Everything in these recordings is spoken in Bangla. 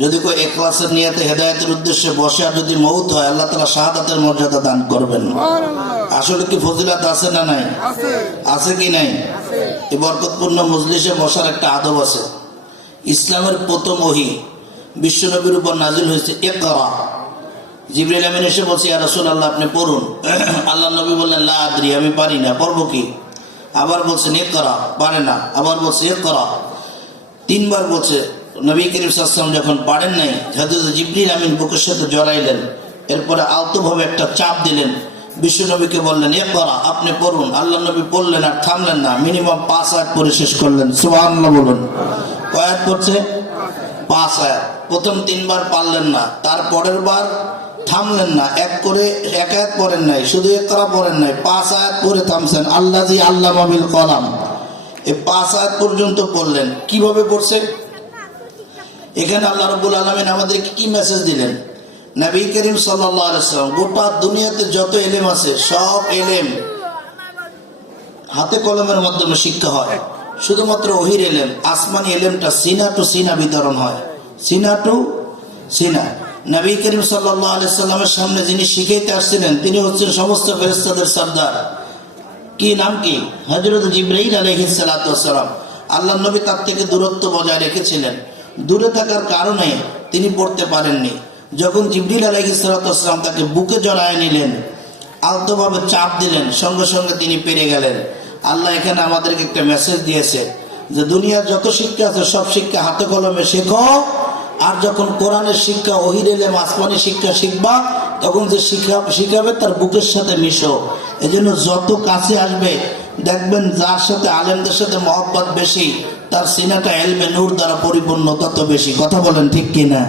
যদি কেউ ইখলাসের নিয়তে হেদায়েতের উদ্দেশ্যে বসে আর যদি মউত হয়, আল্লাহ তাআলা শাহাদাতের মর্যাদা দান করবেন। আসলে কি ফজিলত আছে না নাই? আছে কি নাই? এই বরকতপূর্ণ মজলিসে বসার একটা আদব আছে। ইসলামের প্রথম ওহী বিশ্বনবীর উপর নাজিল হয়েছে ইকরা। জিবরিল আমিন এসে বলছে, ইয়া রাসূলুল্লাহ আপনি পড়ুন। আল্লাহ নবী বললেন, লা আদরি, আমি পারি না, পড়বো কি? আবার বলছেন ইকরা, পারে না। আবার বলছে ইকরা, তিনবার বলছে। নবী করিম সাল্লাল্লাহু আলাইহি ওয়াসাল্লাম যখন পারেন নাই, হযরত জিবরিল আমিন বুকের সাথে জড়াইলেন, এরপরে আলতোভাবে একটা চাপ দিলেন, বিশ্ব নবীকে বললেন ইকরা, আপনি পড়ুন। আল্লাহ নবী পড়লেন আর থামলেন না, মিনিমাম 5 আয়াত পড়ে শেষ করলেন। সুবহানাল্লাহ বলুন। কয় আয়াত পড়ছে? 5 আয়াত। প্রথম 3 বার পারলেন না, তার পরের বার থামলেন না, এক আয়াত পড়েন নাই, শুধু ইকরা পড়েন নাই, 5 আয়াত পড়ে থামছেন। আল্লাযী আল্লামা বিল কলম, এই 5 আয়াত পর্যন্ত পড়লেন। কিভাবে পড়ছে? এখানে আল্লাহ রাব্বুল আলামিন আমাদেরকে কি মেসেজ দিলেন? নবী করিম সাল্লাল্লাহু আলাইহি ওয়াসাল্লাম গোটা দুনিয়াতে যত ইলম আছে সব ইলম হাতে কলমের মাধ্যমে শিক্ষা হয়। শুধুমাত্র ওহীর ইলম, আসমানি ইলমটা সিনা টু সিনা বিতরণ হয়। সিনা টু সিনা। নবী করিম সাল্লাল্লাহু আলাইহি ওয়াসাল্লামের সামনে যিনি শিখাইতে আসছিলেন তিনি হচ্ছেন সমস্ত ফেরেশতাদের সরদার। কি নাম কি? হযরত জিবরাইল আলাইহিস সালাতু ওয়াস সালাম। আল্লাহর নবী তার থেকে দূরত্ব বজায় রেখেছিলেন। দূরে থাকার কারণে তিনি পড়তে পারেননি। যখন জিবরিল আলাইহিস সালাতু ওয়াস সালাম তাকে বুকে জড়ায় নিলেন, আলতোভাবে চাপ দিলেন, সঙ্গে সঙ্গে তিনি পেরে গেলেন। আল্লাহ এখানে আমাদেরকে একটা মেসেজ দিয়েছে যে দুনিয়ার যত শিক্ষা আছে সব শিক্ষা হাতে কলমে শেখো, আর যখন কোরআনের শিক্ষা, ওহীর ইলম, আসমানি শিক্ষা শিখবা, তখন যে শিখাবে তার বুকের সাথে মিশো। এজন্য যত কাছে আসবে দেখবেন যার সাথে আলেমদের সাথে মহব্বত বেশি, তার সিনাটা ইলমে নূর দ্বারা পরিপূর্ণ তত বেশি। কথা বলেন ঠিক কিনা?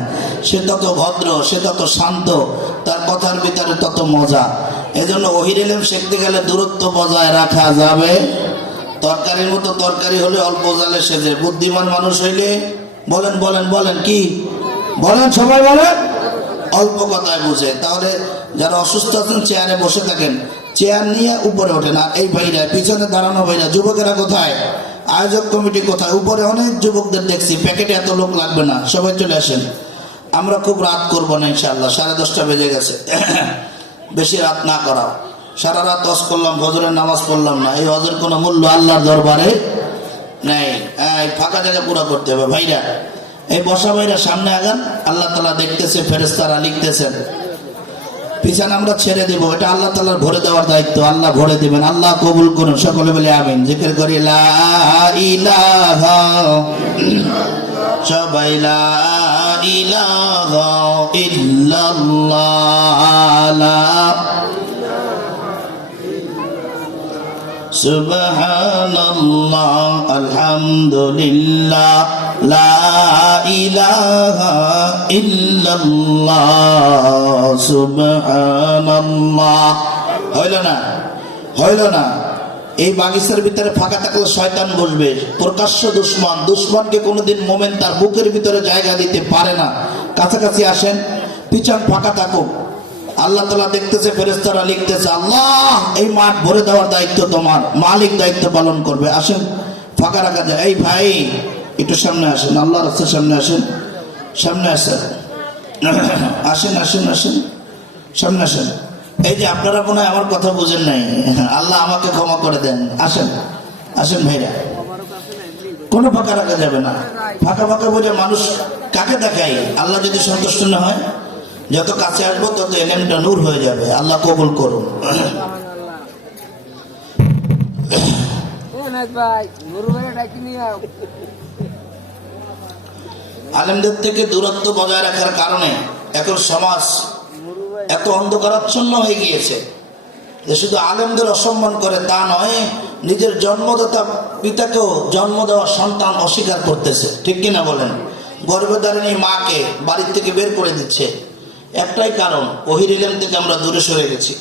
সে তত ভদ্র, সে তত শান্ত, তার কথার ভিতরে তত মজা। এজন্য ওহীর ইলম শিখতে গেলে দূরত্ব বজায় রাখা যাবে। তরকারির মতো তরকারি হলে অল্প জালে সেজে, বুদ্ধিমান মানুষ হইলে বলেন বলেন বলেন কি বলেন, সবাই বলেন, অল্প কথায় বুঝে। তাহলে যারা অসুস্থ আছেন চেয়ারে বসে থাকেন, চেয়ার নিয়ে উপরে ওঠেন। আর এই ভাইরা পিছনে দাঁড়ানো ভাইরা, যুবকেরা কোথায়? আয়োজক কমিটি কোথায়? উপরে অনেক যুবকদের দেখছি, প্যাকেটে এত লোক লাগবে না, সবাই চলে আসেন। আমরা খুব রাত করবো না ইনশাআল্লাহ, 10:30 বেজে গেছে। বেশি রাত না করা। সারা রাত ওয়াজ করলাম, ফজরের নামাজ পড়লাম না, এই ওয়াজের কোনো মূল্য আল্লাহর দরবারে নেই। এই ফাঁকা জায়গা পুরো করতে হবে। ভাইরা এই বসা ভাইরা সামনে আগান, আল্লাহ তাআলা দেখতেছে, ফেরেশতারা লিখতেছেন। পিছনে আমরা ছেড়ে দেব, এটা আল্লাহ তাআলার ভরে দেওয়ার দায়িত্ব। আল্লাহ ভরে দিবেন, আল্লাহ কবুল করুন। সকলে বলে আমিন। জিকির করি লা ইলাহা, সবাই লা ইলাহা ইল্লাল্লাহ, সুবহানাল্লাহ, আলহামদুলিল্লাহ, লা ইলাহা ইল্লাল্লাহ, সুবহানাল্লাহ। হইল না? হইল না? এই বাগিচার ভিতরে ফাঁকা থাকলে শয়তান বসবে, প্রকাশ্য দুশ্মন। দুশ্মনকে কোনোদিন মোমেন তার বুকের ভিতরে জায়গা দিতে পারে না। কাছাকাছি আসেন, পিছন ফাঁকা থাকুক। আল্লাহ তাআলা দেখতেছে, ফেরেশতারা লিখতেছে। আল্লাহ এই মাঠ ভরে দেওয়ার দায়িত্ব তোমার, মালিক দায়িত্ব পালন করবে। আসেন, ফাঁকা রাখা যায়। এই ভাই একটু সামনে আসেন, আল্লাহর রাস্তার সামনে আসেন, সামনে আসেন, আসেন আসেন আসেন, সামনে আসেন। এই যে আপনারা মনে হয় আমার কথা বুঝেন নাই, আল্লাহ আমাকে ক্ষমা করে দেন। আসেন আসেন ভাইরা, কোনো ফাঁকা রাখা যাবে না। ফাঁকা ফাঁকা বলে মানুষ কাকে দেখাই? আল্লাহ যদি সন্তুষ্ট না হয়, যত কাছে আসবো তত ইলমটা নূর হয়ে যাবে। আল্লাহ কবুল করুন। আলেমদের থেকে দূরত্ব বজায় রাখার কারণে এখন সমাজ এত অন্ধকারাচ্ছন্ন হয়ে গিয়েছে যে শুধু আলেমদের অসম্মান করে তা নয়, নিজের জন্মদাতা পিতাকেও জন্ম দেওয়া সন্তান অস্বীকার করতেছে। ঠিক কিনা বলেন? গর্ভধারিণী মাকে বাড়ির থেকে বের করে দিচ্ছে। একটাই কারণ, ওহীর ইলম থেকে আমরা দূরে সরে গেছি।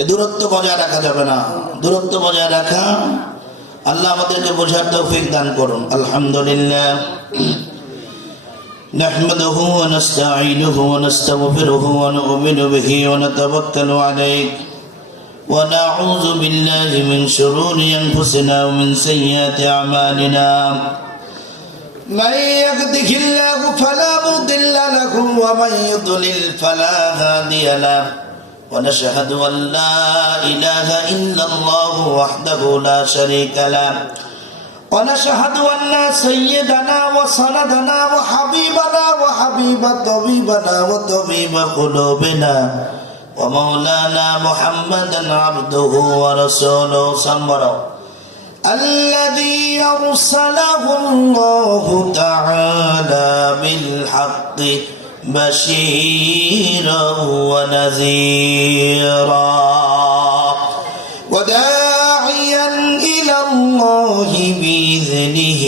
এই দূরত্ব বজায় রাখা যাবে না। দূরত্ব বজায় রাখা, আল্লাহ আমাদেরকে বোঝার তৌফিক দান করুন। আলহামদুলিল্লাহ, নাহমাদুহু ওয়া নাস্তাঈনুহু ওয়া নাস্তাগফিরুহু ওয়া নু'মিনু বিহি ওয়া নাতাওয়াক্কালু আলাইহি ওয়া নাউযু বিল্লাহি মিন শুরুরি আনফুসিনা ওয়া মিন সাইয়্যাতি আ'মালিনা। من يهده الله فلا مضل له ومن يضلل فلا هادي له ونشهد أن لا إله إلا الله وحده لا شريك له ونشهد أن سيدنا وسندنا وحبيبنا وحبيب طبيبنا وطبيب قلوبنا ومولانا محمدا عبده ورسوله صلى الذي أرسله الله تعالى بالحق بشيرا ونذيرا وداعيا إلى الله بإذنه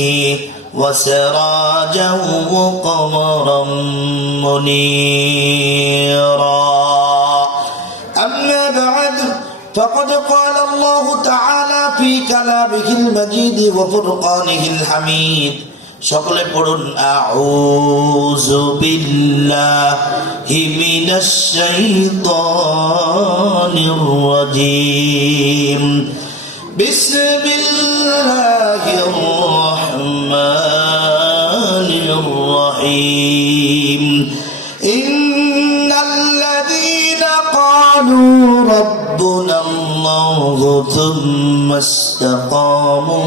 وسراجا وقمرا منيرا أما بعد فقد قال الله تعالى في كلامه المجيد وفرقانه الحميد সকলে পড়ুন আউযু বিল্লাহি মিনাশ শাইতানির রাজীম বিসমিল্লাহির রহমানির রহিম ইন্নাল্লাযীনা ক্বালু রাব্বুনাল্লাহু থুম্মা ইসতাকামু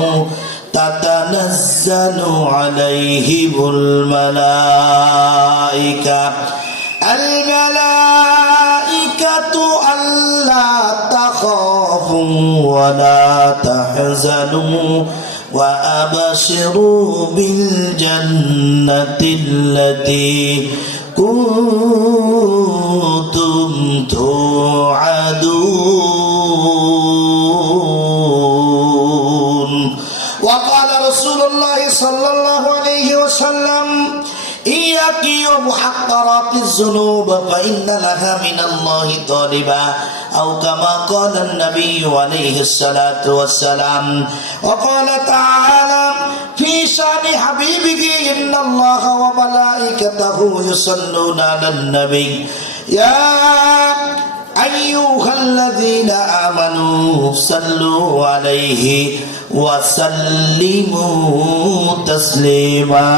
تتنزل عليهم الملائكة ألا تخافوا ولا تحزنوا وأبشروا بالجنة التي كنتم توعدون وقال رسول الله صلى الله عليه وسلم إياك ومحقرات الذنوب فإن لها من الله طالبا أو كما قال النبي عليه الصلاة والسلام وقال تعالى في شأن حبيبه إن الله وملائكته يصلون على النبي يا أيها الذين آمنوا صلوا عليه وسلموا تسليما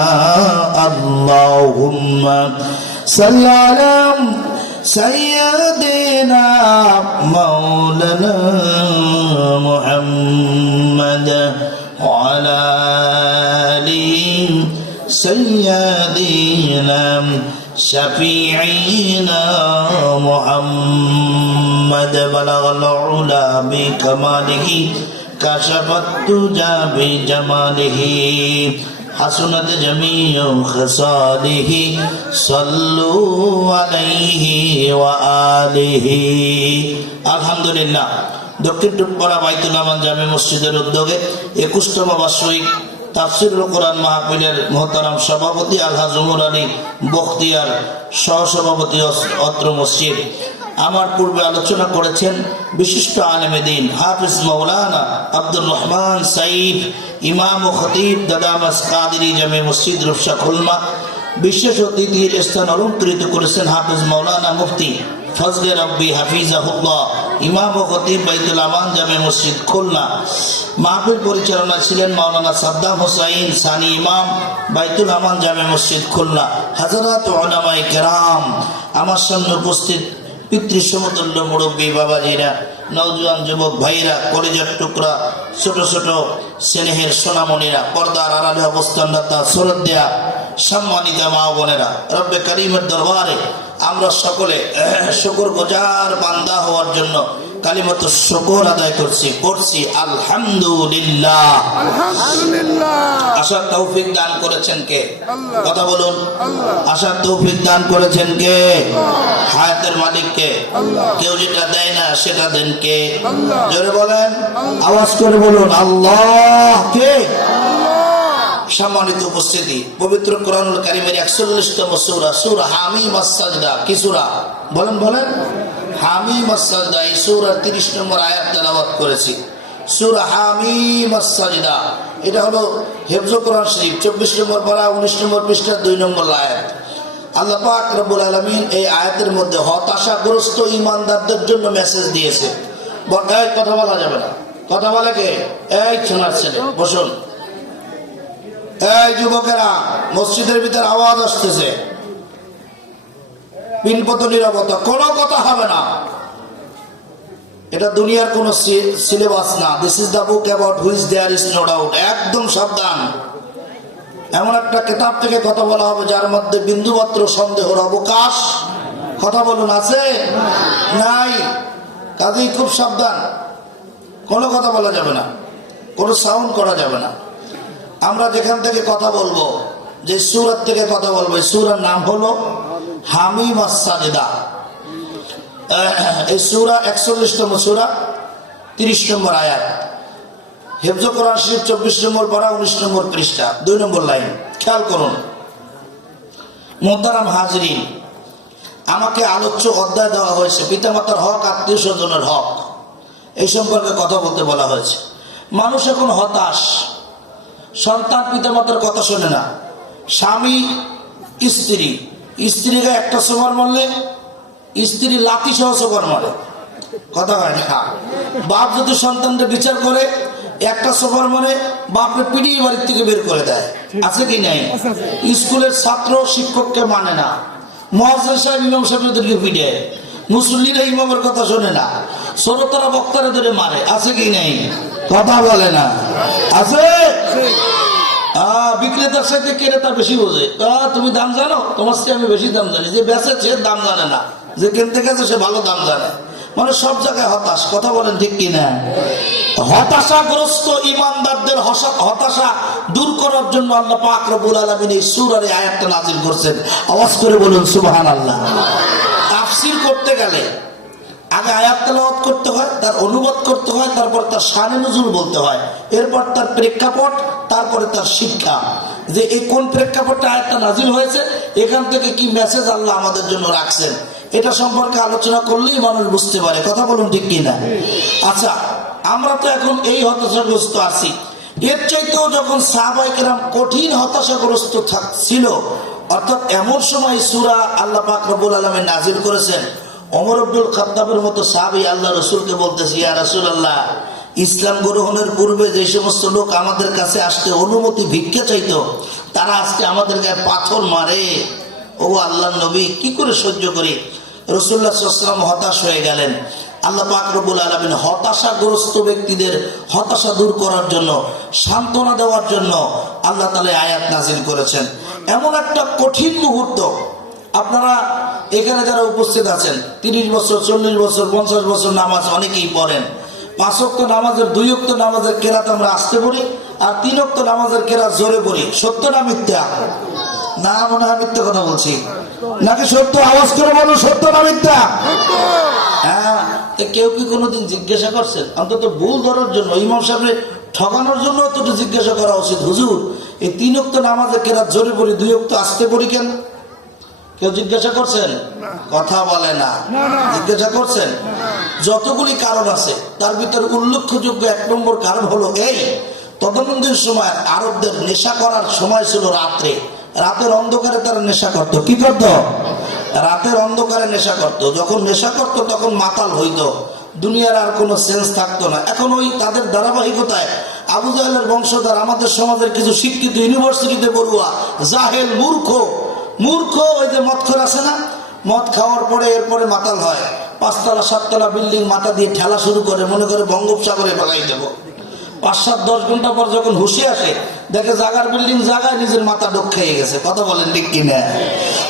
اللهم صل على سيدنا مولانا محمد وعلى آل سيدنا شفيعنا محمد بلغ العلا بكماله كشف الدجى بجماله حسنت جميع خصاله صلوا عليه وآله الحمد لله দক্ষিণ টুকপাড়া বাইতুল আমান জামে মসজিদের উদ্যোগে 21তম বার্ষিক তাফসীরুল কোরআন মাহফিলের মোহতারাম সভাপতি আলহাজ উমর আলী বখতিয়ার সহসভাপতি অত্র মসজিদ আমার পূর্বে আলোচনা করেছেন বিশিষ্ট আলেমে দ্বীন হাফিজ মাওলানা আব্দুর রহমান সাইফ ইমাম ও খতিব দাদামাস কাদেরী জামে মসজিদ রূপসা খুলনা বিশেষ অতিথির স্থান অলঙ্কৃত করেছেন হাফিজ মাওলানা মুফতি ফজলে রব্বি হাফিজাহুল্লাহ ইমাম ও খতিব বাইতুল আমান জামে মসজিদ খুলনা মাহফিল পরিচালনা ছিলেন মাওলানা সাদ্দাম হোসাইন সানি ইমাম বাইতুল আমান জামে মসজিদ খুলনা হযরত উলামায়ে কেরাম আমার সামনে উপস্থিত পিতৃ সমতুল্য মুরব্বী বাবাজিরা নওজোয়ান যুবক ভাইরা কলেজের টুকরা ছোট ছোট স্নেহের সোনামণিরা পর্দার আড়ালে অবস্থানরতা শ্রদ্ধেয়া সম্মানিত মা বোনেরা রব্বে কারীমের দরবারে আমরা সকলে শুকরগুজার বান্দা হওয়ার জন্য কালিমাত শুকর আদায় করছি আলহামদুলিল্লাহ আলহামদুলিল্লাহ আশার তৌফিক দান করেছেন কে আল্লাহ কথা বলুন আল্লাহ আশার তৌফিক দান করেছেন কে আল্লাহ হায়াতের মালিক কে আল্লাহ কেউ যেটা দেয় না সেটা দেন কে আল্লাহ জোরে বলেন আওয়াজ করে বলুন আল্লাহ কে সম্মানিত উপস্থিতি পবিত্র কোরআনুল কারীমের 41তম সূরা সূরা হামিম আস-সাজদা কি সূরা বলেন হামিম আস-সাজদা এই সূরার 30 নম্বর আয়াত তেলাওয়াত করেছি সূরা হামিম আস-সাজদা এটা হলো হিফজ কোরআন শরীফ 24 নম্বর পারা 19 নম্বর পৃষ্ঠা 2 নম্বর আয়াত আল্লাহ পাক রব্বুল আলামিন এই আয়াতের মধ্যে হতাশাগ্রস্ত ঈমানদারদের জন্য মেসেজ দিয়েছে বড় কথা বলা যাবে না কথা বলে কে এই শোনার ছেলে বসুন এই যুবকেরা, মসজিদের ভিতরে আওয়াজ আসতেছে, পিনপত নিরাপত্তা, কোনো কথা হবে না। এটা দুনিয়ার কোন সিলেবাস না। This is the book about which there is no doubt. একদম সাবধান। এমন একটা কিতাব থেকে কথা বলা হবে যার মধ্যে বিন্দুমাত্র সন্দেহের অবকাশ, কথা বলুন, আছে? নাই। কাজেই খুব সাবধান, কোনো কথা বলা যাবে না, কোনো সাউন্ড করা যাবে না। আমরা যেখান থেকে কথা বলবো, যে সূরা থেকে কথা বলবো, এই সূরার নাম হলো হামিম আস-সাজদা। এই সূরা 41তম সূরা, 30 নম্বর আয়াত। হিফজ কোরআন শরীফ 24 নম্বর পারা, 19 নম্বর পৃষ্ঠা, 2 নম্বর লাইন। খেয়াল করুন মুহতারাম হাজরিন, আমাকে আলোচ্য অধ্যায় দেওয়া হয়েছে পিতামাতার হক, আত্মীয় স্বজনের হক, এই সম্পর্কে কথা বলতে বলা হয়েছে। মানুষ এখন হতাশ, সন্তান পিতামাতার কথা শোনে না। স্বামী স্ত্রীকে একটা সবার মারলে স্ত্রী লাঠি সহ সবার মারে, কথা হয় না। বাপ যদি সন্তানকে বিচার করে একটা সবার মানে বাপরে পিড়িয়ে বাড়ির থেকে বের করে দেয়, আছে কি নাই? স্কুলের ছাত্র শিক্ষককে মানে না, মুয়াজ্জিন সাহেব ইমাম সাহেবদেরকে পিড়ে, মুসল্লিরা ইমামের কথা শোনে না, শ্রোতারা বক্তারা ধরে মারে, আছে কি নাই? কথা বলে না, আছে? বিক্রেতার সাথে ক্রেতা বেশি বোঝে। তুমি দাম জানো? তোমার চেয়ে আমি বেশি দাম জানি। যে বেচে সে দাম জানে না, যে কিনতে গেছে সে ভালো দাম জানে। মানে সব জায়গায় হতাশ, কথা বলেন ঠিক কিনা? হতাশাগ্রস্ত ইমানদারদের হতাশা দূর করার জন্য আল্লাহ পাক রব্বুল আলামিন এই সূরার এই আয়াতটা নাযিল করেছেন। আওয়াজ করে বলুন সুবহানাল্লাহ। তাফসীর করতে গেলে আগে আয়াত তেলাওয়াত করতে হয়, তার অনুবাদ করতে হয়, তারপর তার শানে নুজুল বলতে হয়, এরপর তার প্রেক্ষাপট, তারপরে তার শিক্ষা, যে এই কোন প্রেক্ষাপটে আয়াতটা নাযিল হয়েছে, এখান থেকে কি মেসেজ আল্লাহ আমাদের জন্য রাখছেন, এটা সম্পর্কে আলোচনা করলেই মানুষ বুঝতে পারে। কথা বলুন ঠিক কিনা? আচ্ছা, আমরা তো এখন এই হতাশাগ্রস্ত আছি। এর চাইতেও যখন সাহাবায়ে কেরাম কঠিন হতাশাগ্রস্ত ছিল, অর্থাৎ এমন সময় সূরা আল্লাহ পাক রব্বুল আলামিন নাযিল করেছেন, ওমর আব্দুল খাত্তাবের মতো সাহাবী আল্লাহ রাসূলকে বলতেছে, ইয়া রাসূলুল্লাহ, ইসলাম গ্রহণের পূর্বে যে সমস্ত লোক আমাদের কাছে আসতে অনুমতি ভিক্ষা চাইতো, তারা আজকে আমাদের গায়ে পাথর মারে। ও আল্লাহর নবী, কি করে সহ্য করি? রাসূলুল্লাহ সাল্লাল্লাহু আলাইহি ওয়াসাল্লাম হতাশ হয়ে গেলেন। আল্লাহ পাক রব্বুল আলামিন হতাশাগ্রস্ত ব্যক্তিদের হতাশা দূর করার জন্য, সান্ত্বনা দেওয়ার জন্য আল্লাহ তাআলা আয়াত নাযিল করেছেন। এমন একটা কঠিন মুহূর্ত, আপনারা এখানে যারা উপস্থিত আছেন 30 বছর, 40 বছর, 50 বছর নামাজ অনেকেই পড়েন। 5 ওয়াক্ত নামাজের 2 ওয়াক্ত নামাজের কেরাত আমরা আসতে পড়ি, আর 3 ওয়াক্ত নামাজের কেরাত জোরে পড়ি। সত্য না মিথ্যা? না, মনে হয় মিথ্যা কথা বলছি নাকি সত্য? আওয়াজ করে বলো, সত্য না মিথ্যা? হ্যাঁ। কেউ কি কোনোদিন জিজ্ঞাসা করছেন? অন্তত ভুল ধরার জন্য, ইমাম সাহেব ঠকানোর জন্য তো জিজ্ঞাসা করা উচিত, হুজুর এই 3 ওয়াক্ত নামাজের কেরাত জোরে পড়ি, 2 ওয়াক্ত আসতে পড়ি কেন? কেউ জিজ্ঞাসা করছেন? কথা বলে না। জিজ্ঞাসা করছেন? যতগুলি কারণ আছে তার ভিতরে উল্লেখযোগ্য 1 নম্বর কারণ হলো এই, তদনন্দিন সময় আরবদের নেশা করার সময় ছিল রাত্রে। রাতের অন্ধকারে তারা নেশা করত। কি করত? রাতের অন্ধকারে নেশা করত। যখন নেশা করত তখন মাতাল হইত, দুনিয়ার আর কোনো সেন্স থাকতো না। এখন ওই তাদের ধারাবাহিকতায় আবু জাহেলের বংশধর আমাদের সমাজের কিছু শিক্ষিত ইউনিভার্সিটিতে পড়ুয়া জাহেল মূর্খ ওই যে মদখোর আছে না, মদ খাওয়ার পরে এরপরে মাতাল হয়, 5 তলা 7 তলা বিল্ডিং মাথা দিয়ে ঠেলা শুরু করে, মনে করে বঙ্গোপসাগরে ফেলাই দেব। 5-7-10 ঘন্টা পর যখন হুশে আসে, দেখে জাগার বিল্ডিং জায়গায় নিজের মাথা ডোক খেয়ে গেছে। কথা বলেন ঠিক কিনা?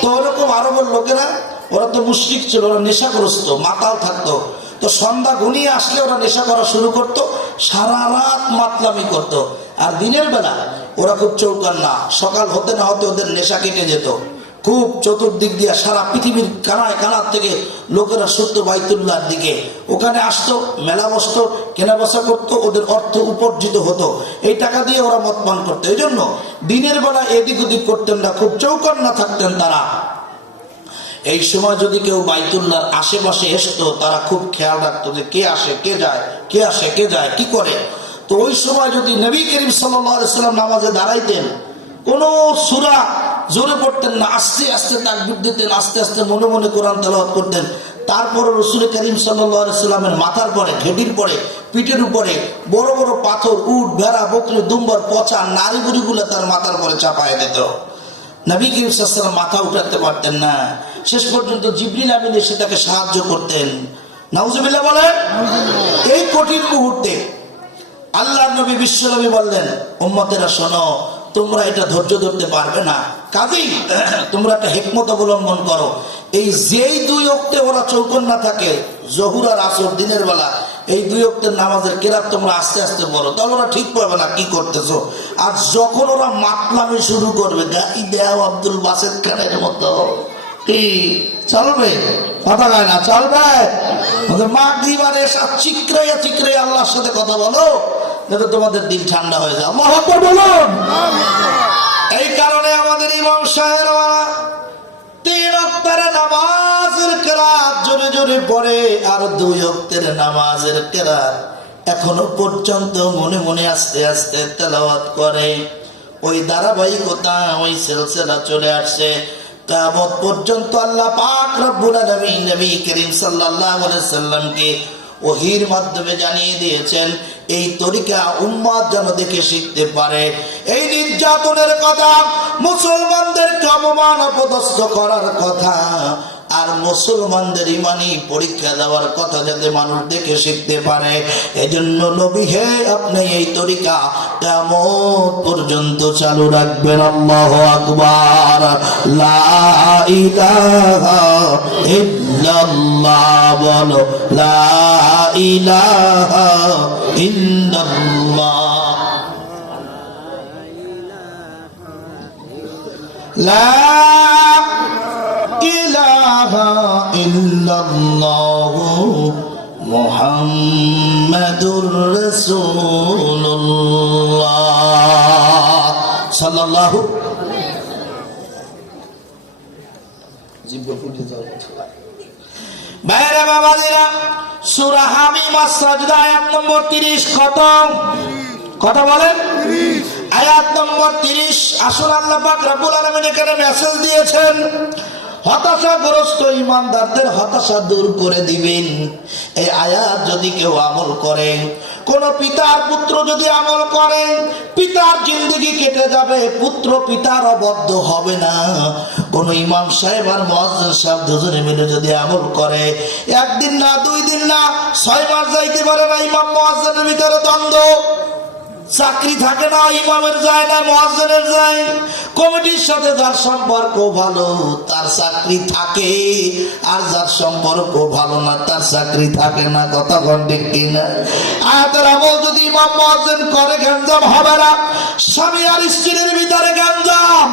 তো ওরকম আরবের লোকেরা, ওরা তো মুশরিক ছিল, ওরা নেশাগ্রস্ত, মাতাল থাকতো। তো সন্ধ্যা ঘনিয়ে আসলে ওরা নেশা করা শুরু করতো, সারা রাত মাতলামি করতো। আর দিনের বেলা ওরা খুব চৌকান্না, সকাল হতে না হতে ওদের নেশা কেটে যেত। খুব চতুর্দিক দিয়ে সারা পৃথিবীর কানায় কানার থেকে লোকেরা ছুটতো বাইতুল্লাহর দিকে। ওখানে আসতো, মেলা বসতো, কেনা বেচা করতো, ওদের অর্থ উপার্জিত হতো, এই টাকা দিয়ে ওরা মদ পান করতো। এই জন্য দিনের বেলা এদিক ওদিক করতেন না, খুব চৌকান্না থাকতেন তারা। এই সময় যদি কেউ বাইতুল্লাহর আশেপাশে আসতো, তারা খুব খেয়াল রাখতো যে কে আসে কে যায়, কে আসে কে যায়, কি করে। তো ওই সময় যদি নবী করিম সাল্লাল্লাহু আলাইহি ওয়াসাল্লাম নামাজে দাঁড়াইতেন, কোনো সূরা জোরে পড়তেন না, আস্তে আস্তে তাকবীর দিতেন, আস্তে আস্তে মনে মনে কোরআন তেলাওয়াত করতেন, তারপর রসুল করিম সাল্লাল্লাহু আলাইহি সাল্লামের মাথার পরে, ঘেটির পরে, পিঠের উপরে বড় বড় পাথর, উট, ভেড়া, বকরি, দুম্বার, পচা নারী বুড়িগুলো তার মাথার পরে চাপায় দিত। নবী করিম সাল্লাল্লাহু আলাইহি ওয়াসাল্লাম মাথা উঠাতে পারতেন না। শেষ পর্যন্ত জিবরিল আমিন এসে তাকে সাহায্য করতেন। নাউজুবিল্লাহ বলেন। এই কঠিন মুহূর্তে আল্লাহর নবী, বিশ্ব নবী বললেন, উম্মতেরা শোনো, তোমরা এটা ধৈর্য ধরতে পারবে না, কাজেই তোমরা একটা হিকমত অবলম্বন করো। এই যেই 2 ওয়াক্তে ওরা চৌকন্না থাকে, জহুর আর আসর দিনের বেলা, এই 2 ওয়াক্তের নামাজের কেরাত তোমরা আস্তে আস্তে পড়ো, তাহলে ওরা ঠিক পাবে না কি করতেছো। আর যখন ওরা মাতলামি শুরু করবে, গাই দেও আব্দুল বাসেদ খানের মতো, কি চলবে? কথা কয় না, চলবে? মাগরিবারে সব চিকরাইয়া চিকরাইয়া আল্লাহর সাথে কথা বলো, যাতে তোমাদের দিল ঠান্ডা হয়ে যায়। আল্লাহু আকবার বলুন। এই কারণে আমাদের ইমাম সাহেবরা 3 ওয়াক্তের নামাজের কেরাত জোরে জোরে পড়ে, আর 2 ওয়াক্তের নামাজের কেরাত এখনো পর্যন্ত মনে মনে আস্তে আস্তে তেলাওয়াত করে। ওই ধারাবাহিকতা, ওই সিলসিলা চলে আসছে কিয়ামত পর্যন্ত। আল্লাহ পাক রব্বুল আলামিন নবী করিম সাল্লাল্লাহু আলাইহি সাল্লামকে ওহীর মাধ্যমে জানিয়ে দিয়েছেন, এই তরিকা উম্মত যেন দেখে শিখতে পারে। এই নির্যাতনের কথা, মুসলমানদেরকে অপমান অপদস্থ করার কথা, আর মুসলমানদের ইমানি পরীক্ষা দেওয়ার কথা যাতে মানুষ দেখে শিখতে পারে। এজন্য নবী হে, আপনি এই তরিকা কিয়ামত পর্যন্ত চালু রাখবেন। আল্লাহু আকবার। লা ইলাহা ইল্লাল্লাহ বলো, লা ইলাহা ইল্লাল্লাহ, লা ইলাহা ইল্লাল্লাহ মুহাম্মাদুর রাসূলুল্লাহ সাল্লাল্লাহু। বাইরে বাবাজিরা, সূরা হামিম সাজদা আয়াত নম্বর 30 কত? কথা বলেন। আয়াত নম্বর 30। আসল আল্লাহ পাক রব্বুল আলামিন এখানে মেসেজ দিয়েছেন, হতাশাগ্রস্ত ইমানদারদের হতাশা দূর করে দিবেন। এই আয়াত যদি কেউ আমল করে, কোন পিতার পুত্র যদি আমল করে, পিতার জিন্দেগি কেটে যাবে, পুত্র পিতার অবদ্ধ হবে না। কোন ইমাম সাহেব আর মুয়াজ্জিন সাহেব দুজনে মিলে যদি আমল করে, 1 দিন না, 2 দিন না, 6 মাস যাইতে পারে না, ইমাম মুয়াজ্জিনের ভিতরে দ্বন্দ্ব, চাকরি থাকে না, ইমামের যায় না, মুয়াজ্জিনের যায়। কমিটির সাথে যার সম্পর্ক ভালো তার চাকরি থাকে, আর যার সম্পর্ক ভালো না তার চাকরি থাকে না। কথা কোন ঠিক কিনা? আয়াতের আমল যদি ইমাম মুয়াজ্জিন করে, গ্যাঞ্জাম হবে না। স্বামী আর স্ত্রীর ভিতরে গ্যাঞ্জাম।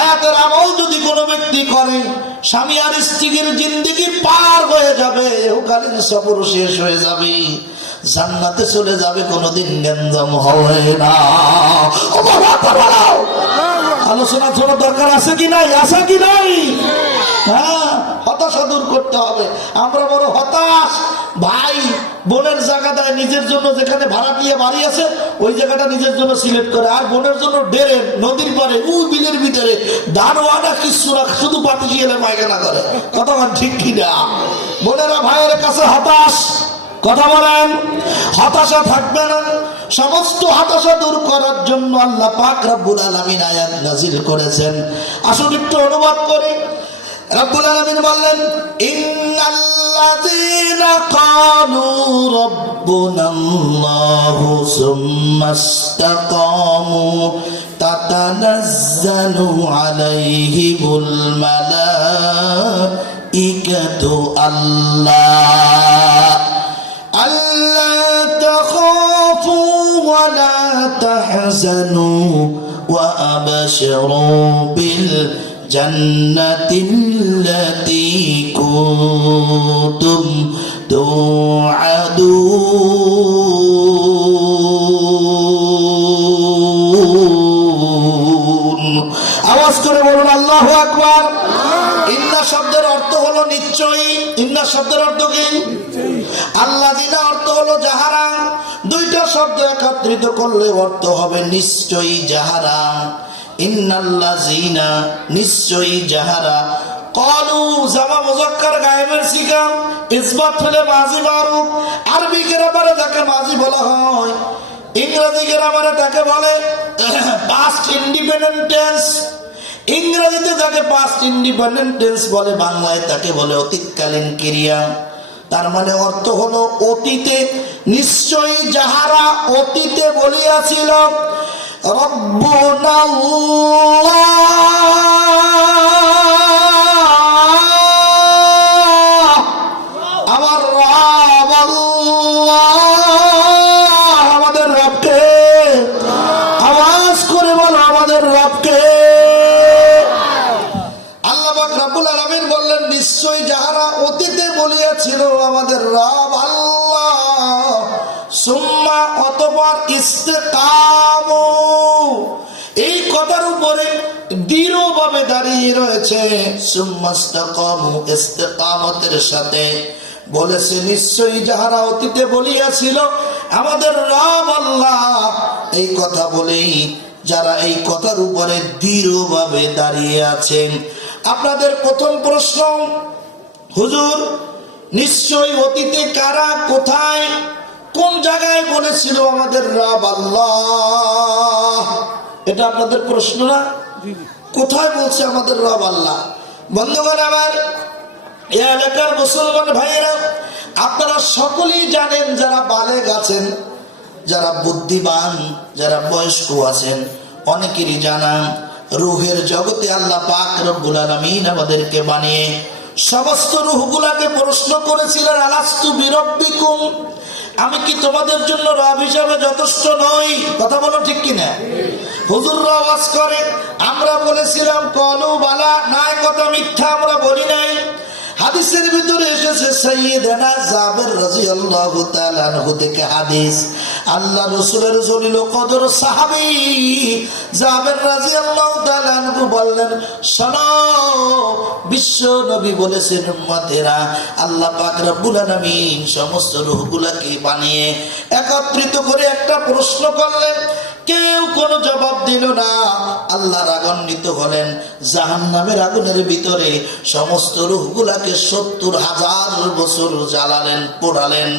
আয়াতের আমল যদি কোনো ব্যক্তি করে, স্বামী আর স্ত্রীর জিন্দেগি পার হয়ে যাবে, ওকালীন সফর শেষ হয়ে যাবে, জান্নাতে চলে যাবে, কোনোদিন গ্যাঞ্জাম হবে না। আলোচনা ছোট দরকার আছে কি নাই? আছে কি নাই? হ্যাঁ, হতাশা দূর করতে হবে। আমরা বড় হতাশ। ভাই বোনের জায়গা দেয় নিজের জন্য, যেখানে ভাড়া দিয়ে বাড়ি আছে ওই জায়গাটা নিজের জন্য সিলেক্ট করে, আর বোনের জন্য ডেরে নদীর পারে ওই বিলের ভিতরে দারওয়ানা কিছু না, শুধু পাতি শিয়ালে পায়খানা করে। কথা ঠিক কিনা? বোনেরা ভাইয়ের কাছে হতাশ। কথা বলেন। হতাশা থাকবে না। সমস্ত হতাশা দূর করার জন্য আল্লাহ পাক রব্বুল আলামিন আয়াত নাযিল করেছেন। আসুন একটু অনুবাদ করি। রব্বুল আলামিন বললেন, ইন্নাল্লাযীনা ক্বালু রাব্বুনাল্লাহু সুম্মা ইসতাকামু তাতানাজ্জালু আলাইহিমুল মালাইকাতু আল্লা তাখাফু ওয়া লা তাহজানু ওয়া আবশিরু বিল জান্নাতিল্লাতী কুনতুম তুআদুন। আওয়াজ করে বলুন আল্লাহু আকবার। ইন্না শব্দের অর্থ হলো নিশ্চয়ই। ইন্না শব্দের অর্থ কি? আল্লাযিনা অর্থ হলো যাহারা। দুইটা শব্দ একত্রিত করলে অর্থ হবে নিশ্চয়ই যাহারা। ইন্নাল্লাযিনা নিশ্চয়ই যাহারা কলু জামা মুজাক্কার গায়েবের সিগা, ইসবাত হলে মাজি মারুফ। আরবি গ্রামারে তাকে মাজি বলা হয়, ইংরেজি গ্রামারে তাকে বলে পাস্ট ইন্ডিপেন্ডেন্ট টেন্স। ইংরেজিতে তাকে পাস্ট ইন্ডিপেন্ডেন্ট টেন্স বলে, বাংলায় তাকে বলে অতীতকালীন ক্রিয়া। তার মানে অর্থ হলো অতীতে নিশ্চয়ই যাহারা অতীতে বলিয়াছিল রব্বুনা আল্লাহ, আমার রব আল্লাহ, আমাদের রবকে, আওয়াজ করে বলো আমাদের রবকে। আল্লাহ পাক রব্বুল আলামিন বললেন নিশ্চয়ই যাহারা অতীতে বলিয়াছিল আমাদের রব আল্লাহ, সুম্মা অতঃপর ইস্তেকামু, এই কথার উপরে দৃঢ়ভাবে দাঁড়িয়ে রয়েছে। সুম্মা ইস্তাকামু, ইস্তেকামতের সাথে বলেছে নিশ্চয়ই যাহারা অতীতে বলিয়াছিল আমাদের রব আল্লাহ, এই কথা বলেই যারা এই কথার উপরে দৃঢ়ভাবে দাঁড়িয়ে আছেন। আপনাদের প্রথম প্রশ্ন, হুজুর নিশ্চয়ই অতীতে কারা কোথায় কোন জায়গায় বলেছিল আমাদের রব আল্লাহ? এটা আপনাদের প্রশ্ন না? কোথায় বলছে আমাদের রব আল্লাহ? বন্ধুগণ আমার, এই এলাকার মুসলমান ভাইয়েরা, আপনারা সকলেই জানেন, যারা বালেগ আছেন, যারা বুদ্ধিমান, যারা বয়স্ক আছেন, অনেকেরই জানা রূহের জগতে আল্লাহ পাক রব্বুল আলামিন আমাদেরকে বানিয়ে সমস্ত রূহগুলাকে প্রশ্ন করেছিলেন আলাস্তু বিরব্বিকুম, আমি কি তোমাদের জন্য রব হিসাবে যথেষ্ট নই? কথা বলো ঠিক কিনা? হুজুররা ওয়াজ করে, আমরা বলেছিলাম কলু বালা, না কথা মিথ্যা আমরা বলি নাই। হাদিসের ভিতরে এসেছে সাইয়েদনা জাবের রাদিয়াল্লাহু তাআলা আনহু থেকে হাদিস, আল্লাহ রাসূলের জলিল কদর সাহাবী জাবের রাদিয়াল্লাহু তাআলা আনহু বললেন, শোনো, বিশ্ব নবী বলেছেন উম্মতেরা আল্লাহ পাক রব্বুল আলামিন সমস্ত রূহগুলোকে বানিয়ে একত্রিত করে একটা প্রশ্ন করলেন, কেউ কোনো জবাব দিল না। আল্লাহ রাগান্বিত হলেন, জাহান্নামের আগুনের ভিতরে সমস্ত রূহগুলাকে ৭০,০০০ বছর জ্বালালেন, পোড়ালেন।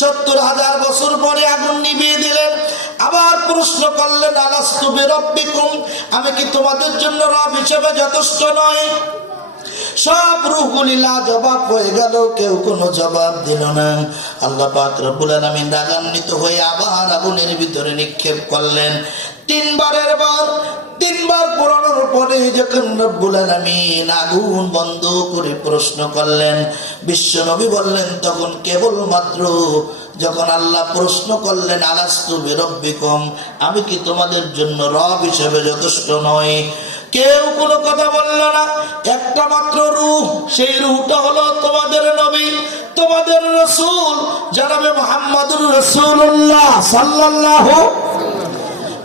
৭০,০০০ বছর পরে আগুন নিভিয়ে দিলেন। আবার প্রশ্ন করলেন আলাস্তু বিরব্বিকুম, আমি কি তোমাদের জন্য রব হিসেবে যথেষ্ট নয়? সব রূহগুলি লাজবাব হয়ে গেল, কেউ কোনো জবাব দিল না। আল্লাহ পাক রব্বুল আলামিন রাগান্বিত হয়ে আবার আগুনের ভিতরে নিক্ষেপ করলেন। তিনবার পোড়ানোর পরে যখন রব্বুল আলামিন আগুন বন্ধ করে প্রশ্ন করলেন, বিশ্ব নবী বললেন, তখন কেবলমাত্র যখন আল্লাহ প্রশ্ন করলেন আলাস্তু বিরব্বিকুম, আমি কি তোমাদের জন্য রব হিসেবে যথেষ্ট নয়? কেউ কোনো কথা বলল না। একটা মাত্র রূহ, সেই রূহটা হলো তোমাদের নবী, তোমাদের রাসূল জনাবে মুহাম্মদুর রাসূলুল্লাহ সাল্লাল্লাহু।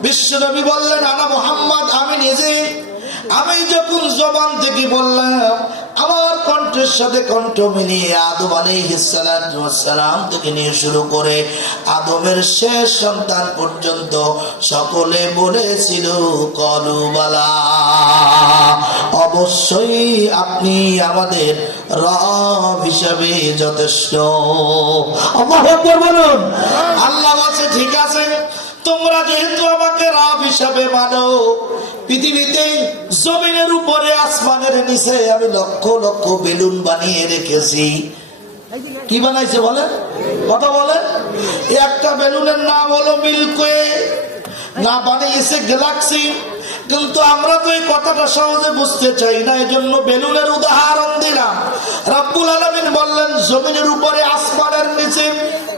বিশ্ব নবী বললেন, আনা মুহাম্মদ, আমি নিজে। আমি যখন জবান থেকে বললাম, আমার কণ্ঠের সাথে কণ্ঠ মিলিয়ে আদম আলাইহিস সালাম থেকে নিয়ে শুরু করে আদমের শেষ সন্তান পর্যন্ত সকলে বলেছিল কলু বালা, অবশ্যই আপনি আমাদের রব হিসাবে যথেষ্ট। আল্লাহু আকবার বলুন। আল্লাহ বলছে, ঠিক আছে, তোমরা যেহেতু আমাকে রব হিসাবে মানো, পৃথিবীতে জমিনের উপরে আসমানের নিচে আমি লক্ষ লক্ষ বেলুন বানিয়ে রেখেছি। কি বানাইছে বলেন? কথা বলেন। একটা বেলুনের নাম হলো মিল্কওয়ে, না বানিয়েছে গ্যালাক্সি। কিন্তু আমরা তো এই কথাটা সহজে বুঝতে চাই না, এই জন্য বেলুনের উদাহরণ দিলাম। রব্বুল আলামিন বললেন, জমিনের উপরে আসমানের নিচে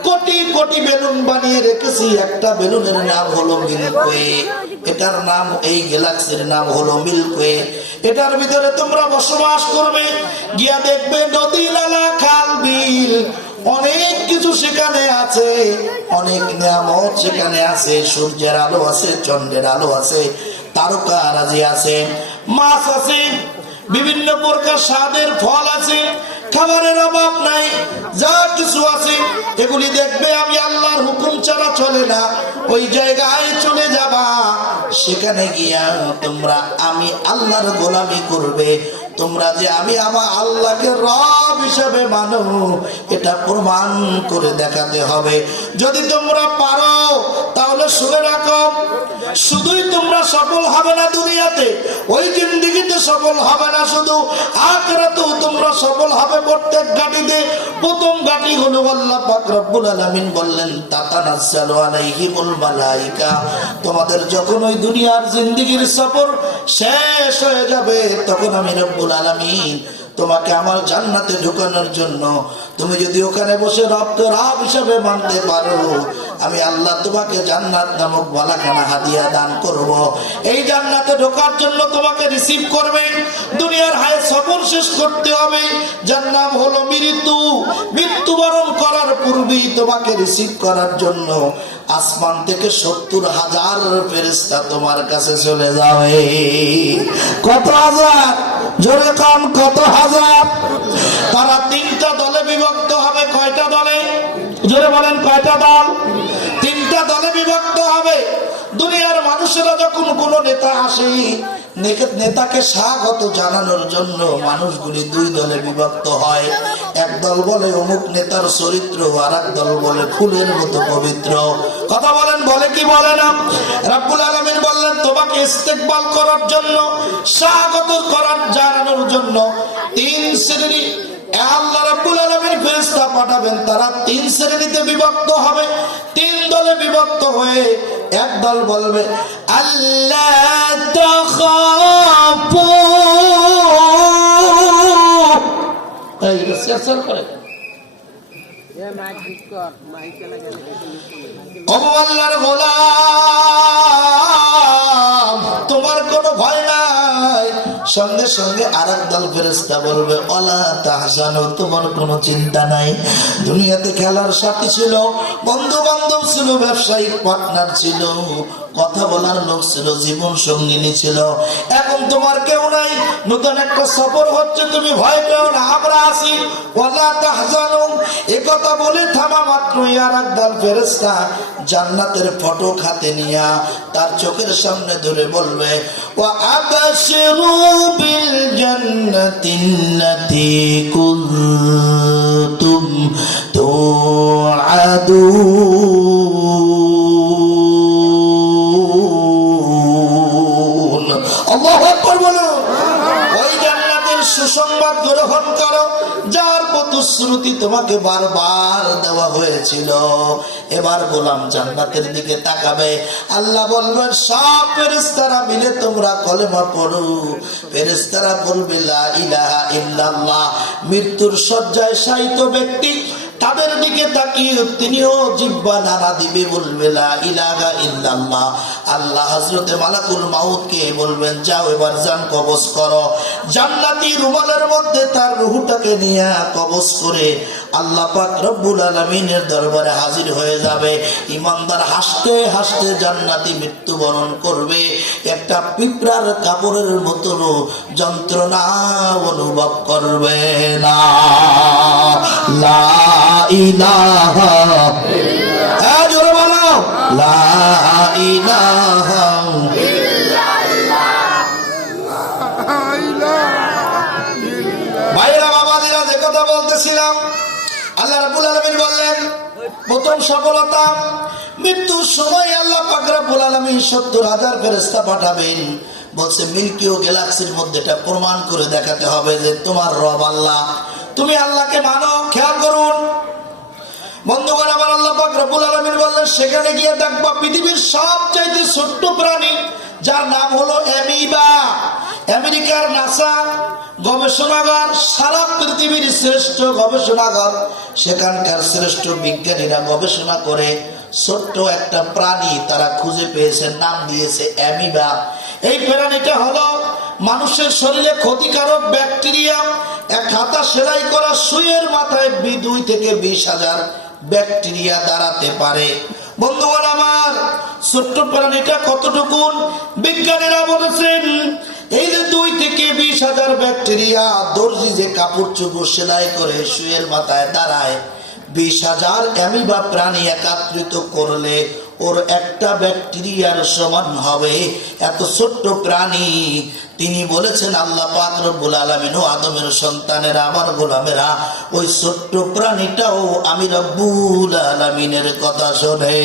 কোটি কোটি বেলুন বানিয়ে রেখেছি, একটা বেলুনের নাম হলো মিল্কওয়ে, এটার নাম, এই গ্যালাক্সির নাম হলো মিল্কওয়ে। এটার ভিতরে তোমরা বসবাস করবে, গিয়া দেখবে নদী, নালা, খাল, বিল, অনেক কিছু সেখানে আছে, অনেক নিয়ামত সেখানে আছে। সূর্যের আলো আছে, চন্দ্রের আলো আছে, তারকা রাজি আছে, মাছ আছে, বিভিন্ন প্রকার স্বাদের ফল আছে, খাবারের অভাব নাই, যা কিছু আছে এগুলি দেখবে। আমি আল্লাহর হুকুম ছাড়া চলে না, ওই জায়গায় চলে যাবা, সেখানে গিয়া তোমরা আমি আল্লাহর গোলামি করবে, তোমরা যে আমি আমার আল্লাহকে রব হিসেবে মানো এটা প্রমাণ করে দেখাতে হবে। যদি তোমরা পারো তাহলে শুনে রাখো, শুধুই তোমরা সফল হবে না দুনিয়াতে, ওই জিন্দেগিতে সফল হবে না, শুধু আখিরাতেও তোমরা সফল হবে। প্রত্যেক ঘাটিতে প্রথম ঘাটি হলো আল্লাহ পাক রব্বুল আলামিন বললেন তাতানাজ্জালু আলাইহিমুল মালাইকা। তোমাদের যখন ওই দুনিয়ার জিন্দেগির সফর শেষ হয়ে যাবে তখন আমি রব্বুল আলামিন তোমাকে আমার জান্নাতে ঢুকানোর জন্য, তুমি যদি ওখানে বসে রবকে রব হিসাবে মানতে পারো, আমি আল্লাহ তোমাকে জান্নাত নামক বালাখানা হাদিয়া দান করব। এই জান্নাতে ঢোকার জন্য তোমাকে রিসিভ করবে। দুনিয়ার হায় সফর শেষ করতে হবে, যার নাম হলো মৃত্যু। মৃত্যুবরণ করার পূর্বেই তোমাকে রিসিভ করার জন্য আসমান থেকে 70,000 ফেরেশতা তোমার কাছে চলে যাবে। কত হাজার? জোরে কান, কত হাজার? তারা 3টা দলে বিভক্ত হবে। কয়টা দলে? জোরে বলেন, কয়টা দল? 3টা দলে বিভক্ত হবে। দুনিয়ার মানুষেরা যখন কোন নেতা আসে, নেতাকে স্বাগত জানানোর জন্য মানুষগুলি 2 দলে বিভক্ত হয়। এক দল বলে অমুক নেতার চরিত্র, আর এক দল বলে ফুলের মতো পবিত্র। কথা বলেন, বলে কি বলে না? রব্বুল আলামিন বললেন তোমাকে ইস্তেকবাল করার জন্য, স্বাগত করার জানানোর জন্য 3 শ্রেণী আল্লাহ রাব্বুল আলামিন ফেরেশতা পাঠাবেন। তারা 3 শ্রেণীতে বিভক্ত হবে। 3 দলে বিভক্ত হয়ে এক দল বলবে আল্লাহ তাখাফু, এই রিসার্চ করে আল্লাহর গোলাম তোমার কোনো ভয় নাই। সঙ্গে সঙ্গে আরেক দল ফেরেশতা বলবে ওয়ালা তাহজানু, তোমার কোনো চিন্তা নাই। দুনিয়াতে খেলার সাথী ছিল, বন্ধু বান্ধব ছিল, ব্যবসায়িক পার্টনার ছিল, কথা বলার লোক ছিল, জীবন সঙ্গিনী ছিল। এখন তোমার কেউ নাই, নতুন একটা সফর হচ্ছে, তুমি ভয় পেও না, আমরা আছি। ওয়ালা তাহজানু, এ কথা বলে থামা মাত্রই আরেক দল ফেরেশতা জান্নাতের ফটো হাতে নিয়া তার চোখের সামনে ধরে বলবে ওয়া আবাশিরু বিল জান্নাতিল্লাতী কুনতুম তুআদুন। আল্লাহু আকবার বলো। ওই জান্নাতের সুসংবাদ গ্রহণ করো, যার প্রতিশ্রুতি তোমাকে বারবার দেওয়া হয়েছিল। এবার গোলাম জান্নাতের দিকে তাকাবে, আল্লাহ বলবেন সব ফেরেশতারা মিলে তোমরা কলেমা পড়ো। ফেরেশতারা বলবে লা ইলাহা ইল্লাল্লাহ। মৃত্যুর শয্যায় শায়িত ব্যক্তি তাদের দিকে তাকিয়ে তিনিও জিহ্বা নাড়া দিবে, বলবে লা ইলাহা ইল্লাল্লাহ। আল্লাহ হযরতে মালাকুল মাউতকে বলবেন যাও এবার জান কবজ করো। জান্নাতি রুমালের মধ্যে তার রূহটাকে নিয়ে কবজ করে আল্লাহ পাক রব্বুল আলামিনের দরবারে হাজির হয়ে যাবে। ইমানদার হাসতে হাসতে জান্নাতি মৃত্যুবরণ করবে, একটা পিঁপড়ার কাপড়ের মতো যন্ত্রণা অনুভব করবে না। লা ইলাহা ইল্লাল্লাহ, জোরে বলো লা ইলাহা ইল্লাল্লাহ। ভাইরা বাবাদিরা, যে কথা বলতেছিলাম, আল্লাহ রাব্বুল আলামিন বললেন প্রথম সফলতা মৃত্যুর সময় আল্লাহ পাক রব্বুল আলামিন 70,000 ফেরেশতা পাঠাবেন। বলছে মিল্কি ও গ্যালাক্সির মধ্যে এটা প্রমাণ করে দেখাতে হবে যে তোমার রব আল্লাহ, তুমি আল্লাহকে মানো। খেয়াল করুন বন্ধুগণ, আবার আল্লাহ পাক রব্বুল আলামিন বললেন সেখানে গিয়ে দেখবা পৃথিবীর সবচাইতে ছোট্ট প্রাণী, যার নাম হলো অ্যামিবা। আমেরিকার নাসা গবেষণাগার, সারা পৃথিবীর শ্রেষ্ঠ গবেষণাগার, সেখানকার শ্রেষ্ঠ বিজ্ঞানীরা গবেষণা করে ছোট্ট একটা প্রাণী তারা খুঁজে পেয়েছে, নাম দিয়েছে অ্যামিবা। এই প্রাণীটা হলো মানুষের শরীরে ক্ষতিকারক ব্যাকটেরিয়া। এক হাতা সেলাই করা সুইয়ের মাথায় 2 থেকে 20,000 ব্যাকটেরিয়া দাঁড়াতে পারে। বন্ধুগণ আমার, ছোট্ট প্রাণীটা কতটুকু? বিজ্ঞানীরা বলেছেন এই যে 2 থেকে 20,000 ব্যাকটেরিয়া, দর্জি যে কাপড় চোপড় সেলাই করে সুইয়ের মাথায় দাঁড়ায়, 20,000 অ্যামিবা প্রাণী একত্রিত করলে ওর একটা ব্যাকটেরিয়ার সমান হবে, এত ছোট্ট প্রাণী। তিনি বলেছেন আল্লাহ পাক রব্বুল আলামিন, ও আদমের সন্তানেরা, আমার গোলামেরা, ওই ছোট্ট প্রাণীটাও আমি রব্বুল আলামিনের কথা শোনে।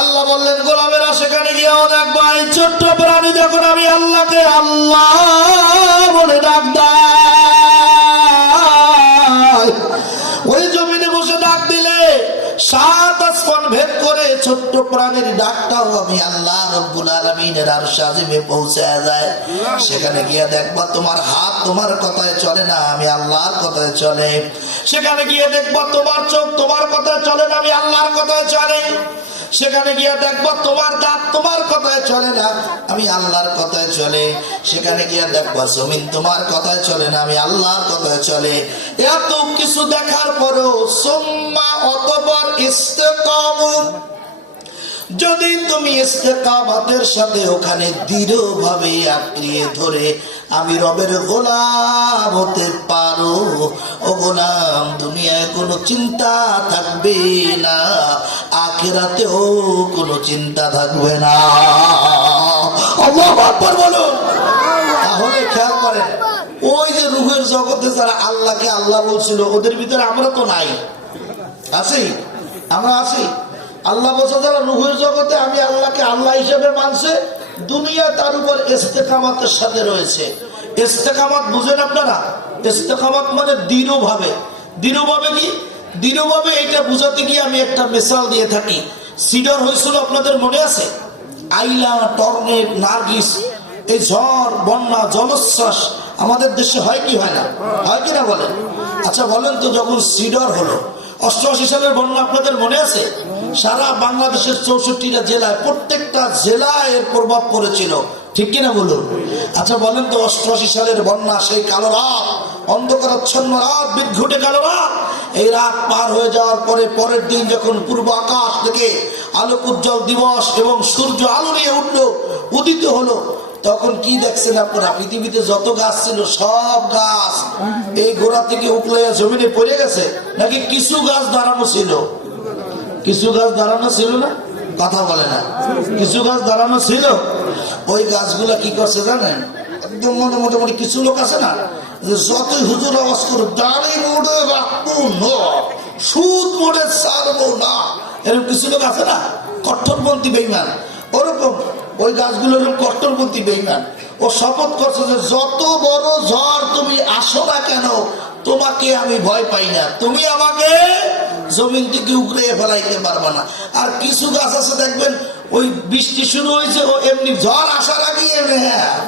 আল্লাহ বললেন গোলামেরা সেখানে গিয়েও দেখবা এই ছোট্ট প্রাণী যখন আমি আল্লাহকে আল্লাহ বলে ডাক দেয়, ওই জমিনে বসে ডাক দিলে 7 আসমান ভেদ করে ছোট্ট প্রাণীর ডাকটাও আমি আল্লাহ রব্বুল আলামিনের আরশ আজিমে পৌঁছে যায়। সেখানে গিয়ে দেখবা তোমার হাত তোমার কথায় চলে না, আমি আল্লাহর কথায় চলে। সেখানে গিয়ে দেখবা তোমার চোখ তোমার কথায় চলে না, আমি আল্লাহর কথায় চলে। সেখানে গিয়ে দেখবো তোমার দাঁত তোমার কথায় চলে না, আমি আল্লাহর কথায় চলে। সেখানে গিয়ে দেখবো জমিন তোমার কথায় চলে না, আমি আল্লাহর কথায় চলে। এত কিছু দেখার পরেও সুম্মা অতঃপর ইস্তেকামু, যদি তুমি ইস্তেকামাতের সাথে ওখানে দৃঢ়ভাবে আঁকড়িয়ে ধরে আমি রবের গোলাম হতে পারো, ও গোলাম দুনিয়ায় কোনো চিন্তা থাকবে না, আখিরাতেও কোনো চিন্তা থাকবে না। আল্লাহু আকবার বলো। তাহলে খেয়াল করেন, ওই যে রূহের জগতে যারা আল্লাহকে আল্লাহ বলছিল, ওদের ভিতরে আমরা তো নাই, আছি? আমরা আছি? আল্লাহ বলছে যারা রূহের জগতে আমি আল্লাহকে আল্লাহ হিসেবে মানছে, দুনিয়া তার উপর ইস্তেকামাতের সাথে রয়েছে। ইস্তেকামাত বুঝেন আপনারা? ইস্তেকামাত মানে দৃঢ়ভাবে। দৃঢ়ভাবে কি? দৃঢ়ভাবে এটা বুঝাতে গিয়ে আমি একটা মিসাল দিয়ে থাকি। সিডর হয়েছিল আপনাদের মনে আছে? আইলা, টর্নেড, নার্গিস, এই ঝড়, বন্যা, জলোচ্ছ্বাস আমাদের দেশে হয় কি হয় না? হয় কিনা বলেন? আচ্ছা বলেন তো, যখন সিডর হলো 88 সালের বন্যা আপনাদের মনে আছে? সারা বাংলাদেশের 64টা জেলায়, প্রত্যেকটা জেলায় এর প্রভাব পড়েছিল, ঠিক কিনা বলুন? আচ্ছা বলেন তো, 88 সালের বন্যা, সেই কালো রাত, অন্ধকারাচ্ছন্ন রাত, বিদঘুটে কালো রাত, এই রাত পার হয়ে যাওয়ার পরে পরের দিন যখন পূর্ব আকাশ থেকে আলোক উজ্জ্বল দিবস এবং সূর্য আলো নিয়ে উঠলো, উদিত হলো, তখন কি দেখছেন আপনারা? পৃথিবীতে যত গাছ ছিল সব গাছ এই গোড়া থেকে উপলে জমিনে পড়ে গেছে, নাকি কিছু গাছ দাঁড়ানো ছিল? কিছু গাছ দাঁড়ানো ছিল না? কথা বলে না। কিছু গাছ দাঁড়ানো ছিল। ওই গাছগুলা কি করছে জানেন? একদম মোটামুটি কিছু লোক আছে না, যে যতই হুজুর আওয়াজ করো, দাড়ি মোড়ে রাখবো না, সুদ মোড়ে ছাড়বো না, এরকম কিছু লোক আছে না, কট্টরপন্থী বেঈমান। ওরকম ওই গাছগুলো কট্টরপন্থী বেঈমান। ও শপথ করছে যে যত বড় ঝড় তুমি আসো না কেন, তোমাকে আমি ভয় পাই না, তুমি আমাকে জমিন থেকে উগড়ে ফেলাইতে পারবা না। আর কিছু গাছ আছে দেখবেন, ওই বৃষ্টি শুরু হয়েছে, ও এমনি ঝড় আসার আগেই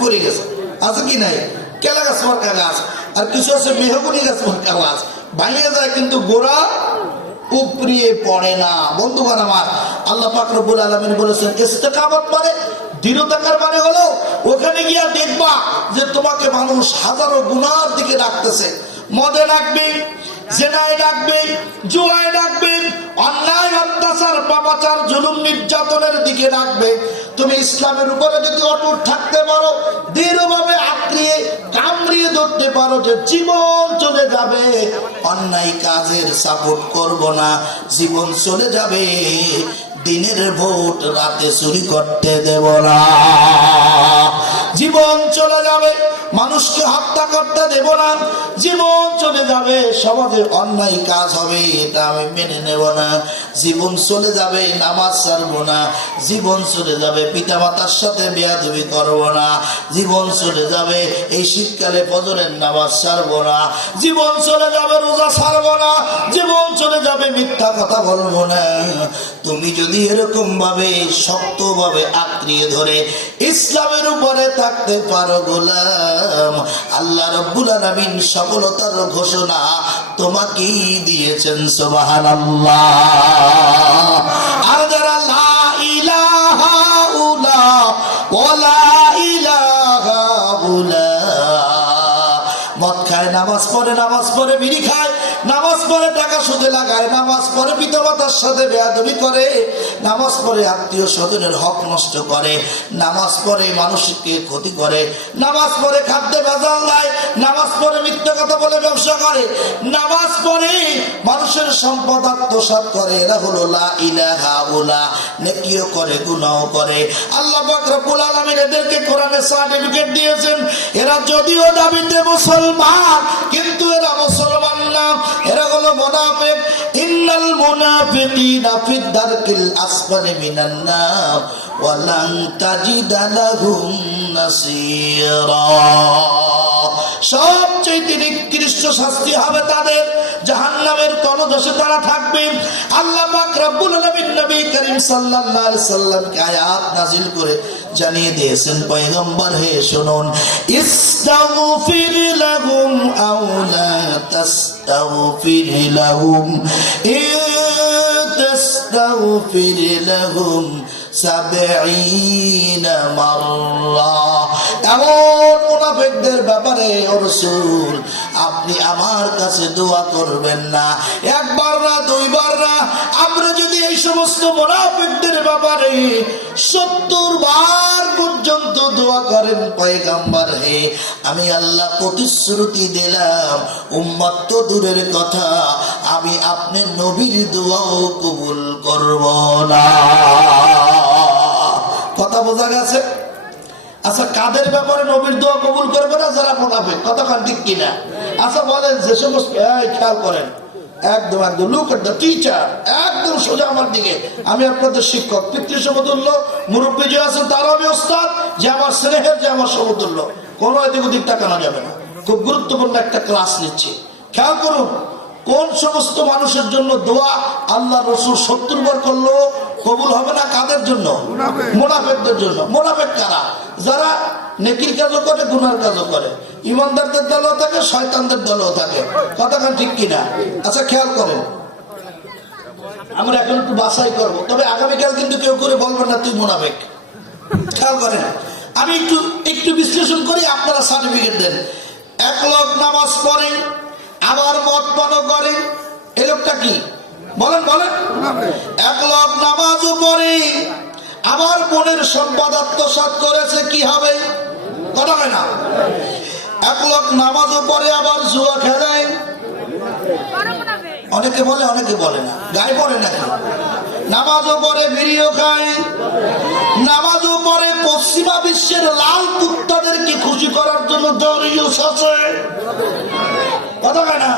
পড়ে গেছে, আছে কি নাই? কেলা গাছ মার্কা গাছ। আর কিছু আছে মেহগনি গাছ মার্কা গাছ, ভাঙিয়ে যায় কিন্তু গোড়া উপরিয়ে পড়ে না। বন্ধুগণ আমার, আল্লাহ পাক রব্বুল আলামিন বলেছেন ইস্তেকামত মানে দৃঢ়তার মানে হলো ওখানে গিয়া দেখবা যে তোমাকে মানুষ হাজারো গুনার দিকে ডাকতেছে। মদে ডাকবে, জেনায় ডাকবে, জুয়ায় ডাকবে, অন্যায় অত্যাচার পাপাচার জুলুম নির্যাতনের দিকে ডাকবে। তুমি ইসলামের উপরে যদি অটুট থাকতে পারো, দৃঢ়ভাবে আঁকড়িয়ে কামড়িয়ে ধরতে পারো যে জীবন চলে যাবে, অন্যায় কাজের সাপোর্ট করব না, জীবন চলে যাবে, দিনের ভোট রাতে চুরি করতে দেব না, জীবন চলে যাবে, মানুষকে হত্যা করতে দেব না, জীবন চলে যাবে, সমাজে অন্যায় কাজ হবে এটা আমি মেনে নেব না, জীবন চলে যাবে, নামাজ ছাড়বো না, জীবন চলে যাবে, পিতামাতার সাথে বেয়াদবি করবো না, জীবন চলে যাবে, এই শীতকালে ফজরের নামাজ ছাড়বো না, জীবন চলে যাবে, রোজা ছাড়বো না, জীবন চলে যাবে, মিথ্যা কথা বলবো না। তুমি যদি এরকম ভাবে শক্তভাবে আঁকড়িয়ে ধরে ইসলামের উপরে থাকতে পারো গোলাম, আল্লাহ রাব্বুল আলামিন সফলতার ঘোষণা তোমাকেই দিয়েছেন। সুবহানাল্লাহ। আর যারা লা ইলাহা ইল্লা ওয়া লা ইলাহা ইল্লা, মদ খায় না, নামাজ পড়ে বিড়ি খায়, নামাজ পড়ে টাকা সুদে লাগায়, নামাজ পড়ে পিতামাতার সাথে বেয়াদবি করে, নামাজ পড়ে আত্মীয় স্বজনের হক নষ্ট করে, নামাজ পড়ে মানুষকে ক্ষতি করে, নামাজ পড়ে খাদ্যে ভেজাল দেয়, নামাজ পড়ে মিথ্যা কথা বলে ব্যবসা করে, নামাজ পড়ে মানুষের সম্পদ আত্মসাৎ করে। এরা হলো লা ইলাহা উলা, নেকিও করে গুনাহও করে। আল্লাহ পাক রব্বুল আলামিন এদেরকে কোরআনে সার্টিফিকেট দিয়েছেন, এরা যদিও দাবিতে মুসলমান কিন্তু এরা মুসলমান না, এরা হলো মুনাফিক। ইন্নাল মুনাফিকিনা ফিদ দারকিল আসফালি মিনান নার ওয়া লান তাজিদা লাহুম নাসীরা। সবচেয়ে নিকৃষ্ট শাস্তি হবে তাদের, জাহান্নামের তলদেশে তারা থাকবে। আল্লাহ পাক রব্বুল আলামিন নবী করিম সাল্লাল্লাহু আলাইহি সাল্লামকে আয়াত নাযিল করে জানিয়ে দিয়েছেন, পয়গম্বর হে শুনুন, ইস্তাগফির লাহুম আও লা তাস্তাগফির লাহুম, ইস্তাগফির লাহুম 70 মাররা। এমন মুনাফিকদের ব্যাপারে ও রাসূল আপনি আমার কাছে দোয়া করবেন না, একবার না দুইবার না, আপনি যদি এই সমস্ত মুনাফিকদের ব্যাপারে 70 বার পর্যন্ত দোয়া করেন, পয়গম্বর হে আমি আল্লাহ প্রতিশ্রুতি দিলাম উম্মত তো দূরের কথা, আমি আপনার নবীর দোয়াও কবুল করব না। কথা বোঝা গেছে? আচ্ছা, কাদের ব্যাপারে নবীর দোয়া কবুল করবে না? যারা মুনাফিক। কথাটা ঠিক কিনা? আচ্ছা বলেন, যে সমস্ত খেয়াল করেন, একদম লুক এট দ্য টিচার, একদম সোজা আমার দিকে। আমি আপনাদের শিক্ষক, পিতৃসমতুল্য মুরব্বী যে আছেন তার আমি ওস্তাদ, যে আমার স্নেহের, যে আমার সমতুল্য, কোনো এদিক ওদিক তাকানো যাবে না। খুব গুরুত্বপূর্ণ একটা ক্লাস নিচ্ছি, খেয়াল করুন। কোন সমস্ত মানুষের জন্য দোয়া আল্লাহ রাসূল 70 বার করলো কবুল হবে না? কাদের জন্য? মুনাফিকদের জন্য। মুনাফিক কারা? যারা নেকির কাজও করে, গুনার কাজও করে, ইমানদারদের দলও থাকে, শয়তানদের দলও থাকে। কথাটা ঠিক কিনা? আচ্ছা খেয়াল করেন, আমরা এখন একটু বাছাই করবো, তবে আগামীকাল কিন্তু কেউ করে বলবেন না তুই মুনাফিক। খেয়াল করেন, আমি একটু বিশ্লেষণ করি, আপনারা সার্টিফিকেট দেন। এক লোক নামাজ পড়ে আবার মদ পানও করে, এই লোকটা কি? বলেন বলেন। এক লোক নামাজও পড়ে আবার বোনের সম্পদ আত্মসাৎ করেছে, কি হবে? কথা হয় না? এক লোক নামাজও পড়ে আবার জুয়া খেলে, অনেকে বলে অনেকে বলে না, গায়ে পড়ে নাকি? নামাজও পড়ে বিড়িও খায়, নামাজও পড়ে পশ্চিমা বিশ্বের লাল কুত্তাদেরকে খুশি করার জন্য দলীয় আছে। কথা হয় না?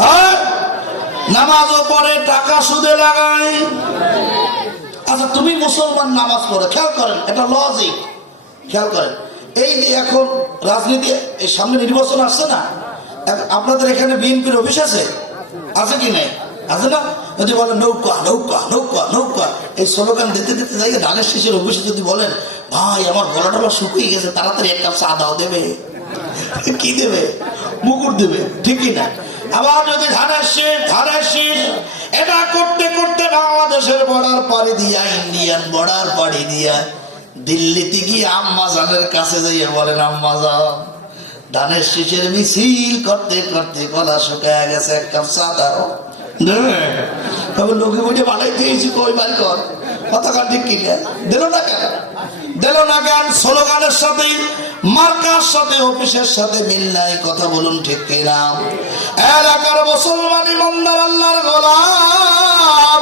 হ্যাঁ, নামাজও পড়ে টাকা সুদে লাগায়। আচ্ছা, তুমি মুসলমান নামাজ পড়ে, খেয়াল করেন, এটা লজিক, খেয়াল করেন। এই এখন রাজনীতি, এই সামনে নির্বাচন আসছে না, আপনাদের এখানে বিএনপির অফিস আছে কি নাই? আছে না? যদি বলেন নৌকা নৌকা নৌকা নৌকা, এই স্লোগান দিতে দিতে যাই ধানের শীষের অফিসে যদি বলেন, ভাই আমার গলাটা শুকিয়ে গেছে, তাড়াতাড়ি এক কাপ চা দাও, দেবে? কি দেবে? মুকুট দেবে, ঠিকই না? আবার যদি ধানের শীষ, এটা করতে করতে বাংলাদেশের বর্ডার পাড়ি দিয়া, ইন্ডিয়ান বর্ডার পাড়ি দিয়া দিল্লিতে গিয়ে আম্মা জানের কাছে যাইয়ে বলেন, আম্মা জান ধানের শীষের মিছিল করতে করতে গলা শুকায় গেছে, এক কাপ চা দাও, দেবে? তবে লোকে বুঝে বানাই দিয়েছি, কই বাড়ি কর। কতক্ষণ ঠিক কিনে দিল না কেন? দিল না কেন? স্লোগানের সাথে, মার্কার সাথে, অফিসের সাথে মিল নাই। কথা বলুন ঠিক কিনা? এলাকার মুসলমান ইমানদার আল্লাহর গোলাম,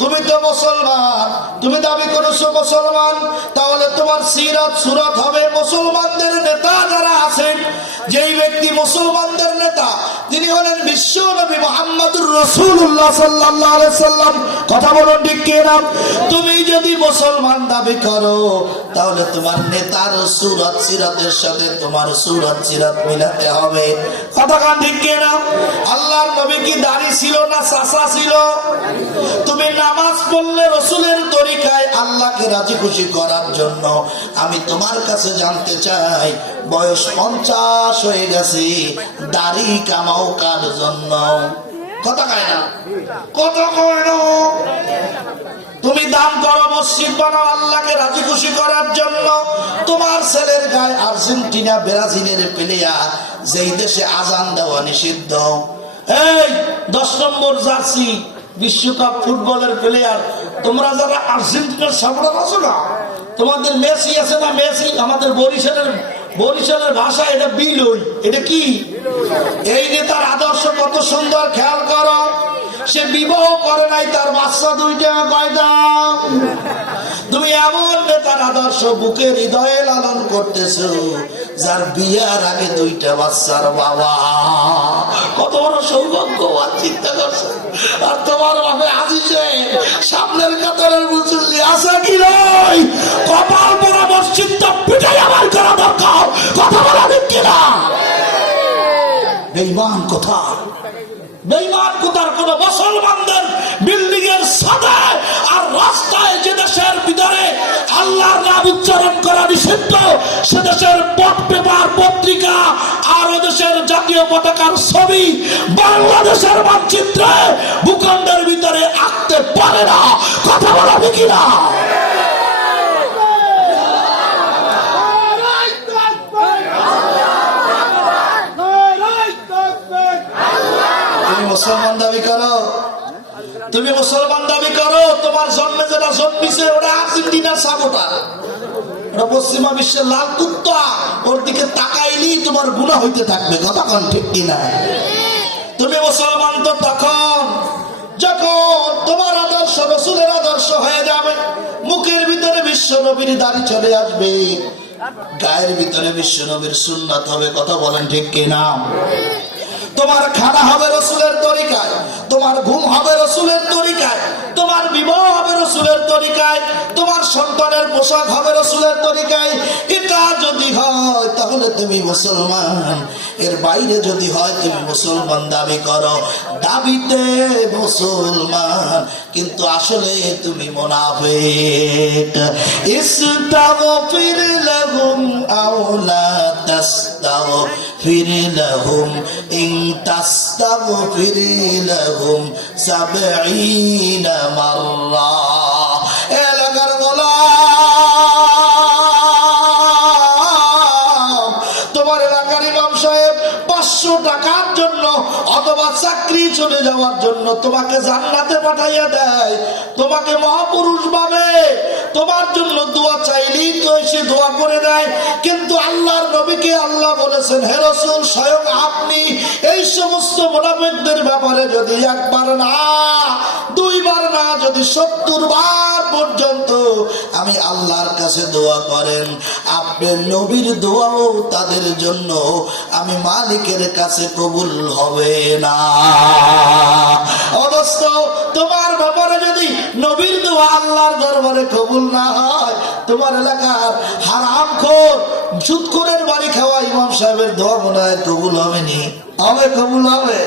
তুমি তো মুসলমান, তুমি দাবি করেছো মুসলমান, তাহলে তোমার সিরাত সুরাত হবে মুসলমানদের নেতা যারা আছেন। যেই ব্যক্তি মুসলমানদের নেতা, তিনি হলেন বিশ্ব নবী মুহাম্মদুর রাসূলুল্লাহ সাল্লাল্লাহু আলাইহি সাল্লাম। কথা বলুন ঠিক কিনা? তুমি যদি মুসলমান দাবি করো, তাহলে তোমার নেতার সুরাত সিরাতের সাথে তোমার সুরাত সিরাত মিলাতে হবে। কথা কান ঠিক কিনা? আল্লাহর নবী কি দাড়ি ছিল না চাচা ছিল? তুমি নামাজ পড়লে রসুলের তরিকায় আল্লাহকে রাজি খুশি করার জন্য, আমি তোমার কাছে জানতে চাই, বয়স 50 হয়ে গেছে, দাড়ি কামাও কার জন্য? কথা কয় না? কথা কয় না? তুমি দান করো, মসজিদ বানাও আল্লাহকে রাজি খুশি করার জন্য। তোমার ছেলের গায়ে আর্জেন্টিনা ব্রাজিলের প্লেয়ার, যেই দেশে আজান দেওয়া নিষিদ্ধ, এই 10 নম্বর জার্সি বিশ্বকাপ ফুটবলের প্লেয়ার, তোমরা যারা আর্জেন্টিনার সাপোর্টার আছো না, তোমাদের মেসি আছে না, মেসি আমাদের বরিশালের ভাষা এটা বিলই, এটা কি? এই নেতার আদর্শ কত সুন্দর, খেয়াল করো। সে বিবাহ করে নাই, তার বাচ্চা 2টা কয়টা। তুমি এমন নেতার আদর্শ বুকের হৃদয়ে লালন করতেছো, যার বিয়ার আগে 2টা বাচ্চার বাবা। কত বড় সৌভাগ্যবান, চিন্তা করছো। আর তোমার বাপে আজিজে সামনের কাতারের মুসল্লি আছে কি নয়, কপাল পরা মসজিদটা পিটাই আমার করা দরকার। কথা বলা ঠিক কিনা? বেঈমান কথা, বেঈমান কোথার কোন মুসলমানদের বিল্ডিং এর সাথে আর রাস্তায়, যে দেশের ভিতরে আল্লাহর নাম উচ্চারণ করা নিষিদ্ধ, সে দেশের পেপার পত্রিকা আর ও দেশের জাতীয় পতাকার ছবি বাংলাদেশের মানচিত্রে ভূখণ্ডের ভিতরে আঁকতে পারে না। কথা বলা দেখি না? মুসলমান দাবি করো, তুমি মুসলমান দাবি করো, তোমার জন্মে যেটা জন্মিছে ওটা আর্জেন্টিনার সাপোর্টার, ওটা পশ্চিমা বিশ্বের লাল কুত্তা, ওর দিকে তাকাইলেই তোমার গুনাহ হইতে থাকবে। কথা কোন ঠিক কিনা? তুমি মুসলমান তো তখন যখন তোমার আদর্শ রাসূলের আদর্শ হয়ে যাবে, মুখের ভিতরে বিশ্ব নবীর দাড়ি চলে আসবে, গায়ের ভিতরে বিশ্ব নবীর সুন্নাত হবে। কথা বলেন ঠিক কিনা? তোমার খানা হবে রসুলের তরিকায়, তোমার ঘুম হবে রসুলের তরিকায়, তোমার বিবাহ হবে রসুলের তরিকায়, তোমার সন্তানের পোশাক হবে রসুলের তরিকায়। এটা যদি হয় তাহলে তুমি মুসলমান। এর বাইরে যদি হয় তুমি মুসলমান দাবি করো, দাবিতে মুসলমান, কিন্তু আসলে তুমি মুনাফিক। ইস্তাগফির লাহুম আও লা তাস্তাগফির লাহুম ইন তাস্তাগফির লাহুম 70 মাররা। এলাকার গোলাম, তোমার এলাকার ইমাম সাহেব 500 টাকার জন্য অথবা চাকরি চলে যাওয়ার জন্য তোমাকে জান্নাতে পাঠাইয়া দেয়, তোমাকে মহাপুরুষ ভাবে, তোমার জন্য দোয়া চাইলেই তো এসে দোয়া করে দেয়। কিন্তু আল্লাহর নবীকে আল্লাহ বলেছেন, হে রাসূল, স্বয়ং আপনি এই সমস্ত মুনাফিকদের ব্যাপারে যদি 1 বার না 2 বার না, যদি 70 বার পর্যন্ত আমি আল্লাহর কাছে দোয়া করেন, আপনার নবীর দোয়াও তাদের জন্য আমি মালিকের কাছে কবুল হবে না। অবশ্য তোমার ব্যাপারে যদি নবীর দোয়া আল্লাহর দরবারে কবুল না হয়, তোমার এলাকার হারামখোর সুদখোরের বাড়ি খাওয়া ইমাম সাহেবের দোয়া মনে হয় কবুল হবে নি? হবে, কবুল হবে?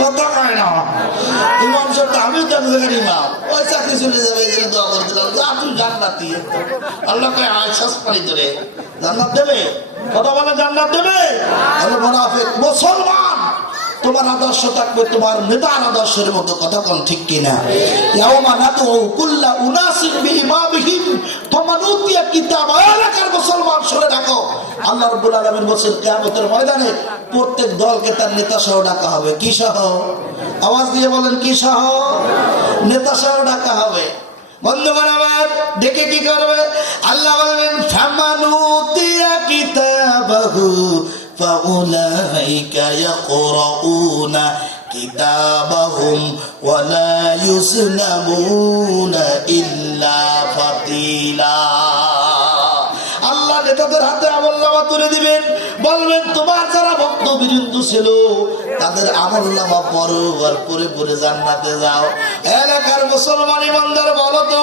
কথা কয় না ইমাম সাহেব, আমি তো জায়গার ইমাম, ওই চাকরি চলে যাবে, এখানে দোয়া করে দিলাম আপনি জান্নাতি। আল্লাহ কয় আশ্বাস পানি ধরে জান্নাত দেবে। কথা বলে জান্নাত দেবে? তাহলে মুনাফিক। মুসলমান তোমার আদর্শ থাকবে তোমার নেতার আদর্শের মতো। কথা কোন ঠিক কিনা? ইয়াউমা নাদউ কুল্লা উনাসিন বিইমামিহিম ফামান উতিয়া কিতাবা। এলাকার মুসলমান শুনে রাখো, আল্লাহ রাব্বুল আলামিন বলেন কিয়ামতের ময়দানে প্রত্যেক দলকে তার নেতা সহ ডাকা হবে। কি সহ? আওয়াজ দিয়ে বলেন, কি সহ? নেতা সহ ডাকা হবে। বন্ধুগণ আমার, দেখে কি করবে? আল্লাহ বলেন, ফামান উতিয়া কিতাবাহু فَأُولَئِكَ يَقْرَؤُونَ كِتَابَهُمْ وَلَا يُظْلَمُونَ إِلَّا فَتِيلًا। আল্লাহ নেতাদের হাতে আমলনামা তুলে দিবেন, বলবেন তোমার যারা ভক্তবৃন্দ ছিল তাদের আমলনামা পড়ো আর পড়ে পড়ে জান্নাতে যাও। এলাকার মুসলমান ইমানদার বলো তো,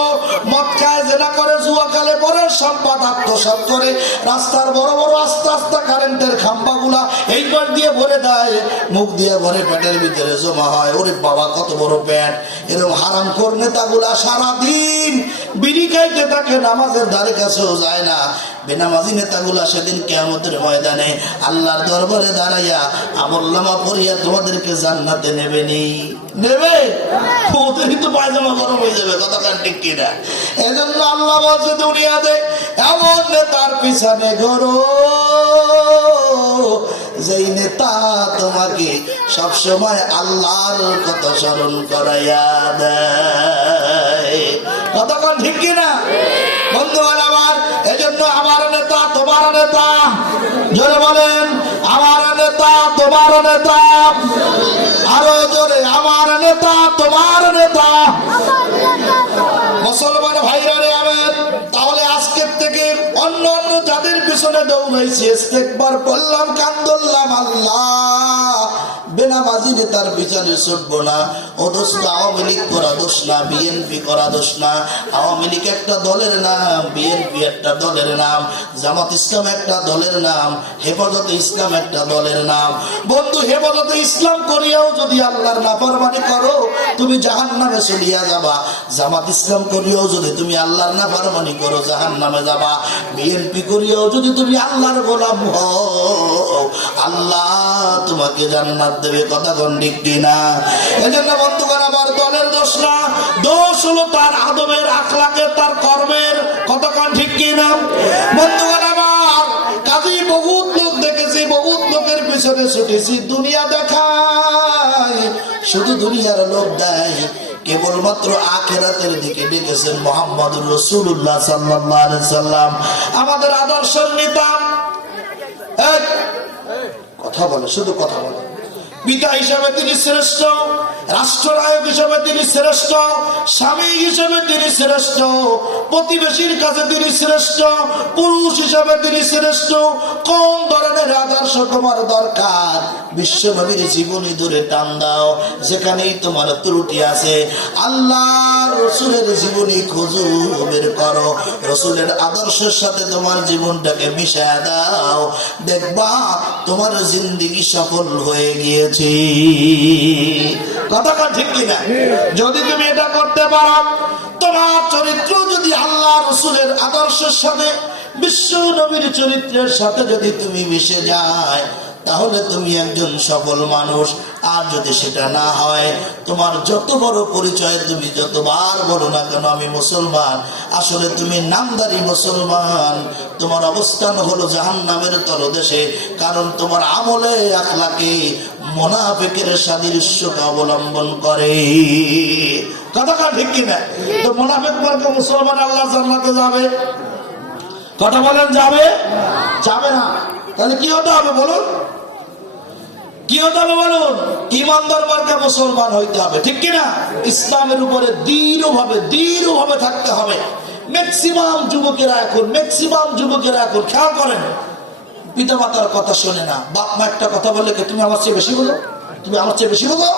মদ খায়, জেনা করে, জুয়া খেলে, পরের সম্পদ আত্মসাৎ করে, রাস্তার বড় বড় আস্তে আস্তে কারেন্টের খাম্বাগুলা এই পাশ দিয়ে ভরে দেয়, মুখ দিয়ে ভরে পেটের ভিতরে জমা হয়। ওরে বাবা কত বড় পেট! এরকম হারামখোর নেতাগুলা সারাদিন বিড়ি খাইতে থাকে, নামাজের ধারে কাছেও যায় না। বেনামাজি নেতাগুলা সেদিন কিয়ামতের ময়দানে আল্লাহর দরবারে দাঁড়াইয়া আমলনামা পড়িয়া তোমাদেরকে জান্নাতে নেবে নি? নেবে? ওদের কিন্তু পায়জামা গরম হয়ে যাবে, কথা কান ঠিক কিনা? এজন্য আল্লাহ বলছে দুনিয়াতে এমন নেতার পিছনে ঘোরো যেই নেতা তোমাকে সবসময় আল্লাহর কথা স্মরণ করাইয়া দেয়, কথা কান ঠিক কিনা? বন্ধুগণ আমার, এজন্য আমার নেতা তোমার নেতা, জোরে বলেন আমার নেতা তোমার নেতা, আরো জোরে আমার নেতা তোমার নেতা। মুসলমান ভাইরা রে আমার, তাহলে আজকের থেকে অন্য অন্য যাদের পিছনে দৌড়াইছি ইস্তেগফার বললাম, কান্দল্লাম, আল্লাহ বেনামাজি নেতার পিছনে ছুটবো না। ও দোস্ত, আওয়ামী লীগ করা দোষ না, বিএনপি করা দোষ না। আওয়ামী লীগ একটা দলের নাম, বিএনপি একটা দলের নাম, জামাত ইসলাম একটা দলের নাম, হেফাজতে ইসলাম একটা দলের নাম। বন্ধু, হেফাজতে ইসলাম করিয়াও যদি আল্লাহর নাফরমানি করো তুমি জাহান্নামে চলিয়া যাবা। জামাত ইসলাম করিয়াও যদি তুমি আল্লাহর নাফরমানি করো জাহান্নামে যাবা। বিএনপি করিয়াও যদি তুমি আল্লাহর গোলাম হও আল্লাহ তোমাকে জান্নাত দেবে, কথা কোন ঠিক কিনা? এজন্য বন্ধুগণ আমার, দলের দোষ না, দোষ হলো তার আদবের, আখলাকের, তার কর্মের, কথা কোন ঠিক কিনা? বন্ধুগণ আমার, কাজী বহুত লোক দেখেছি, বহুত লোকের পিছনে ছুটেছি, দুনিয়া দেখায়, শুধু দুনিয়ার লোক দেয়, কেবলমাত্র আখিরাতের দিকে ডেকেছেন মুহাম্মদুর রাসূলুল্লাহ সাল্লাল্লাহু আলাইহি সাল্লাম, আমাদের আদর্শের নেতা। কথা বলে, শুধু কথা বলে। পিতা হিসাবে তিনি শ্রেষ্ঠ, রাষ্ট্রনায়ক হিসাবে তিনি শ্রেষ্ঠ, স্বামী হিসাবে তিনি শ্রেষ্ঠ, প্রতিবেশীর কাছে তিনি শ্রেষ্ঠ, পুরুষ হিসাবে তিনি শ্রেষ্ঠ। কোন ধরনের আদর্শ তোমার দরকার? বিশ্ব নবীর জীবনী ধরে টান দাও, যেখানেই তোমার ত্রুটি আছে আল্লাহ রসুলের জীবনী খোঁজো, বের করো, রসুলের আদর্শের সাথে তোমার জীবনটাকে মিশায় দাও, দেখবা তোমার জিন্দেগি সফল হয়ে গিয়েছে। কথাটা ঠিক কিনা? যদি তুমি এটা করতে পারো, তোমার চরিত্র যদি আল্লাহ রসুলের আদর্শের সাথে, বিশ্ব নবীর চরিত্রের সাথে যদি তুমি মিশে যায়, তাহলে তুমি একজন সফল মানুষ। আর যদি সেটা না হয়, তোমার যত বড় পরিচয় তুমি যতবার বলো না কেন আমি মুসলমান, আসলে তুমি নামদারি মুসলমান, তোমার অবস্থান হলো জাহান্নামের তলদেশে। কারণ তোমার আমলে আখলাকে মুনাফিকের সাদৃশ্যকে অবলম্বন করে, কথাটা ঠিক কিনা? তো মুনাফিক মার্কা মুসলমান আল্লাহ জান্নাতে যাবে? কথা বলেন, যাবে? যাবে না। তাহলে কি হতে হবে বলুন? কি হতে হবে বলুন? ইমানদার মার্কা মুসলমান হইতে হবে, ঠিক কিনা? ইসলামের উপরে দৃঢ়ভাবে থাকতে হবে। ম্যাক্সিমাম যুবকেরা এখন খেয়াল করেন, পিতা মাতার কথা শোনে না। বাপ মা একটা কথা বললে তুমি আমার চেয়ে বেশি বলো, তুমি আমার চেয়ে বেশি বলো।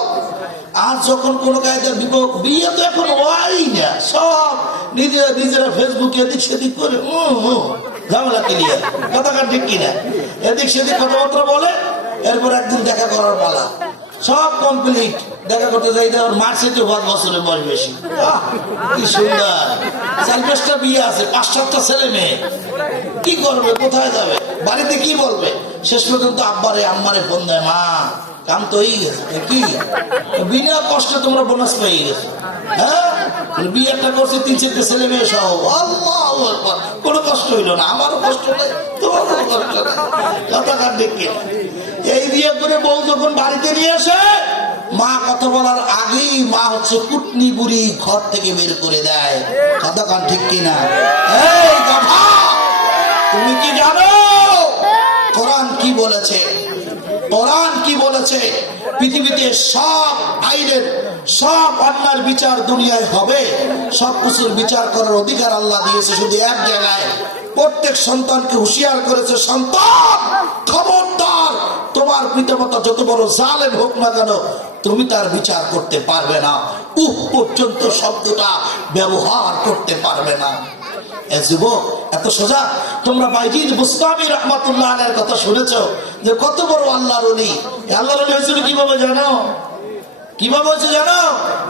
আর যখন কোনো কায়দার বিয়ে তো এখন হয় না, সব নিজেরা ফেসবুকে এদিক সেদিক করে ঝামেলা ক্লিয়ার, কথা ঠিক কিনা? এদিক সেদিক কথাবার্তা বলে, এরপর একদিন দেখা করার পালা, সব কমপ্লিট। দেখা করতে যাই, ওর মার সাথে 5 বছরের বয়স বেশি। কি সুন্দর, 4-5টা বিয়ে আছে, 5-7টা ছেলে মেয়ে। কি করবে, কোথায় যাবে, বাড়িতে কি বলবে? শেষ পর্যন্ত আব্বারে আম্মারে ফোন দেয়, মা কাম তো হয়ে গেছে, কি বিনা কষ্টে তোমরা বোনাস পেয়ে গেছো। হ্যাঁ, বিয়েটা করছে 3-4টে ছেলে মেয়ে সহ, আল্লাহু আকবার, কোনো কষ্ট হইল না, আমারও কষ্ট নেই, তোমারও কষ্ট নেই, কথা দেখে। এই বিয়ে করে বউ যখন বাড়িতে নিয়ে আসে, মা কথা বলার আগেই মা হচ্ছে কুটনি বুড়ি ঘর থেকে বের করে দেয়, কথা কান ঠিক কিনা? এই কথা তুমি কি জানো কোরআন কি বলেছে? কোরআন কি বলেছে? পৃথিবীতে সব আইনের, সব অন্যায়ের বিচার দুনিয়ায় হবে, সব কিছুর বিচার করার অধিকার আল্লাহ দিয়েছে শুধু এক জায়গায়। প্রত্যেক সন্তানকে হুঁশিয়ার করেছে, সন্তান খবরদার, তোমার পিতামাতা যত বড় জালেম হোক না কেন তুমি তার বিচার করতে পারবে না, পর্যন্ত শব্দটা ব্যবহার করতে পারবে না। এ যুবক, এত সোজা? তোমরা বাইজিদ বুস্তামি রাহমাতুল্লাহ আলাইহির কথা শুনেছো যে কত বড় আল্লাহর ওলি। আল্লাহর ওলি হয়েছিল কিভাবে জানো? কিভাবে হয়েছে জানো?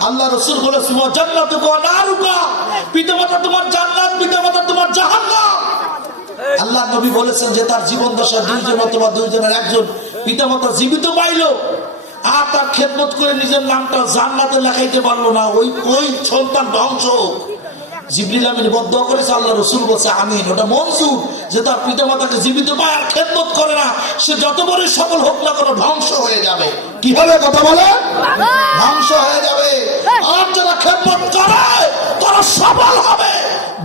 আল্লাহ রাসূল বলেছেন ওয়া জান্নাতুকা ওয়া নারুকা, পিতামাতা তোমার জান্নাত, পিতামাতা তোমার জাহান্নাম। আল্লাহ নবী বলেছেন যে তার জীবন দশা দুইজন অথবা দুইজনের একজন পিতামাতা জীবিত পাইলো আর তার খেদমত করে নিজের নামটা জান্নাতে লেখাইতে পারলো না, ওই সন্তান ধ্বংস। জিবরিল আমিন বদদোয়া করেছে, আল্লাহ রাসূল বলেছে আমিন। ওটা মনসুর যে তার পিতামাতাকে জীবিত পায় আর খেদমত করে না, সে যত বড় সফল হোক না কোনো ধ্বংস হয়ে যাবে। কি হবে কথা বলে? ধ্বংস হয়ে যাবে। আর যারা খেদমত করে তারা সফল হবে।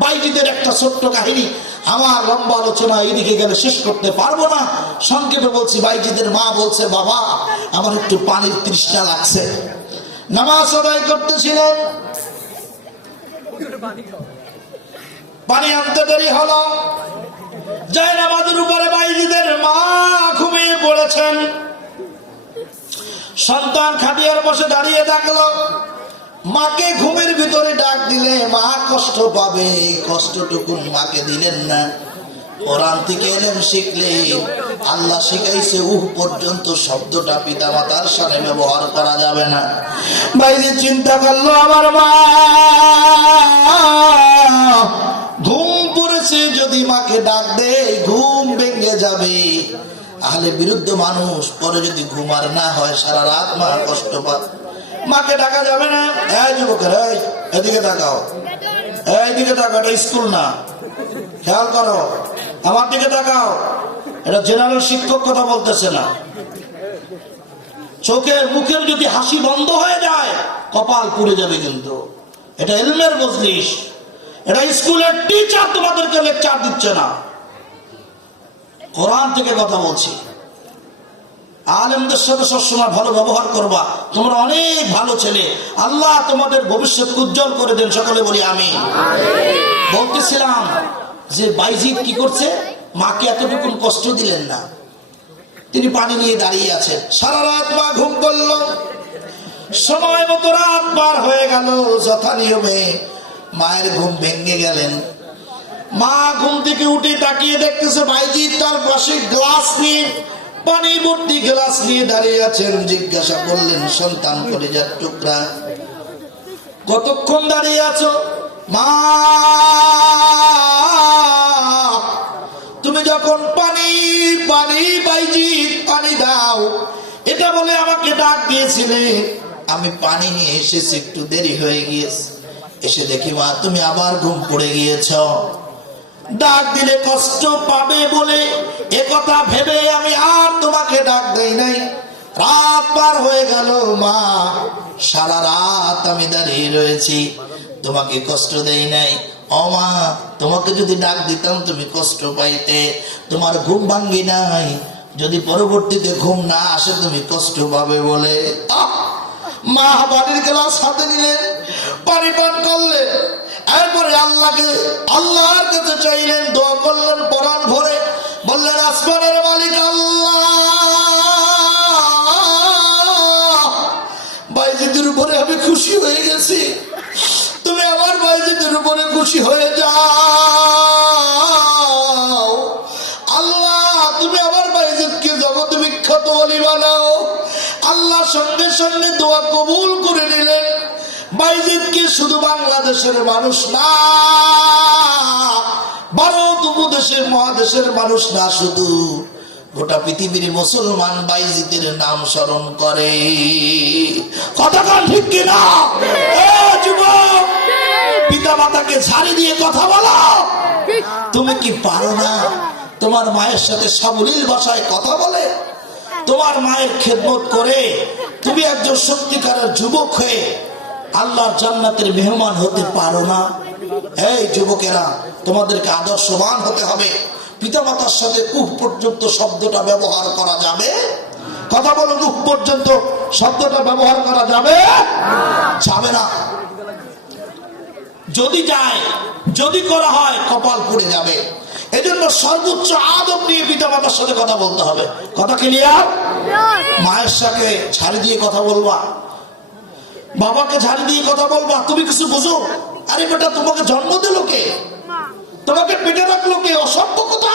বাইজিদের একটা ছোট্ট কাহিনী, আমার লম্বা আলোচনা এইদিকে গেলে শেষ করতে পারবো না, সংক্ষেপে বলছি। বাইজিদের মা বলছে বাবা আমার একটু পানির তৃষ্ণা লাগছে। নামাজ আদায় করতেছিলেন, পানি আনতে দেরি হলো। যায় নামাজের উপরে বাইজিদের মা ঘুমিয়ে পড়েছেন। সন্তান খাটিয়ার বসে দাঁড়িয়ে থাকলো। মাকে ঘুমের ভিতরে ডাক দিলে মা কষ্ট পাবে, কষ্টটুকু মাকে দিলেন না। কোরআন থেকে এলেম শিখলে আল্লাহ শিখাইছে পর্যন্ত শব্দটা পিতা মাতার সাথে ব্যবহার করা যাবে না। বাইরে চিন্তা করলো আমার মা ঘুম পড়েছে, যদি মাকে ডাক দে ঘুম ভেঙে যাবে। আহলে বিরুদ্ধ মানুষ, পরে যদি ঘুম আর না হয় সারা রাত মা কষ্ট পাবে। মাকে ডাকা যাবে না। এই যুবকের, এদিকে তাকাও, এইদিকে তাকাও, এটা স্কুল না, খেয়াল করো, আমার দিকে তাকাও। এটা জেনারেল শিক্ষক কথা বলতেছে না। চোখের মুখের যদি হাসি বন্ধ হয়ে যায় কপাল পুড়ে যাবে। কিন্তু এটা ইলমের মজলিস, এটা স্কুলের টিচার তোমাদেরকে লেকচার দিচ্ছে না, কোরআন থেকে কথা বলছি। আলেমদের সাথে সবসময় ভালো ব্যবহার করবা। তোমরা অনেক ভালো ছেলে, আল্লাহ তোমাদের ভবিষ্যৎ উজ্জ্বল করে দেন। সকলে বলি আমিন। বলতেছিলাম যে বাইজিদ কি করছে, মাকে এতটুকু কষ্ট দিলেন না। তিনি পানি নিয়ে দাঁড়িয়ে আছেন, সারা রাত মা ঘুম করল। সময় মতো রাত পার হয়ে গেল। যথা নিয়মে মায়ের ঘুম ভেঙে গেলেন। মা ঘুম থেকে উঠে তাকিয়ে দেখতেছে বাইজিদ তার পাশে গ্লাস নিয়ে, পানি ভর্তি গ্লাস নিয়ে দাঁড়িয়ে আছেন। জিজ্ঞাসা করলেন সন্তান কলিজার টুকরা কতক্ষণ দাঁড়িয়ে আছো? মা তুমি যখন পানি পানি বাইজিদ পানি দাও এটা বলে আমাকে ডাক দিয়েছিলে, আমি পানি নিয়ে এসেছি, একটু দেরি হয়ে গিয়েছে। এসে দেখি মা তুমি আবার ঘুম পড়ে গিয়েছ। ডাক দিলে কষ্ট পাবে বলে একথা ভেবে আমি আর তোমাকে ডাক দেই নাই। রাত পার হয়ে গেল মা, সারা রাত আমি দাঁড়িয়ে রয়েছি, তোমাকে কষ্ট দেই নাই। ও মা, তোমাকে যদি ডাক দিতাম তুমি কষ্ট পাইতে, তোমার ঘুম ভাঙ্গি নাই, যদি পরবর্তীতে ঘুম না আসে তুমি কষ্ট পাবে বলে। মা পানির গ্লাস হাতে নিলেন, পানি পান করলেন, এরপরে আল্লাহর কাছে চাইলেন, দোয়া করলেন পরাণ ভরে, বললেন আসমানের মালিক আল্লাহ, বাইজিদের উপরে আমি খুশি হয়ে গেছি, তুমি আমার বাইজিদের উপরে খুশি হয়ে যাও। আল্লাহ তুমি আমার বাইজিদকে জগৎ বিখ্যাত ওলি বানাও। আল্লাহ সঙ্গে সঙ্গে দোয়া কবুল করে নিলেন। বাইজিদকে শুধু বাংলাদেশের মানুষ না, ভারত উপদেশের মহাদেশের মানুষ না, শুধু গোটা পৃথিবীর মুসলমান বাইজিদের নাম স্মরণ করে। কথা কান ঠিক কিনা? যুবক, পিতা মাতাকে ঝাড়ি দিয়ে কথা বলো। তুমি কি পারো না তোমার মায়ের সাথে সাবলীল ভাষায় কথা বলে? তোমার মায়ের খেদমত করে তুমি একজন সত্যিকারের যুবক হয়ে আল্লাহর জান্নাতের মেহমান হতে পারো না? এই যুবকেরা, তোমাদেরকে আদর্শবান হতে হবে। পিতামাতার সাথে উহ পর্যন্ত শব্দটা ব্যবহার করা যাবে? কথা বলুন, উহ পর্যন্ত শব্দটা ব্যবহার করা যাবে? যাবে না। যদি যায়, যদি করা হয় কপাল পুড়ে যাবে। এজন্য সর্বোচ্চ আদব নিয়ে পিতামাতার সাথে কথা বলতে হবে। কথা ক্লিয়ার? মায়ের সাথে ঝাড়ি দিয়ে কথা বলবা, বাবাকে ঝাড়ি দিয়ে কথা বলবা। তুমি কিছু বুঝো? আরে বেটা, তোমাকে জন্ম দিল কে? তোমাকে পেটে রাখলো কে? অসভ্য কথা।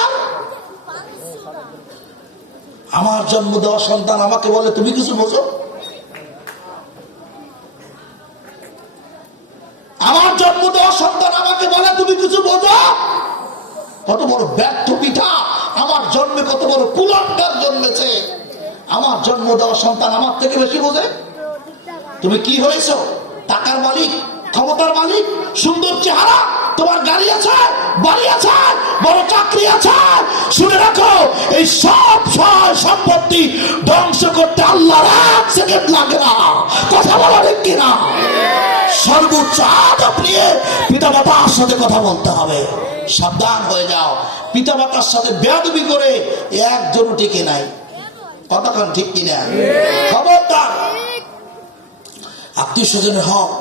আমার জন্ম দেওয়া সন্তান আমাকে বলে তুমি কিছু বোঝো? আমার জন্ম দেওয়া সন্তান আমাকে বলে তুমি কিছু বোঝো? কত বড় ব্যর্থ পিতা! আমার জন্মে কত বড় কুলাঙ্গার জন্মেছে। আমার জন্ম দেওয়া সন্তান আমার থেকে বেশি বোঝে? তুমি কি হয়েছো? টাকার মালিক, ক্ষমতার মালিক, সুন্দর চেহারা, তোমার গাড়ি আছে, বাড়ি আছে, বড় চাকরি আছে। শুনে রাখো, এই সব সম্পত্তি ধ্বংস করতে আল্লাহর 1 সেকেন্ড লাগে না। কথা বলা ঠিক কিনা? সর্বোচ্চ আদব নিয়ে পিতা মাতার সাথে কথা বলতে হবে। সাবধান হয়ে যাও, পিতা মাতার সাথে বেয়াদবি করে একজন টিকে নাই। কতক্ষণ ঠিক কিনা? খবরদার। আত্মীয় স্বজনের হক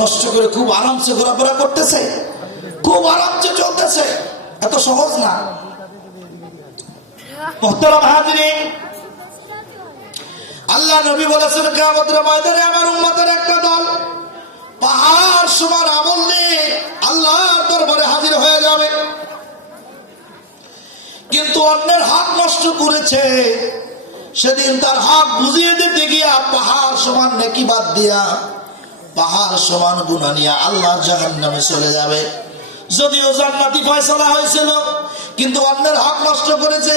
নষ্ট করে খুব আরামসে ঘোরাফেরা করতেছে, খুব আরামসে চলতেছে, এত সহজ না। মুহতারাম হাজিরিন, আল্লাহ নবী বলেছেন কিয়ামতের ময়দানে আমার উম্মতের একটা দল পাহাড় সমান আমল নিয়ে আল্লাহর দরবারে হাজির হয়ে যাবে, কিন্তু অন্যের হক নষ্ট করেছে। সেদিন তার হক বুঝিয়ে দিতে গিয়া পাহাড় সমান নেকি বাদ দিয়া পাহাড় সমান গুনাহ নিয়ে আল্লাহর জাহান্নামে চলে যাবে। যদিও জান্নাতি ফয়সালা হয়েছিল, কিন্তু অন্যের হক নষ্ট করেছে।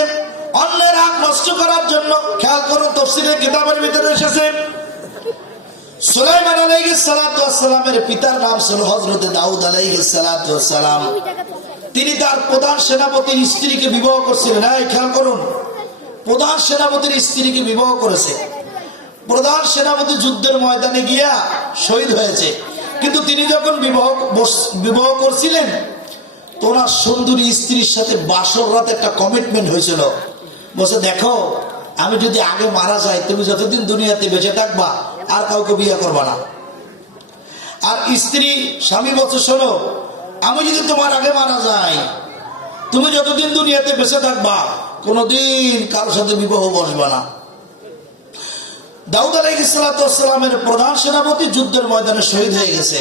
অন্যের হক নষ্ট করার জন্য খেয়াল করুন, তাফসীরের কিতাবের ভিতরে এসেছে সুলাইমান আলাইহিস সালাতু ওয়াস সালামের পিতার নাম ছিল হযরত দাউদ আলাইহিস সালাতু ওয়াস সালাম। তিনি তার প্রধান সেনাপতির স্ত্রীকে বিবাহ করছিলেন। এই খেয়াল করুন, প্রধান সেনাপতির স্ত্রীকে বিবাহ করেছে। প্রধান সেনাপতি যুদ্ধের ময়দানে গিয়া শহীদ হয়েছে, কিন্তু তিনি যখন বিবাহ করছিলেন তো ওনার সুন্দরী স্ত্রীর সাথে বাসর রাতে একটা কমিটমেন্ট হয়েছিল। বলছে, দেখো আমি যদি আগে মারা যাই, তুমি যতদিন দুনিয়াতে বেঁচে থাকবা আর কাউকে বিয়ে করবা না। আর স্ত্রী স্বামী বলছে, শোনো আমি যদি তোমার আগে মারা যাই, তুমি যতদিন দুনিয়াতে বেঁচে থাকবা কোনদিন কারোর সাথে বিবাহ বসবা না। দাউদ আলাইহিস সালাতু ওয়াস সালামের প্রধান সেনাপতি যুদ্ধের ময়দানে শহীদ হয়ে গেছে।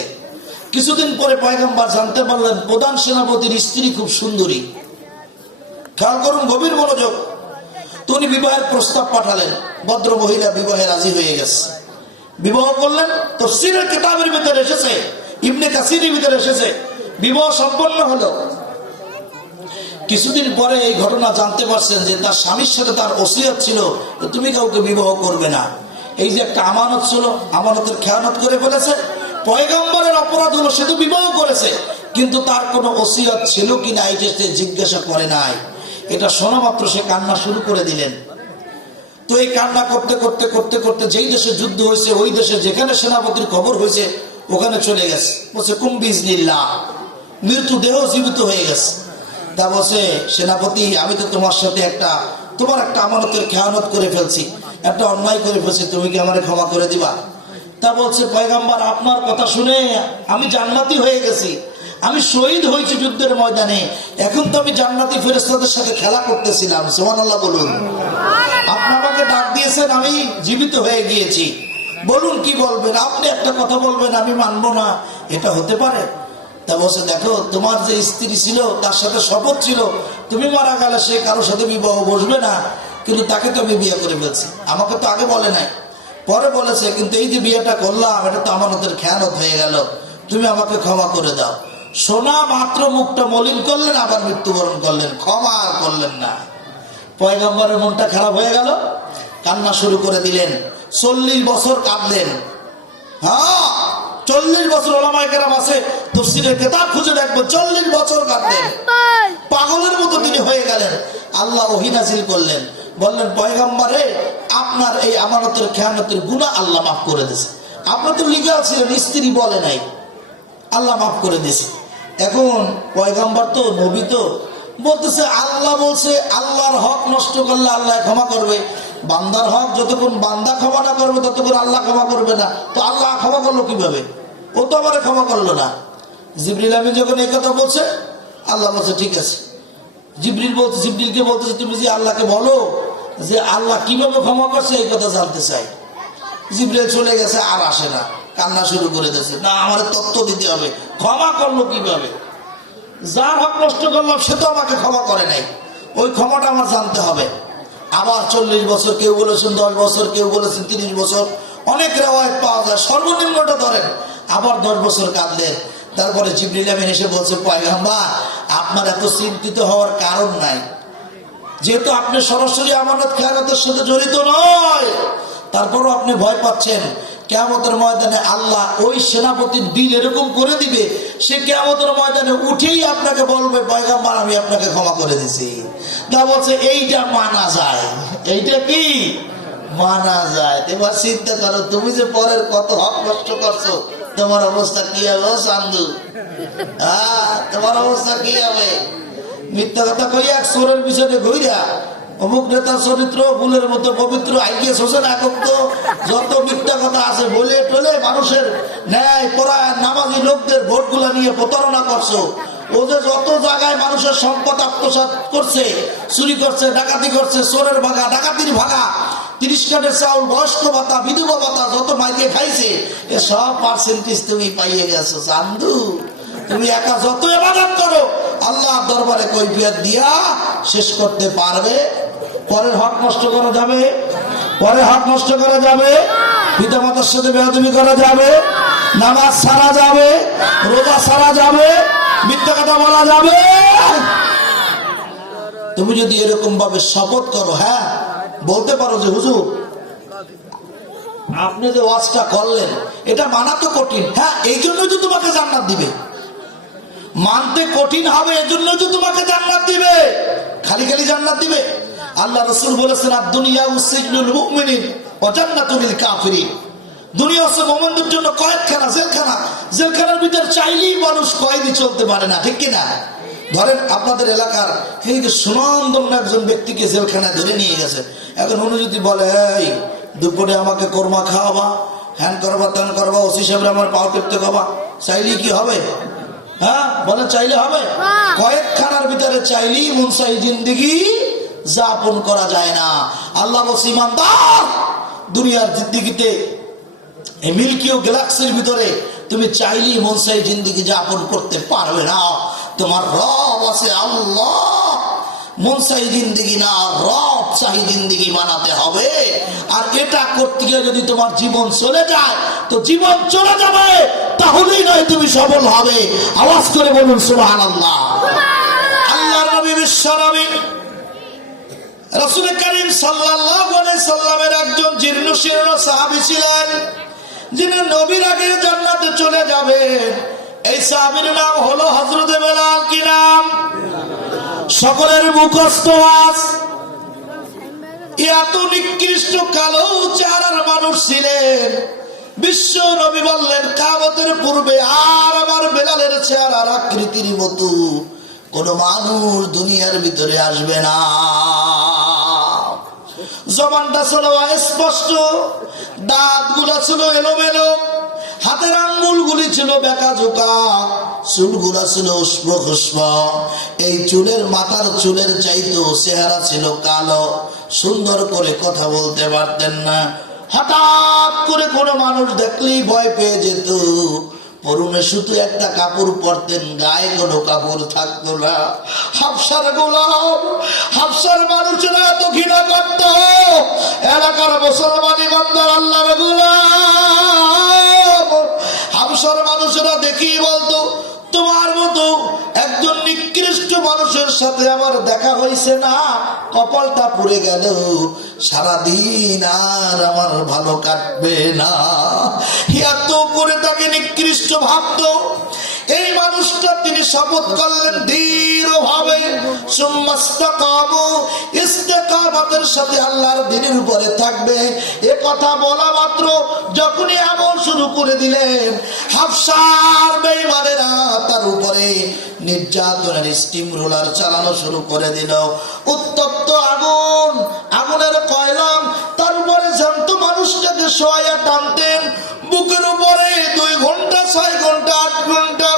কিছুদিন পরে পয়গম্বর জানতে পারলেন প্রধান সেনাপতির স্ত্রী খুব সুন্দরী। খেয়াল করুন, গভীর মনোযোগ। তিনি বিবাহের প্রস্তাব পাঠালেন, ভদ্র মহিলা বিবাহে রাজি হয়ে গেছে, বিবাহ করলেন। তাফসীরের কিতাবের ভিতরে এসেছে, ইবনে কাসিরের ভিতরে এসেছে, বিবাহ সম্পন্ন হলো। কিছুদিন পরে এই ঘটনা জানতে পারছেন যে তার স্বামীর সাথে তার ওসিয়ত ছিল তুমি কাউকে বিবাহ করবে না। এই যে একটা আমানত ছিল, আমানতের খেয়ানত করে ফেলেছে। পয়গম্বরের অপরাধ হলো, সে তো বিবাহ করেছে, কিন্তু তার কোনো ওসিয়ত ছিল কিনা এটা সে জিজ্ঞাসা করে নাই। এটা শোনা মাত্র সে কান্না শুরু করে দিলেন। তো এই কান্না করতে করতে করতে করতে যেই দেশে যুদ্ধ হয়েছে, ওই দেশে যেখানে সেনাপতির খবর হয়েছে ওখানে চলে গেছে। বলছে, কুম বিইজনিল্লাহ, মৃত্যুদেহ জীবিত হয়ে গেছে। তা বলছে, সেনাপতি আমি তো তোমার সাথে তোমার একটা আমানতের খেয়ানত করে ফেলছি, একটা অন্যায় করে ফেলছি, তুমি কি আমারে ক্ষমা করে দিবা? তা বলছে, পয়গম্বর আপনার কথা শুনে আমি জান্নাতি হয়ে গেছি, আমি শহীদ হয়েছি যুদ্ধের ময়দানে, এখন তো আমি জান্নাতি ফেরেশতাদের সাথে খেলা করতেছিলাম। সুবহানাল্লাহ বলুন। আপনি আমাকে ডাক দিয়েছেন, আমি জীবিত হয়ে গিয়েছি, বলুন কি বলবেন? আপনি একটা কথা বলবেন আমি মানবো না, এটা হতে পারে? তা বলছে, দেখো তোমার যে স্ত্রী ছিল তার সাথে শপথ ছিল তুমি মারা গেলে সে কারোর সাথে বিবাহ বসবে না, কিন্তু তাকে তো আমি বিয়ে করে ফেলছি। আমাকে তো আগে বলে নাই, পরে বলেছে, কিন্তু এই যে বিয়েটা করলাম এটা তো আমানতের খেয়ানত হয়ে গেল, তুমি আমাকে ক্ষমা করে দাও। শোনা মাত্র মুখটা মলিন করলেন, আবার মৃত্যুবরণ করলেন, ক্ষমা করলেন না। পয়গম্বরের মনটা খারাপ হয়ে গেল, কান্না শুরু করে দিলেন। 40 বছর কাঁদলেন। হ্যাঁ, 40 বছর। ওলামায়ে কেরাম আছে, তাফসীরের কিতাব খুঁজে দেখবো, 40 বছর কাঁদলেন, পাগলের মতো তিনি হয়ে গেলেন। আল্লাহ ওহী নাযিল করলেন, বললেন, পয়গম্বরে আপনার এই আমানতের খেয়ানতের গুনাহ আল্লাহ মাফ করে দিয়েছে। আপনি তো লিগ্যাল ছিলেন, স্ত্রী বলে নাই, আল্লাহ মাফ করে দিয়েছে। এখন পয়গম্বর তো নবী, তো বলতেছে আল্লাহ বলছে আল্লাহর হক নষ্ট করলে আল্লাহ ক্ষমা করবে, বান্দার হক যতক্ষণ বান্দা ক্ষমা না করবে ততক্ষণ আল্লাহ ক্ষমা করবে না। তো আল্লাহ ক্ষমা করলো কিভাবে? ও তো আমার ক্ষমা করলো না। জিবরিল আমিন যখন এই কথা বলছে, আল্লাহ বলছে ঠিক আছে। জিবরিলকে বলতেছে, তুমি যে আল্লাহকে বলো যে আল্লাহ কিভাবে ক্ষমা করছে এই কথা জানতে চাই। জিবরিল চলে গেছে, আর আসে না, কান্না শুরু করে দিয়েছে, না আমার তত্ত্ব দিতে হবে, ক্ষমা করলো কিভাবে? যার হক নষ্ট করলাম সে তো আমাকে ক্ষমা করে নাই, ওই ক্ষমাটা আমার জানতে হবে। আবার 40 বছর, কেউ বলেছেন 10 বছর, কেউ বলেছেন 30 বছর, অনেক রেওয়ায়েত পাওয়া যায়। সর্বনিম্নটা ধরেন আবার 10 বছর কাঁদলেন। তারপরে জিবরিল আমিন এসে বলছে, পয়গম্বর আপনার এত চিন্তিত হওয়ার কারণ নাই, যেহেতু আপনি সরাসরি আমানত খেয়ানতের সাথে জড়িত নয়, তারপরও আপনি ভয় পাচ্ছেন। কিয়ামতের ময়দানে আল্লাহ ওই সেনাপতির দিল এরকম করে দিবে, সে কিয়ামতের ময়দানে উঠেই আপনাকে বলবে, পয়গম্বর আমি আপনাকে ক্ষমা করে দিছি। তা বলছে এইটা মানা যায়, এইটা কি মানা যায়। এবার চিন্তা করো, তুমি যে পরের কত হক নষ্ট করছো, তোমার অবস্থা কি হবে ও চান্দু? তোমার অবস্থা কি হবে? মিথ্যা কথা কই এক চোরের পিছনে ঘুরা, অমুক নেতার চরিত্র ফুলের মতো পবিত্র, আইগিয়ে শোষণ একক তো যত মিথ্যা কথা আছে বলে টলে মানুষের ন্যায় পরায়ণ নামাজি লোকদের ভোটগুলা নিয়ে প্রতারণা করছো। ও যে যত জায়গায় মানুষের সম্পদ আত্মসাৎ করছে, চুরি করছে, ডাকাতি করছে, চোরের ভাগা, ডাকাতির ভাগা, 30 কার্ডের চাউল, বয়স্ক ভাতা, বিধবা ভাতা যত মাইকে খাইছে, এ সব পার্সেন্টেজ তুমি পাইয়ে গেছো চান্দু। তুমি একা যত ইবাদত করো, আল্লাহ দরবারে কৈফিয়ত দিয়া শেষ করতে পারবে? পরের হক নষ্ট করা যাবে? পরের হক নষ্ট করা যাবে? পিতা মাতার সাথে বেয়াদবি করা যাবে? নামাজ ছাড়া যাবে? রোজা ছাড়া যাবে? মিথ্যা কথা বলা যাবে? তুমি যদি এরকম ভাবে শপথ করো, হ্যাঁ বলতে পারো যে হুজুর আপনি যে ওয়াজটা করলেন এটা মানা তো কঠিন, হ্যাঁ এই জন্যই তো তোমাকে জান্নাত দিবে। মানতে কঠিন হবে, এজন্য যে তোমাকে জান্নাত দিবে। খালি খালি জান্নাত দিবে? আল্লাহ রাসূল বলেছেন, দুনিয়া উসিজনুল মুমিনিন ওয়া জান্নাতুল লিল কাফিরিন। দুনিয়া হচ্ছে মুমিনদের জন্য কয়েদখানা, জেলখানা। জেলখানার ভিতর চাইলেই মানুষ কয়েদি চলতে পারে না, ঠিক কি না? ধরেন আপনাদের এলাকার এই যে সুনামধন্য একজন ব্যক্তিকে জেলখানায় ধরে নিয়ে গেছে, এখন উনি যদি বলে এই দুপুরে আমাকে কোরমা খাওয়াবা, হ্যান করবা, ত্যান করবা, ওসি সাহেব আমার পাও টেপতে খাবা, চাইলেই কি হবে? হ্যাঁ বলে চাইলে হবে? কয়েকখানার ভিতরে চাইলেই মুনসাই জিন্দেগি যাপন করা যায় না। আল্লাহ বলছে, ইমানদার দুনিয়ার জিন্দেগিতে এই মিল্কি ও গ্যালাক্সির ভিতরে তুমি চাইলেই মুনসাই জিন্দেগি যাপন করতে পারবে না। তোমার রব আছে আল্লাহ, মুনসাই জিন্দেগি না, রব চাহি জিন্দেগি বানাতে হবে। আর এটা করতে গিয়ে যদি তোমার জীবন চলে যায়, তো জীবন চলে যাবে, তাহলেই নয় তুমি সফল হবে। আওয়াজ করে বলুন সুবহানাল্লাহ। আল্লাহর নবী বিশ্ব নবী রাসূল করিম সাল্লাল্লাহু আলাইহি সাল্লামের একজন জীর্ণশীর্ণ সাহাবী ছিলেন, যিনি নবীর আগে জান্নাতে চলে যাবেন। এই সাহাবীর নাম হলো হযরত বেলাল। কি নাম? সকলের মুখস্থ আজ। এত নিকৃষ্ট কালো চেহারার মানুষ ছিলেন। বিশ্ব নবী বললেন, কিয়ামতের পূর্বে আর আমার বেলালের চেহারার আকৃতির মতো কোন মানুষ দুনিয়ার ভিতরে আসবে না। জবানটা ছিল স্পষ্ট, দাঁতগুলো ছিল এলোমেলো, হাতের আঙ্গুলগুলি ছিল বেঁকা ঝোঁকা, চুলগুলা ছিল উষ্ণ খুষ্প। এই চুলের মাথার চুলের চাইতেও চেহারা ছিল কালো। সুন্দর করে কথা বলতে পারতেন না। হঠাৎ করে কোনো মানুষ দেখলেই ভয় পেয়ে যেত। পরনে শুধু একটা কাপড় পরতেন, গায়ে কোনো কাপড় থাকতো না। হাফসার গোলাম, হাফসার মানুষরা এত ঘৃণা করত। এলাকার মুসলমানি বান্দার আল্লাহর গোলাম হাফসার মানুষরা দেখেই বলতো, তোমার মতো একজন নিকৃষ্ট মানুষের সাথে আমার দেখা হয়েছে না, কপালটা পুড়ে গেল, সারাদিন আর আমার ভালো কাটবে না। এত করে তাকে নিকৃষ্ট ভাবতো। এই মানুষটা তিনি শপথ করলেন দৃঢ়ভাবে, সুম্মাস্তাকামু, ইস্তেকামতের সাথে আল্লাহর দ্বীনের উপরে থাকবে। এ কথা বলা মাত্র যখনই আমল শুরু করে দিলেন, হাফসার বেঈমানেরা তার উপরে নির্যাতনের স্টিম রোলার চালানো শুরু করে দিল। উত্তপ্ত আগুন, আগুনের কয়লা, তার উপরে জ্যান্ত মানুষটাকে শোয়া টানতেন। বুকের উপরে 2 ঘন্টা, 6 ঘন্টা, 8 ঘন্টা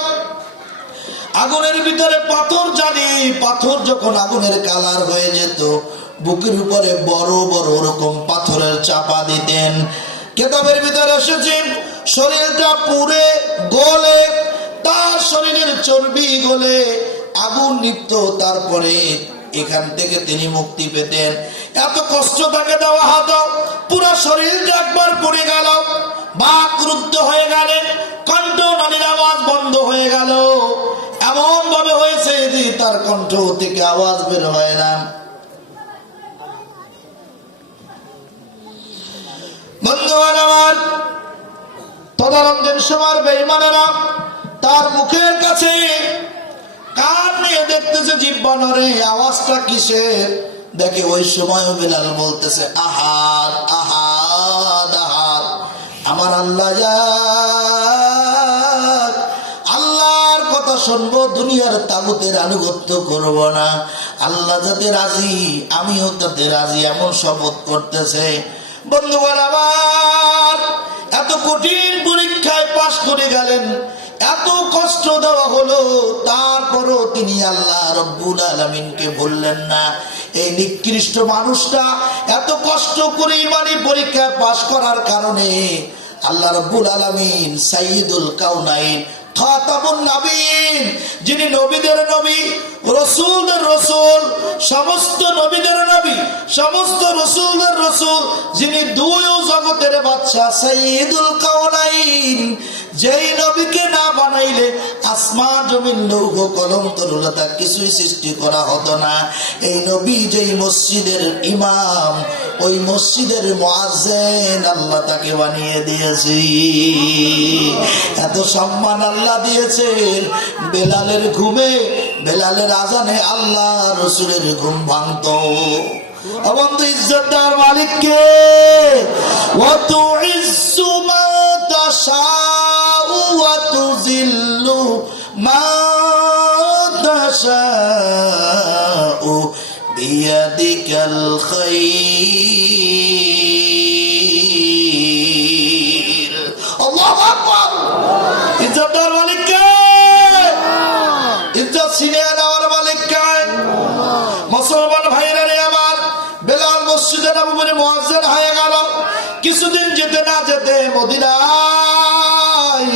আগুনের ভিতরে পাথর জানি। পাথর যখন আগুনের কালার হয়ে যেত, বুকের উপরে বড় বড় ওরকম পাথরের চাপা দিতেন। কেতাবের ভিতরে এসেছে, শরীরটা পুড়ে গলে তার শরীরের চর্বি গলে আগুন নিপ্ত, তারপরে এখান থেকে তিনি মুক্তি পেতেন। এত কষ্ট তাকে দেওয়া হতো, পুরো শরীরটা একবার পড়ে গেল, বাক রুদ্ধ হয়ে গেলেন, কণ্ঠ নালীর আওয়াজ বন্ধ হয়ে গেল, এমন ভাবে হয়েছে যে তার কণ্ঠ থেকে আওয়াজ বের হয় না। বন্ধুগণ আমার, তদারঞ্জন সবার বেঈমানেরা তার মুখের কাছে কান নিয়ে দেখতেছে জিহ্বা নড়ে, আওয়াজটা কিসের? দেখে ওই সময় বেলাল বলতেছে আহাদ আহাদ আহাদ, আমার আল্লাহ যাক, আল্লাহর কথা শুনবো, দুনিয়ার তাগুতের আনুগত্য করব না, আল্লাহ যাতে রাজি আমিও তাতে রাজি, এমন শপথ করতেছে। বন্ধুগণ আমার, এত কঠিন পরীক্ষায় পাশ করে গেলেন, এত কষ্ট দেওয়া হলো, তারপরও তিনি আল্লাহ রব্বুল আলামিনকে ভুললেন না। এই নিকৃষ্ট মানুষটা এত কষ্ট করে ইমানি পরীক্ষায় পাশ করার কারণে আল্লাহ রব্বুল আলামিন সাইয়্যিদুল কাউনাইন খাতামুন নবীন, যিনি নবীদের নবী, রাসূলদের রাসূল, সমস্ত নবীদের নবী, সমস্ত রাসূলদের রাসূল, যিনি দুই জগতের বাদশা সাইয়্যিদুল কাউনাইন, যেই নবীকে না বানাইলে আসমান জমিন লৌহ কলম তরুলতা কিছুই সৃষ্টি করা হতো না। এই নবী যেই মসজিদের ইমাম, ওই মসজিদের মুয়াজ্জিন আল্লাহ তাকে বানিয়ে দিয়েছে। এত সম্মান আল্লাহ দিয়েছেন, বেলালের ঘুমে, বেলালের আজানে আল্লাহ রসুলের ঘুম ভাঙতো। বন্ধু, ইজ্জতদার মালিককে ওয়াত ইজ্জু মা তাশাউ ওয়া তুযিল্লু মা তাশাউ বিয়াদিকাল খায়র। আল্লাহু আকবার। ইজ্জতদার মালিককে, ইজ্জত ছিনিয়ে নেওয়ার মালিককে। মুসলমান ভাইরা রে আমার, বেলাল মসজিদে নববীর মুয়াজ্জিন হয়ে গেল। কিছুদিন যেতে না যেতে মদিনায়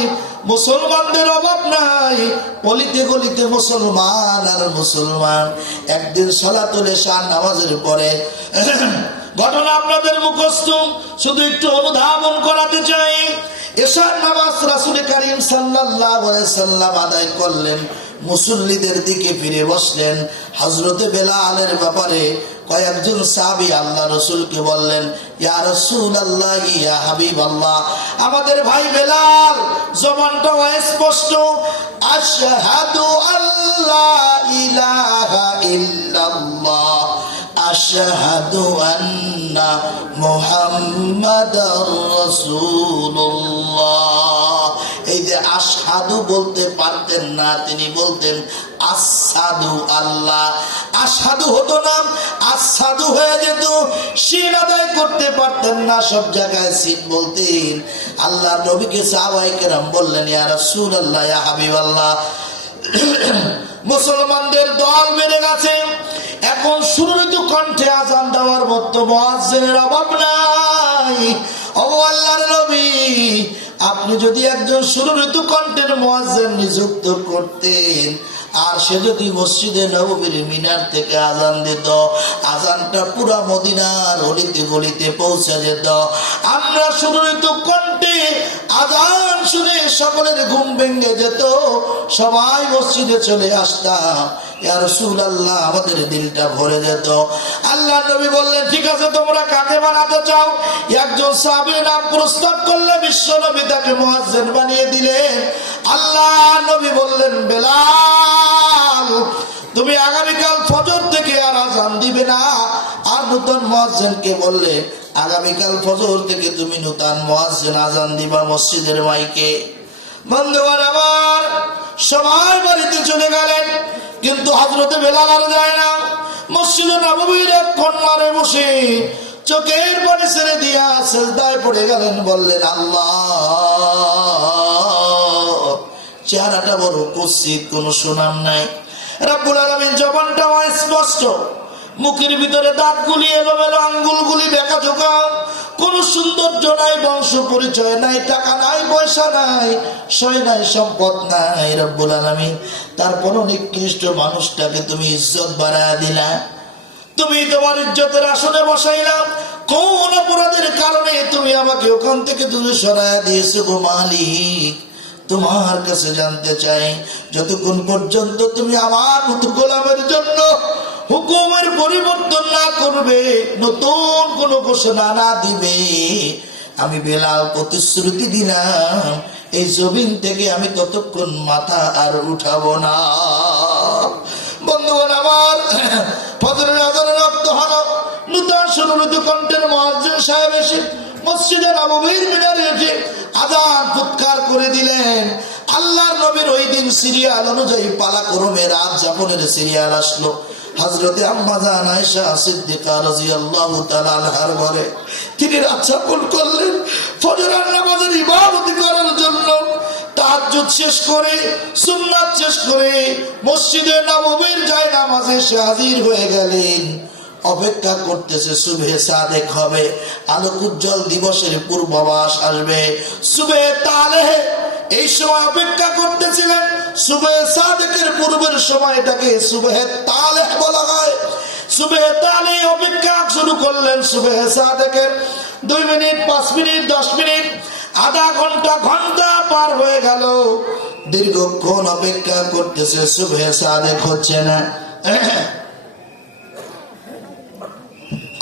মুসলমানদের অভাব নাই, গলিতে গলিতে মুসলমান আর মুসলমান। একদিন সালাতুল ইশা নামাজের পরে ঘটনা আপনাদের মুখস্থ, শুধু একটু অনুধাবন করাতে চাই। ইশার নামাজ রাসূল করিম সাল্লাল্লাহু আলাইহি সাল্লাম আদায় করলেন, মুসল্লিদের দিকে ফিরে বসলেন। হযরতে বেলালের ব্যাপারে কয়েকজন সাহাবী আল্লাহ রাসূলকে বললেন, ইয়া রাসূলুল্লাহ, ইয়া হাবিবাল্লাহ, আমাদের ভাই বেলাল জবানটা স্পষ্ট, আশহাদু আল্লা ইলাহা ইল্লাল্লাহ, আশহাদু আন্না মুহাম্মাদার রাসূলুল্লাহ। এই যে আশহাদু বলতে পারতেন না, তিনি বলতেন আশহাদু আল্লাহ। আশহাদু হতো না, আশহাদু হয়ে যেত। শিন আদায় করতে পারতেন না, সব জায়গায় সিন বলতেন। আল্লাহ নবীকে সাহাবায়ে কেরাম বললেন, ইয়া রাসূলুল্লাহ, ইয়া হাবিবাল্লাহ, মুসলমানদের দল বেড়ে গেছে, এখন সুররিত কণ্ঠে আযান দেওয়ার মতো মুয়াজ্জিনের অভাব নাই। ও আল্লাহর নবী, আপনি যদি একজন সুররিত কণ্ঠের মুয়াজ্জিন নিযুক্ত করতেন, আর সে যদি মসজিদে নববীর মিনার থেকে আযান দিত, আযানটা পুরা মদিনার অলিতে গলিতে পৌঁছে যেত, আমরা সুররিত কণ্ঠে আযান শুনে সকলের ঘুম ভেঙে যেত, সবাই মসজিদে চলে আসতাম, ইয়া রাসূলুল্লাহ, আমাদের দিলটা ভরে যেত। আল্লাহ নবী বললেন, ঠিক আছে, তোমরা কাকে বানাতে চাও? একজন সাহাবীর নাম প্রস্তাব করলে বিশ্ব নবী তাকে মুয়াজ্জিন বানিয়ে দিলেন। আল্লাহ নবী বললেন, বেলাল, তুমি আগামীকাল ফজর থেকে আর আযান দিবে না। আর নতুন মুয়াজ্জিনকে বললে, আগামীকাল ফজর থেকে তুমি নতুন মুয়াজ্জিন আযান দিবা মসজিদের মাইকে। বন্ধুগণ আমার, সবাই বাড়িতে চলে গেলেন, কিন্তু হযরতে বেলাল আর যায় না। মসজিদে নববীর এক কোণে বসে চোখের পানি ছেড়ে দিয়া সিজদায় পড়ে গেলেন, বললেন, আল্লাহ, চেহারাটা বড় কুৎসিত, কোনো সুনাম নাই। রব্বুল আলামিন জবানটা স্পষ্ট, মুখের ভিতরে দাঁতগুলি এলোমেলো, আঙ্গুলগুলি বেঁকা ঝোঁকা, কোনো কোনো সৌন্দর্য নাই, বংশ পরিচয় নাই, টাকা নাই, পয়সা নাই, সয় নাই, সম্পদ নাই রব্বুল আলামিন, তারপর নিকৃষ্ট মানুষটাকে তুমি ইজ্জত বাড়ায় দিলা, তুমি তোমার ইজ্জতের আসনে বসাইলা। কোন অপরাধের কারণে তুমি আমাকে ওখান থেকে দূরে সরাইয়া দিয়েছো গো মালিক? তোমার কাছে জানতে চাই, যতক্ষণ পর্যন্ত তুমি আমার মতো গোলামের জন্য হুকুমের পরিবর্তন না করবে, নতুন কোন ঘোষণা না দিবে, আমি বেলাল প্রতিশ্রুতি দিলাম এই জমিন থেকে আমি ততক্ষণ মাথা আর উঠাবো না। বন্ধুগণ আমার, ফজরের আযানের রক্ত হলো, নূতন সুরভিত কণ্ঠের মুয়াজ্জিন সাহেব এসে মসজিদে নববীর মিনারে এসে আযান ফুৎকার করে দিলেন। আল্লাহর নবীর ওই দিন সিরিয়াল অনুযায়ী পালাক্রমে রাত যাপনের সিরিয়াল আসলো। হযরতে আম্মা জান আয়েশা সিদ্দিকা রাদিয়াল্লাহু তাআলা আনহার ঘরে তিনি রাত যাপন করলেন ফজরের নামাজের ইবাদত করার জন্য। তাহাজ্জুদ শেষ করে, সুন্নাত শেষ করে মসজিদে নববীর জায়নামাজে এসে হাজির হয়ে গেলেন। অপেক্ষা করতেছে সুবহে সাদেক হবে, আলোক উজ্জ্বল দিবসের পূর্বাভাস আসবে, সুবহে তালেহ। এই সময় অপেক্ষা করতেছিলেন। সুবহে সাদেকের পূর্বের সময়টাকে সুবহে তালেহ বলা হয়। সুবহে তালেহ অপেক্ষা শুরু করলেন। সুবহে সাদেকের 2 মিনিট, 5 মিনিট, 10 মিনিট, আধা ঘন্টা, ঘন্টা পার হয়ে গেল। দীর্ঘক্ষণ অপেক্ষা করতেছে, সুবহে সাদেক হচ্ছে না।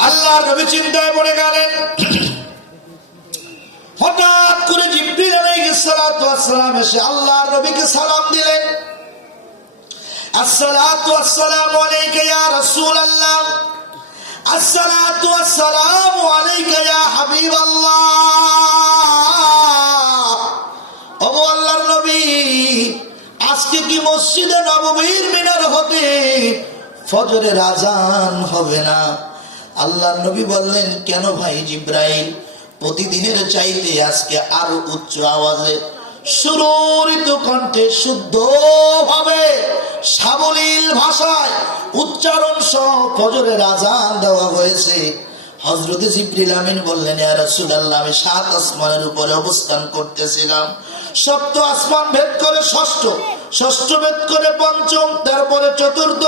আল্লাহর নবী চিন্তায় পড়ে গেলেন। হঠাৎ করে জিবরিল আলাইহিস সালাতু ওয়াস সালাম এসে আল্লাহর নবীকে সালাম দিলেন। আসসালাতু ওয়াসসালামু আলাইকা ইয়া রাসূলুল্লাহ, আসসালাতু ওয়াসসালামু আলাইকা ইয়া হাবিবাল্লাহ। ওগো আল্লাহর নবী, আজকে কি মসজিদে নববীর মিনার হতে ফজরের আযান হবে না? আল্লাহর নবী বললেন, কেন ভাই জিবরাইল? প্রতিদিনের চাইতে আজকে আরো উচ্চ আওয়াজে সুররিত কণ্ঠে শুদ্ধ ভাবে সাবলীল ভাষায় উচ্চারণ সহ ফজরের আযান দেওয়া হয়েছে। হযরত জিবরিল আমিন বললেন, ইয়া রাসূলুল্লাহ, আমি 7 আসমানের উপরে অবস্থান করতেছিলাম। সপ্ত আসমান ভেদ করে ষষ্ঠ, ষষ্ঠ ভেদ করে পঞ্চম, তারপরে চতুর্থ,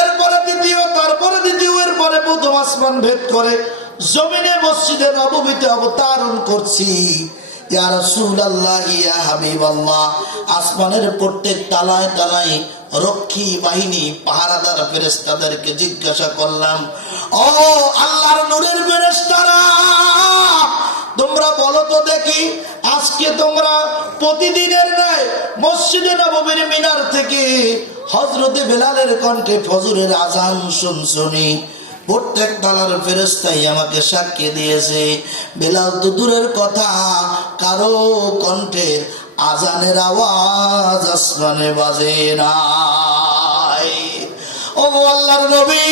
এরপরে দ্বিতীয়, তারপরে দ্বিতীয়, এরপরে প্রথম আসমান ভেদ করে জমিনে মসজিদে নববীতে অবতরণ করছি। ইয়া রাসূলুল্লাহ, ইয়া হাবিবাল্লাহ, আসমানের প্রত্যেক তালায় তালায় রক্ষী বাহিনী পাহারাদার ফেরেশতাদেরকে জিজ্ঞাসা করলাম, ও আল্লাহর নূরের ফেরেশতারা, তোমরা বলো তো দেখি, আজকে তোমরা প্রতিদিনের ন্যায় মসজিদে নববীর মিনার থেকে হযরতে বেলালের কণ্ঠে ফজরের আযান শুনছনি? প্রত্যেক তালার ফেরেশতাই আমাকে সাক্ষী দিয়েছে, বেলাল তো দূরের কথা, কারো কণ্ঠের আযানের আওয়াজ আসমানে বাজে নাই। ও আল্লাহর নবী,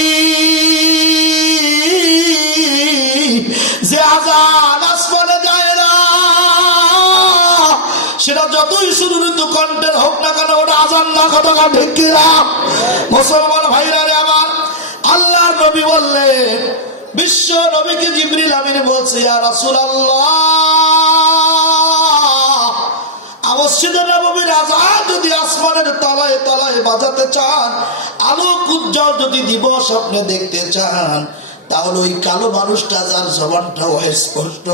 যে আযান আসমানে যায় না, সেটা যতই সুররিত কণ্ঠের হোক না কেন, ওটা আযান না। কথা ঠিক কিনা মুসলমান ভাইরা রে আমার? আল্লাহর নবী বললেন, বিশ্ব নবীকে জিবরিল আমিন বলছে, ইয়া রাসূলুল্লাহ, মসজিদে নববীর আযান যদি আসমানের তলায় তলায় বাজাতে চান, আলোক উজ্জ্বল যদি দিবস আপনি দেখতে চান, তাহলে ওই কালো মানুষটা, যার জবানটা স্পষ্ট,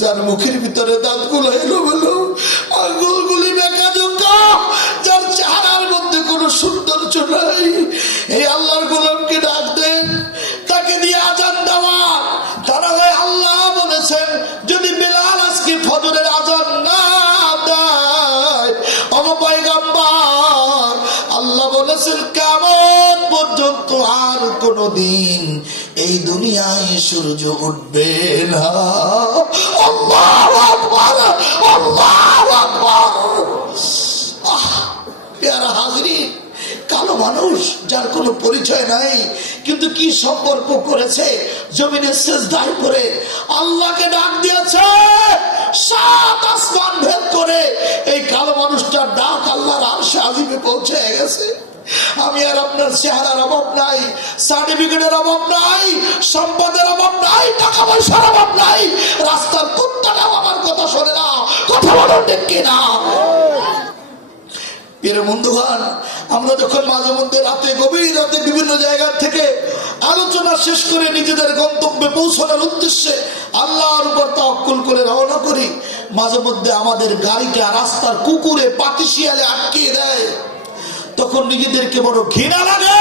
যার মুখের ভিতরে দাঁতগুলো এলোমেলো, আঙ্গুলগুলি বেঁকাঝোঁকা, যার চেহারার মধ্যে কোনো সৌন্দর্য নাই, এই আল্লাহর গোলামকে ডাক দেন, তাকে দিয়ে আযান দেওয়া। তারা হয় আল্লাহ বলেছেন, যদি বেলাল আজকে ফজরের আযান না দেয়, ও পয়গম্বর, আল্লাহ বলেছেন কিয়ামত পর্যন্ত আর কোনদিন এই দুনিয়ায় সূর্য উঠবে না। আল্লাহু আকবার, আল্লাহু আকবার। প্যারা হাজরিন, কালো মানুষ, যার কোনো পরিচয় নাই, কিন্তু কি সম্পর্ক করেছে, জমিনে সিজদায় করে আল্লাহকে ডাক দিয়েছে। 7 আসমান ভেদ করে এই কালো মানুষটার ডাক আল্লাহর আরশে আজিমে পৌঁছে গেছে। আমি আর আপনার চেহারার অভাব নাই, সার্টিফিকেটের অভাব নাই, সম্পদের অভাব নাই, টাকা পয়সার অভাব নাই। রাস্তার কুত্তাটাও আমার কথা শোনে না। কথা বলো ঠিক কিনা? প্রিয় বন্ধুগণ, আমরা যখন মাঝে মধ্যে রাতে, গভীর রাতে বিভিন্ন জায়গা থেকে আলোচনা শেষ করে নিজেদের গন্তব্যে পৌঁছানোর উদ্দেশ্যে আল্লাহর উপর তাওয়াক্কুল করে রওনা করি, মাঝে মধ্যে আমাদের গাড়িটা রাস্তার কুকুরে পাতিশিয়ালে আটকিয়ে দেয়, তখন নিজেদেরকে বড় ঘৃণা লাগে।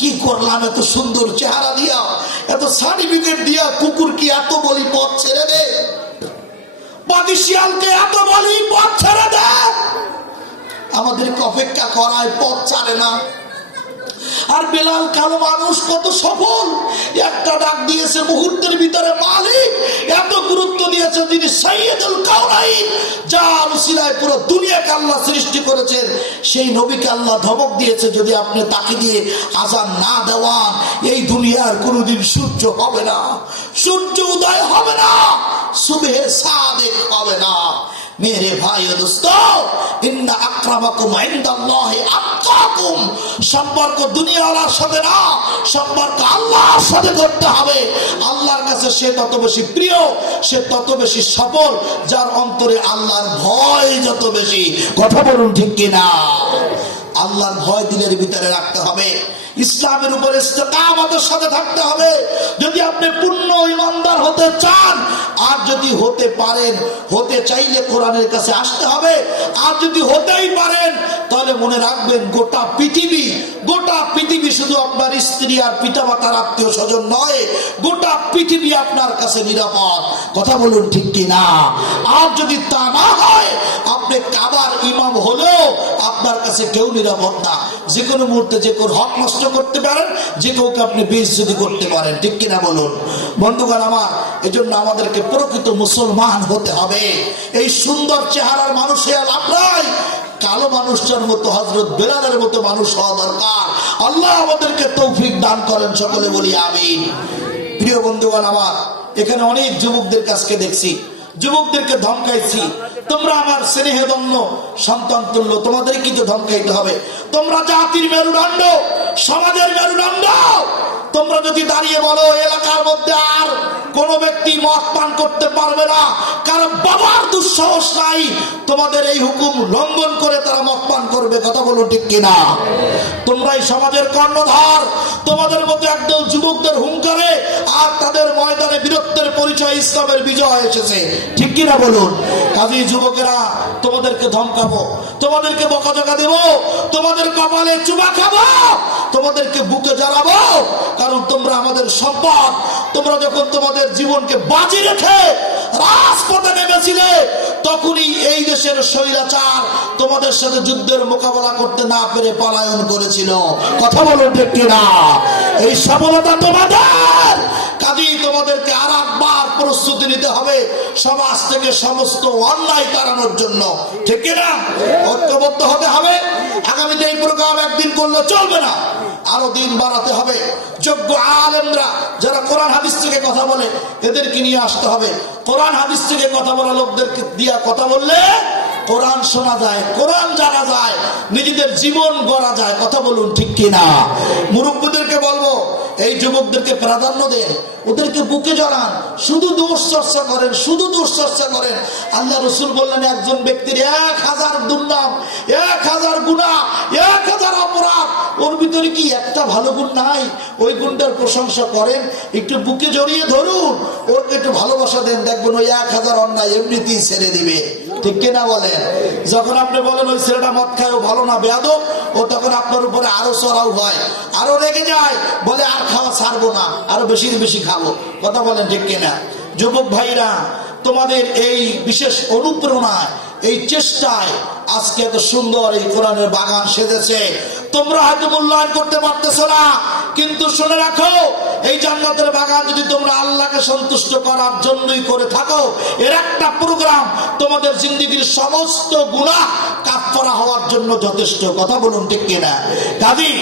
কি করলাম এত সুন্দর চেহারা দিয়া, এত সার্টিফিকেট দিয়া, কুকুর কি এত বলি পথ ছেড়ে দে? পাতিশিয়ালকে এত বলি পথ ছেড়ে দে? আমাদেরকে অপেক্ষা করায়, পথ ছাড়ে না। আর বেলাল কালো মানুষ কত সফল, একটা ডাক দিয়েছে মুহূর্তের ভিতরে মালিক এত গুরুত্ব দিয়েছে, যিনি সাইয়্যিদুল কাউনাইন, যার উসিলায় পুরো দুনিয়াকে আল্লাহ সৃষ্টি করেছেন, সেই নবীকে আল্লাহ ধমক দিয়েছে, যদি আপনি তাকে দিয়ে আযান না দেওয়ান এই দুনিয়ার কোনোদিন সূর্য হবে না, সূর্য উদয় হবে না, সুবহে সাদেক হবে না। मेरे भाई दोस्तों, इन्ना अक्रमकुम इंदाल्लाहि अत्काकुम। সম্পর্ক দুনিয়াওয়ালার সাথে না, সম্পর্ক আল্লাহর সাথে করতে হবে। আল্লাহর কাছে সে তত বেশি প্রিয়, সে তত বেশি সফল, যার অন্তরে আল্লাহর ভয় যত বেশি। কথা বলুন ঠিক কিনা? আল্লাহর ভয় দিলের ভিতরে রাখতে হবে, ইসলামের উপর ইস্তেকামতের সাথে থাকতে হবে। যদি আপনি পূর্ণ ইমানদার হতে চান, আর যদি হতে পারেন, হতে চাইলে কোরআনের কাছে আসতে হবে। আর যদি হতেই পারেন, তাহলে মনে রাখবেন গোটা পৃথিবী শুধু আপনার স্ত্রী আর পিতামাতার আত্মীয় স্বজন নয়, গোটা পৃথিবী আপনার কাছে নিরাপদ। কথা বলুন ঠিক কিনা? আর যদি তা না হয়, আপনি কাবার ইমাম হলেও আপনার কাছে কেউ নিরাপদ না। যে কোনো মুহূর্তে যে কোনো হক নষ্ট করতে পারেন, যে কাউকে আপনি বেইজ্জতি করতে পারেন। ঠিক কিনা বলুন বন্ধুগণ আমার? এজন্য আমাদেরকে প্রকৃত মুসলমান হতে হবে। এই সুন্দর চেহারার মানুষের লাভ নাই, কালো মানুষটার মতো, হযরত বেলালের মতো মানুষ হওয়া দরকার। আল্লাহ আমাদেরকে তৌফিক দান করেন, সকলে বলি আমিন। প্রিয় বন্ধুগণ আমার, এখানে অনেক যুবকদের কাছকে দেখছি, যুবকদেরকে ধমকাইছি, তোমরা আমার স্নেহধন্য সন্তান তুল্য, তোমাদের কি তো ধমকাইতে হবে? তোমরা জাতির মেরুদণ্ড, সমাজের মেরুদণ্ড। তোমরা যদি দাঁড়িয়ে বলো এলাকার মধ্যে আর কোন ব্যক্তি মদ পান করতে পারবে না, কারণ বাবার দুঃসাহস নাই, তোমাদের এই হুকুম লঙ্ঘন করে তারা মদ পান করবে। কথা বলো ঠিক কিনা? তোমরাই সমাজের কর্ণধার। তোমাদের মধ্যে একদল যুবকদের হুঙ্কারে আর তাদের ময়দানে বীরত্বের পরিচয়, ইসলামের বিজয় এসেছে। ঠিক কিনা বলুন? কাজী যুবকেরা, তোমাদেরকে ধমকাবো, তোমাদেরকে বকাঝকা দেব, তোমাদের কপালে চুমা খাবো, তোমাদেরকে বুকে জ্বালাবো, কারণ তোমরা আমাদের সম্পদ। তোমরা যখন তোমাদের জীবনকে বাজি রেখে রাজপথে নেমেছিলে, তখনই এই দেশের স্বৈরাচার তোমাদের সাথে যুদ্ধের মোকাবেলা করতে না পেরে পলায়ন করেছিল। কথা বলো ঠিক কিনা? এই সফলতা তোমাদের। কাজেই তোমাদেরকে আর একবার প্রস্তুতি নিতে হবে সমাজ থেকে সমস্ত অন্যায় তাড়ানোর জন্য। ঠিক কিনা? ঐক্যবদ্ধ হতে হবে। আগামীতে এই প্রোগ্রাম একদিন করলে চলবে না, আরো দিন বাড়াতে হবে। যোগ্য আলেমরা যারা কোরআন হাদিস থেকে কথা বলে, এদেরকে নিয়ে আসতে হবে। কোরআন হাদিস থেকে কথা বলা লোকদেরকে দিয়া কথা বললে কোরআন শোনা যায়, কোরআন জানা যায়, নিজেদের জীবন গড়া যায়। কথা বলুন ঠিক কিনা? মুরব্বীদেরকে বলবো, এই যুবকদেরকে প্রাধান্য দেন, ওদেরকে বুকে জড়ান, শুধু দোষ চর্চা করেন, শুধু দোষ চর্চা করেন। আল্লাহ রসুল বললেন, একজন ব্যক্তির 1000 দুর্নাম, 1000 গুনাহ, 1000 অপরাধ, ওর ভিতরে কি একটা ভালো গুণ নাই? ওই গুণটার প্রশংসা করেন, একটু বুকে জড়িয়ে ধরুন, ওকে একটু ভালোবাসা দেন, দেখবেন ওই 1000 অন্যায় এমনিতেই ছেড়ে দিবে। ঠিক কিনা বলেন? যখন আপনি বলেন ওই ছেলেটা মদ খায়, ও ভালো না, বেয়াদব, ও তখন আপনার উপরে আরো চড়াও হয়, আরো রেগে যায়, বলে আর খাওয়া ছাড়বো না, আরো বেশি বেশি খাবো। কথা বলেন ঠিক কিনা? যুবক ভাইরা, তোমাদের এই বিশেষ অনুপ্রেরণায়, এই চেষ্টায় আজকে এত সুন্দর এই কোরআনের বাগান সেজেছে। তোমরা হয়তো মূল্যায়ন করতে পারতেছো না, কিন্তু শুনে রাখো, এই জান্নাতের বাগান যদি তোমরা আল্লাহকে সন্তুষ্ট করার জন্যই করে থাকো, এর একটা প্রোগ্রাম তোমাদের জিন্দেগীর সমস্ত গুনাহ কাফারা হওয়ার জন্য যথেষ্ট। কথা বলুন ঠিক কিনা? কাজী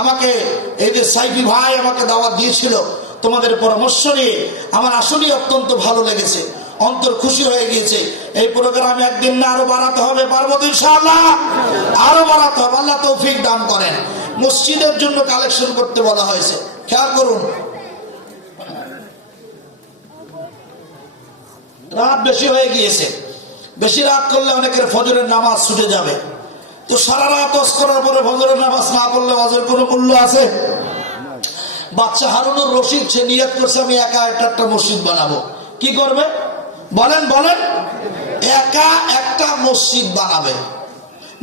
আমাকে এই যে সাইফি ভাই আমাকে দাওয়াত দিয়েছিল, তোমাদের পরামর্শ নিয়ে আমার আসলেই অত্যন্ত ভালো লেগেছে। অন্তর খুশি হয়ে গিয়েছে। এই প্রোগ্রাম একদিন না আরো বাড়াতে হবে, পারবো তো ইনশাআল্লাহ? আরো বাড়াতে হবে, আল্লাহ তৌফিক দান করেন। মসজিদের জন্য কালেকশন করতে বলা হয়েছে, খেয়াল করুন। রাত বেশি হয়ে গিয়েছে, বেশি রাত করলে অনেকের ফজরের নামাজ ছুটে যাবে। তো সারা রাত ওয়াজ করার পরে ফজরের নামাজ না পড়লে ওয়াজের কোনো মূল্য আছে? বাচ্চা হারুনুর রশিদ সে নিয়ত করছে আমি একা একটা মসজিদ বানাবো। কি করবে বলেন? বলেন, একা একটা মসজিদ বানাবে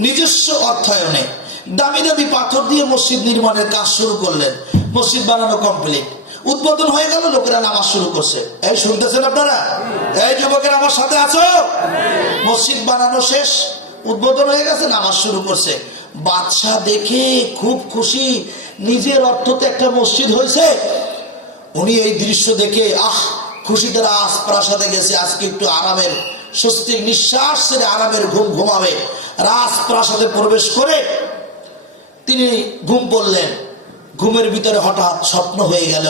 নিজস্ব অর্থায়নে। দামি দামি পাথর দিয়ে মসজিদ নির্মাণের কাজ শুরু করলেন। মসজিদ বানানো কমপ্লিট, উদ্বোধন হয়ে গেল, লোকেরা নামাজ শুরু করছে। এই শুনতেছেন আপনারা? এই যুবকের আমার সাথে আছো? মসজিদ বানানো শেষ, উদ্বোধন হয়ে গেছে, নামাজ শুরু করছে। বাদশা দেখে খুব খুশি, নিজের অর্থতে একটা মসজিদ হয়েছে। উনি এই দৃশ্য দেখে খুশিতে রাজপ্রাসাদে গেছে, আজকে একটু আরামের স্বস্তির নিঃশ্বাস ছেড়ে আরামের ঘুম ঘুমাবে। রাজপ্রাসাদে প্রবেশ করে তিনি ঘুম পড়লেন। ঘুমের ভিতরে হঠাৎ স্বপ্ন হয়ে গেল।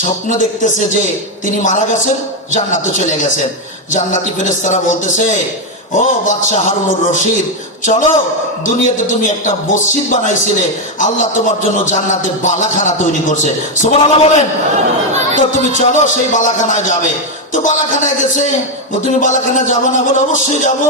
স্বপ্ন দেখতেছে যে তিনি মারা গেছেন, জান্নাতে চলে গেছেন। জান্নাতি ফেরেশতারা বলতেছে, ও বাদশা হারুনুর রশিদ, চলো, দুনিয়াতে তুমি একটা মসজিদ বানাইছিলে, আল্লাহ তোমার জন্য জান্নাতে বালাখানা তৈরি করছে। সুবহানাল্লাহ বলেন। তো তুমি চলো, সেই বালাখানায় যাবে। তো বালাখানায় গেছে। তুমি বালাখানায় যাবো না? বলে অবশ্যই যাবো।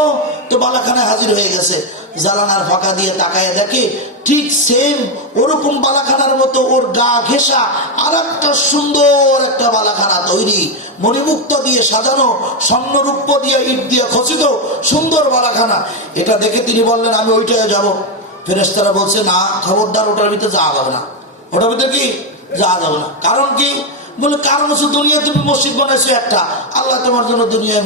তো বালাখানায় হাজির হয়ে গেছে। জানালার ফাঁকা দিয়ে তাকায় দেখে ঠিক সেম ওরকম বালাখানার মতো ওর গা ঘেঁষা আর একটা সুন্দর একটা বালাখানা তৈরি, মণিমুক্ত দিয়ে সাজানো, স্বর্ণরূপ্য দিয়ে ইট দিয়ে খচিত সুন্দর বালাখানা। এটা দেখে তিনি বললেন আমি ওইটায় যাব। ফেরেশতারা বলছে না, খবরদার, ওটার ভিতরে যাওয়া যাবে না। ওটার ভিতরে কি যাওয়া যাবে না? কারণ কি? বলে কারণ হচ্ছে দুনিয়ায় তুমি মসজিদ বানাইছো একটা, আল্লাহ তোমার জন্য দুনিয়ার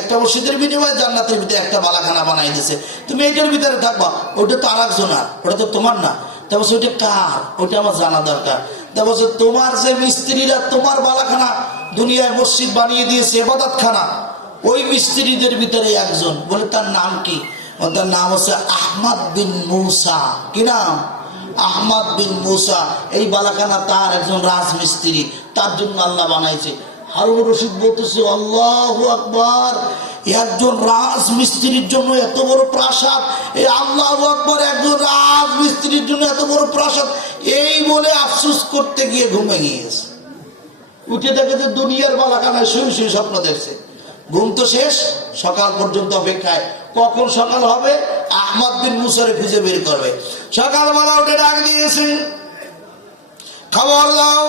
একটা মসজিদের বিনিময়ে জান্নাতের ভিতরে একটা বালাখানা বানাই দিয়েছে, তুমি এইটার ভিতরে থাকবা। ওইটা তো আরেকজনের, ওটা তো তোমার না। তা বলছে ওইটা কার? ওইটা আমার জানা দরকার। তা বলছে তোমার যে মিস্ত্রিরা তোমার বালাখানা দুনিয়ায় মসজিদ বানিয়ে দিয়েছে, ইবাদতখানা, ওই মিস্ত্রিদের ভিতরে একজন। বলে তার নাম কি? তার নাম হচ্ছে আহমদ বিন মুসা। কি নাম? আহমদ বিন মুসা। এই বালাখানা তার একজন রাজমিস্ত্রি, তার জন্য আল্লাহ বানাইছে। হারুনুর রশিদ বলতেছে আল্লাহু আকবার, একজন রাজমিস্ত্রির জন্য এত বড় প্রাসাদ, এই আল্লাহু আকবার, একজন রাজমিস্ত্রির জন্য এত বড় প্রাসাদ। এই বলে আফসোস করতে গিয়ে ঘুমে গিয়েছে। উঠে দেখে যে দুনিয়ার বালাখানায় শুয়ে শুয়ে স্বপ্ন দেখছে। ঘুম তো শেষ, সকাল পর্যন্ত অপেক্ষায়। কখন সকাল হবে? আহমদ বিন মুসারে খুঁজে বের করবে। সকালবেলা উঠে ডাক দিয়েছে, খবর দাও,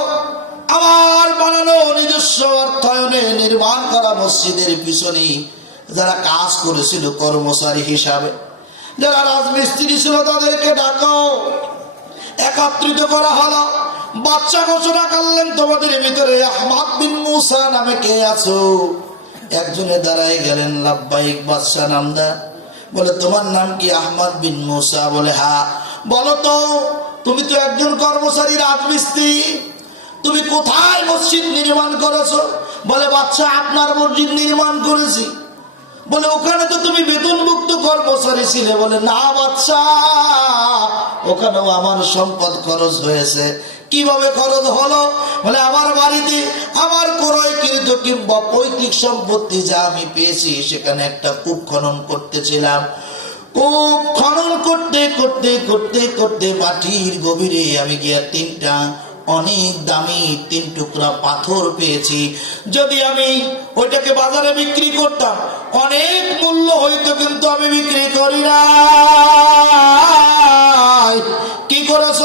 আমার বানানো নিজস্ব অর্থায়নে নির্মাণ করা মসজিদের পিছনে যারা কাজ করেছিল কর্মচারী হিসাবে, যারা রাজমিস্ত্রি ছিল, তাদেরকে ডাকো। একত্রিত করা হলো। বাদশা ঘোষণা করলেন, তোমাদের ভিতরে আহমদ বিন মুসা নামে কে আছো? একজনে দাঁড়ায় গেলেন, লাব্বাইক বাদশা নামদার। বলে তোমার নাম কি? আহমদ বিন মুসা। বলে হ্যাঁ। বলো তো, তুমি তো একজন কর্মচারী রাজমিস্ত্রি, তুমি কোথায় মসজিদ নির্মাণ করেছো? বলে বাদশা আপনার মসজিদ নির্মাণ করেছি। বলে ওখানে তো তুমি বেতনভুক্ত কর্মচারী ছিলে। বলে না বাদশা, ওখানেও আমার সম্পদ খরচ হয়েছে। কিভাবে খরচ হলো? বলে আমার বাড়িতে আমার ক্রয়কৃত কিংবা পৈতৃক সম্পত্তি যা আমি পেয়েছি, সেখানে একটা কূপ খনন করতেছিলাম। কূপ খনন করতে করতে করতে করতে মাটির গভীরে আমি গিয়া তিনটা অনেক দামি 3 টুকরা পাথর পেয়েছি। যদি আমি ওইটাকে বাজারে বিক্রি করতাম অনেক মূল্য হইতো, কিন্তু আমি বিক্রি করি না। কি করেছ?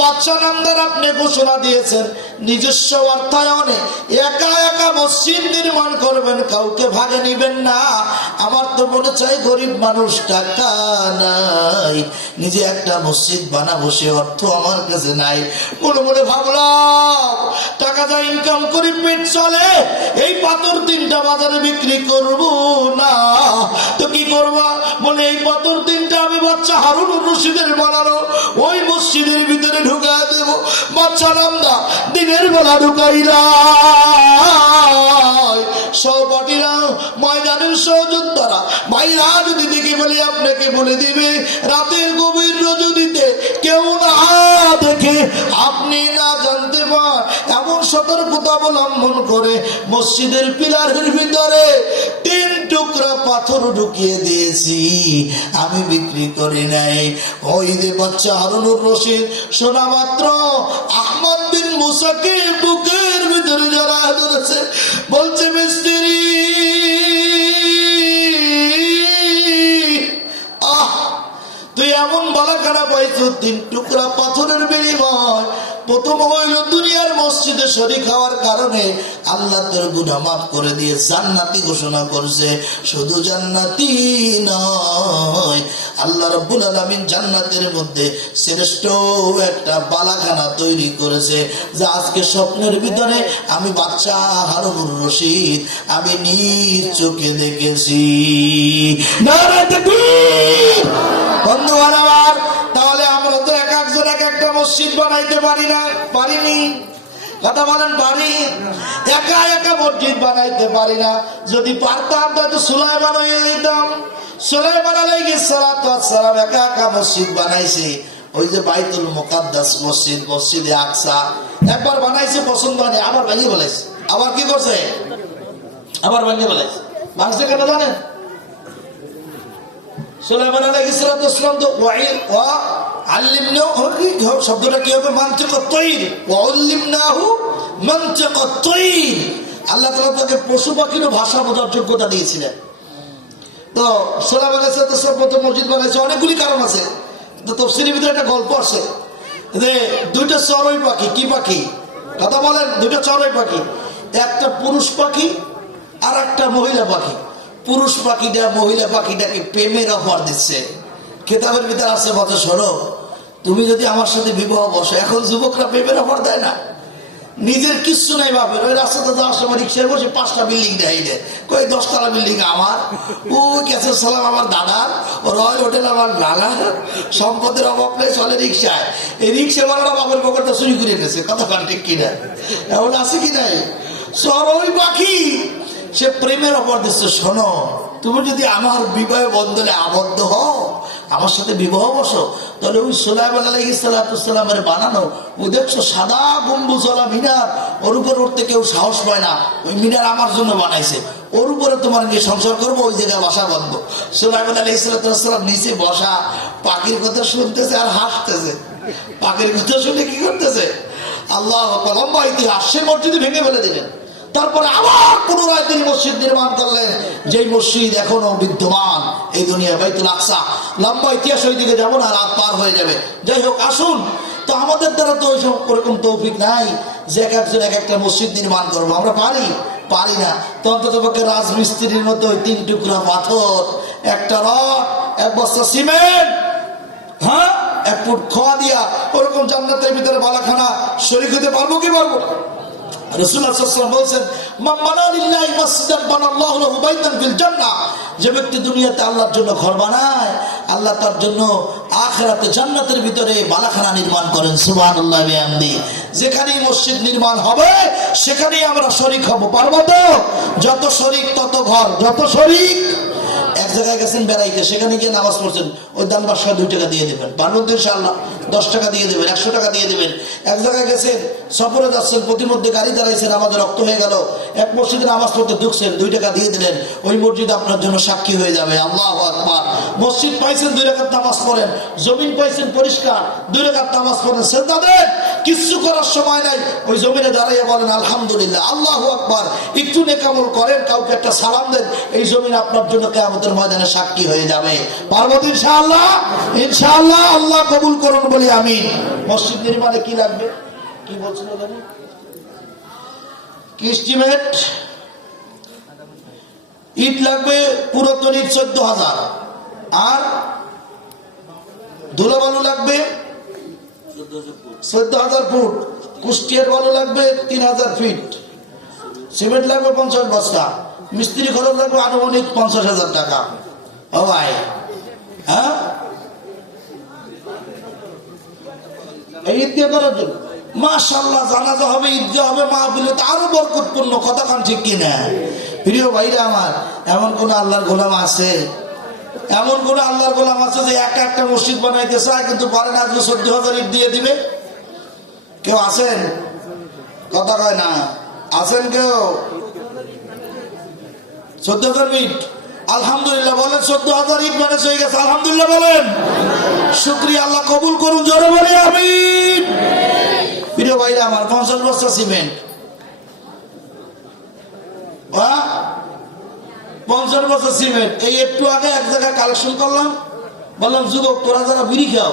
বাদশা নামদার আপনি ঘোষণা দিয়েছেন নিজস্ব অর্থায়নে একা একা মসজিদ নির্মাণ করবেন, কাউকে ভাগে নিবেন না। আমার তো মনে চাই গরিব মানুষ, টাকা নাই, নিজে একটা মসজিদ বানাবো, সে অর্থ আমার কাছে নাই। মনে মনে ভাবলাম টাকা যা ইনকাম করি পেট চলে, এই পাথর 3টা বাজারে বিক্রি করব না তো কি করবা? বলে এই পাথর 3টা আমি বাদশা হারুনুর রশিদের বানানো ওই মসজিদের ভিতরে ঢুকা দেব। বাদশা নামদা দিনের বেলা ঢুকাইলা, সহপাঠীরা, ময়দানের সহযোদ্ধারা, ভাইরা যদি দেখে বলি আপনাকে বলে দিবে, রাতের গভীর রজনীতে কেউ না দেখে, আপনি না জানতে পার, এমন সতর্ক সতর্কতা অবলম্বন করে মসজিদের পিলারের ভিতরে 3 টুকরা পাথর ঢুকিয়ে দিয়েছি, আমি বিক্রি করি নাই। ওই যে বাচ্চা হারুনুর রশিদ শোনা মাত্র আহমদ বিন মুসাকে বুকের ভিতরে জড়ায় ধরেছে, বলছে মিস্ত্রি তুই এমন বালাখানা পাইছো 3 টুকরা পাথরের বিনিময়। প্রথম হইল দুনিয়ার মসজিদে শরীক হওয়ার কারণে আল্লাহ তোর গুনাহ মাফ করে দিয়ে জান্নাতি ঘোষণা করছে। শুধু জান্নাতি নয়, আল্লাহ রাব্বুল আলামিন জান্নাতের মধ্যে শ্রেষ্ঠ একটা বালাখানা তৈরি করেছে, যা আজকে স্বপ্নের ভিতরে আমি বাচ্চা হারুনুর রশিদ আমি নিজ চোখে দেখেছি। নারে তাকবীর। বন্ধুগণ আমার, তাহলে আমরা তো এক একজন এক একটা মসজিদ বানাইতে পারি না, পারিনি? কথা বলেন, পারি? একা একা মসজিদ বানাইতে পারি না। যদি পারতাম তো সুলাইমান হয়ে যেতাম। সুলাইমান আলাইহিস সালাতু ওয়াস সালাম একা একা মসজিদ বানাইছে। ওই যে বাইতুল মুকাদ্দাস মসজিদ, মসজিদে আকসা একবার বানাইছে, পছন্দ হয়নি, আবার ভেঙে ফেলেছে। আবার কি করছে? আবার ভেঙে ফেলেছে। ভাঙছে কেন জানেন? সুলাইমান আলাইহিস সালাতু ওয়াস সালাম তো শব্দটা কি হবে? মানতিকুত তাইর, ওয়াল্লিমনাহু মানতিকুত তাইর। আল্লাহ তাআলা তাকে পশু পাখির ভাষা বোঝার যোগ্যতা দিয়েছিলেন। তো সুলাইমান আলাইহিস সালাতু ওয়াস সালাম প্রথম মসজিদ বানাইছে, অনেকগুলি কারণ আছে। তো তাফসীরের ভিতরে একটা গল্প আছে যে 2টা চড়ুই পাখি, কি পাখি? কথা বলেন, 2টা চড়ুই পাখি, একটা পুরুষ পাখি আর একটা মহিলা পাখি। পুরুষ পাখিটা মহিলা পাখিটাকে প্রেমের অফার দিচ্ছে। কিতাবের ভিতরে আছে, বলছে শোনো, তুমি যদি আমার সাথে বিবাহ বসো। এখন যুবকরা প্রেমের অফার দেয় না, নিজের কিচ্ছু নাই বাপের। ওই রাস্তাতে যাওয়ার সময় রিক্সায় বসে 5টা বিল্ডিং দেয় দেয়, কই 10 তলা বিল্ডিং আমার, ওই ক্যাসের সালাম আমার দাদার, রয়্যাল হোটেল আমার নানার, সম্পদের অভাব নেই, চলে রিক্সায়। এই রিক্সা বালারা বাপের পকেটটা চুরি করে এনেছে। কথা কান ঠিক কিনা? এমন আছে কি নাই? চড়ুই পাখি সে প্রেমের অফার দিচ্ছে, শোনো তুমি যদি আমার বিবাহ বন্ধনে আবদ্ধ হও, আমার সাথে বিবাহ বসো, তাহলে ওই সুলাইমান আলাইহিস সালাতু ওয়াস সালামের বানানো ওই দেখছো সাদা গম্বুজওয়ালা মিনার, ওর উপর উঠতে কেউ সাহস পায় না। ওই মিনার আমার জন্য বানাইছে, ওর উপরে তোমার নিয়ে সংসার করবো, ওই জায়গায় বাসা বাঁধবো। সুলাইমান আলাইহিস সালাতু ওয়াস সালাম নিচে বসা, পাখির কথা শুনতেছে আর হাসতেছে। পাখির কথা শুনে কি করতেছে? আল্লাহ আকবার, লম্বা ইতিহাস। সে মসজিদে ভেঙে ফেলে দিলেন। তারপরে আবার পুনরায় তিনি মসজিদ নির্মাণ করলেন, যেই মসজিদ এখনো বিদ্যমান এই দুনিয়া, বাইতুল আকসা। লম্বা ইতিহাস, ওই দিকে যাবো না, রাত পার হয়ে যাবে। যাই হোক, আসুন। তো আমাদের দ্বারা তো ওরকম তৌফিক নাই যে এক একজন এক একটা মসজিদ নির্মাণ করবো। আমরা পারি না। তো অন্তত পক্ষে রাজমিস্ত্রির মতো ওই 3 টুকরা পাথর, একটা রড, 1 বস্তা সিমেন্ট, 1 ফুট খোয়া দিয়া ওরকম জান্নাতের ভিতরে বালাখানা শরীক হতে পারবো কি পারবো? রাসূলুল্লাহ সাল্লাল্লাহু আলাইহি ওয়াসাল্লাম বলেছেন, মান বানা লিল্লাহি মাসজিদান বানাল্লাহু লাহু বাইতান ফিল জান্নাহ। যে ব্যক্তি দুনিয়াতে আল্লাহর জন্য ঘর বানায়, আল্লাহ তার জন্য আখিরাতে জান্নাতের ভিতরে বালাখানা নির্মাণ করেন। সুবহানাল্লাহি ওয়া বিহামদিহি। যেখানেই মসজিদ নির্মাণ হবে সেখানেই আমরা শরীক হব। পারবো তো? যত শরীক তত ঘর, যত শরীক। এক জায়গায় গেছেন বেড়াইতে, সেখানে গিয়ে নামাজ পড়ছেন, ওই দান বাদশাহ 2 টাকা দিয়ে দেবেন। পারবেন তো ইনশাআল্লাহ? 10 টাকা দিয়ে দেবেন, 100 টাকা দিয়ে দেবেন। এক জায়গায় গেছেন, সফরে যাচ্ছেন, প্রতিমধ্যে গাড়ি দাঁড়াইছেন, আমাদের রক্ত হয়ে গেল, এক মসজিদে নামাজ পড়তে ঢুকছেন, 2 টাকা দিয়ে দিলেন, ওই মসজিদ আপনার জন্য সাক্ষী হয়ে যাবে। আল্লাহু আকবার। মসজিদ পাইছেন, 2 রাকাত নামাজ পড়েন। জমিন পাইছেন পরিষ্কার, 2 রাকাত নামাজ পড়েন। সেজদা দেন, কিচ্ছু করার সময় নাই, ওই জমিনে দাঁড়িয়ে বলেন আলহামদুলিল্লাহ, আল্লাহু আকবার। একটু নেকামল করেন, কাউকে একটা সালাম দেন, এই জমিন আপনার জন্য কিয়ামতের ময়দানে সাক্ষী হয়ে যাবে। পারবো ইনশাআল্লাহ? ইনশাআল্লাহ। আল্লাহ কবুল করুন বলি আমিন। মসজিদ নির্মাণে কি লাগবে? কি বলছিল জানি? কি এস্টিমেট? ইট লাগবে পুরাতন ইট 14,000, আর ধুলো বালু লাগবে 14,000 ফুট, কুষ্টিয়ার বালু লাগবে 3,000 ফিট, সিমেন্ট লাগবে 50 বস্তা, মিস্ত্রি খরচ লাগবে আনুমানিক 50,000 টাকা। ও ভাই, হ্যাঁ, এই ঈদগাহ করার জন্য মাশাআল্লাহ জানাজা হবে, ঈদগাহ হবে, মাহফিলে আরো বরকতপূর্ণ। কথা কান ঠিক কিনা? প্রিয় ভাইরা আমার, এমন কোন আল্লাহর গোলাম আছে, এমন কোন আল্লাহর গোলাম আছে যে একা একটা মসজিদ বানাইতে চায় কিন্তু পারে না? আজকে 14,000 ইট দিয়ে দিবে? কেউ আছেন? কথা কয় না। আছেন কেউ? 14,000 ইট। আলহামদুলিল্লাহ বলেন, 14,000 ইট মানে হয়ে গেছে। আলহামদুলিল্লাহ বলেন, শুকরিয়া, আল্লাহ কবুল করুন, জোরে বলি আমিন। প্রিয় ভাইরা আমার, 50 বস্তা সিমেন্ট, 50 বস্তা সিমেন্ট। এই একটু আগে এক জায়গায় কালেকশন করলাম, বললাম যুবক তোরা যারা বিড়ি খাও,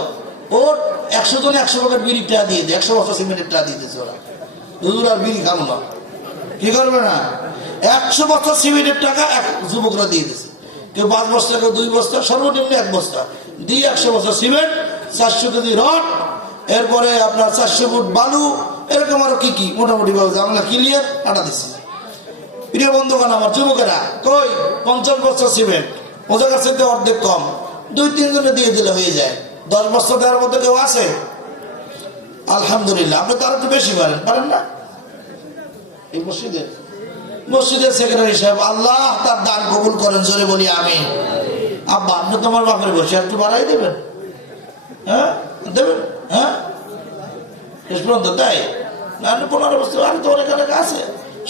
ওর 100 জনে 100 প্যাকেট বিড়ির টাকা দিয়ে দে, 100 বস্তা সিমেন্টের টাকা দিয়ে দিয়েছে ওরা। হুজুর আর বিড়ি খাবো না, কি করবে না? 100 বস্তা সিমেন্টের টাকা এক যুবকরা দিয়ে দিয়েছে। কেউ 5 বস্তা, কেউ 2 বস্তা, সর্বনিম্ন 1 বস্তা দিয়ে 100 বস্তা সিমেন্ট, 400 কেজি রড, এরপরে আপনার 400 ফুট বালু, এরকম আরো কি কি মোটামুটি ভাবে আমরা ক্লিয়ার আটা দিচ্ছি। প্রিয় বন্ধুগণ আমার, যুবকেরা কই 50 বস্তা সিমেন্ট, ওদের কাছে অর্ধেক কম, 2-3 জনে দিয়ে দিলে হয়ে যায়। 10 বস্তা দেওয়ার মধ্যে কেউ আছে? আলহামদুলিল্লাহ। আপনি তার একটু বেশি পারেন না? এই মসজিদের সেক্রেটারি সাহেব, আল্লাহ তার দান কবুল করেন, জোরে বলি আমিন। আব্বা আপনি তোমার বাপের বসে একটু বাড়াই দেবেন, হ্যাঁ দেবেন, হ্যাঁ শেষ পর্যন্ত তাই না? 15 বস্তা আমি তো অনেক অনেক আছে।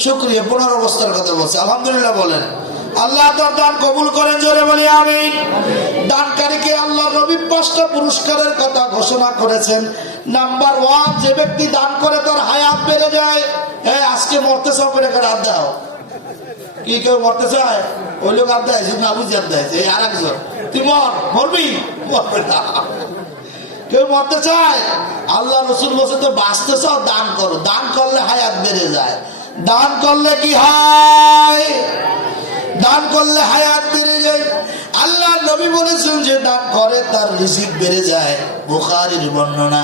শুক্রিয়া, 15 বস্তার কথা বলছি। আলহামদুলিল্লাহ বলেন, আল্লাহ তার দান কবুল করেন, জোরে বলি আমিন। দানকারীকে আল্লাহ নবী 5টা পুরস্কারের কথা ঘোষণা করেছেন। নাম্বার 1, যে ব্যক্তি দান করে তার হায়াত বেড়ে যায়। আজকে মরতে চাও করে রাত দাও, কি কেউ মরতে চায়? ওই লোক আর দেয় না, বুঝি আর দেয় আর একজন, তুই মরবি, মরবে না। কেউ মরতে চায়? আল্লাহ রসুল বলছে তো বাঁচতে চাও, দান করো। দান করলে হায়াত বেড়ে যায়। দান করলে কি হয়? দান করলে হায়াত বেড়ে যায়। আল্লাহ নবী বলেছেন যে দান করে তার রিজিক বেড়ে যায়, বুখারীর বর্ণনা।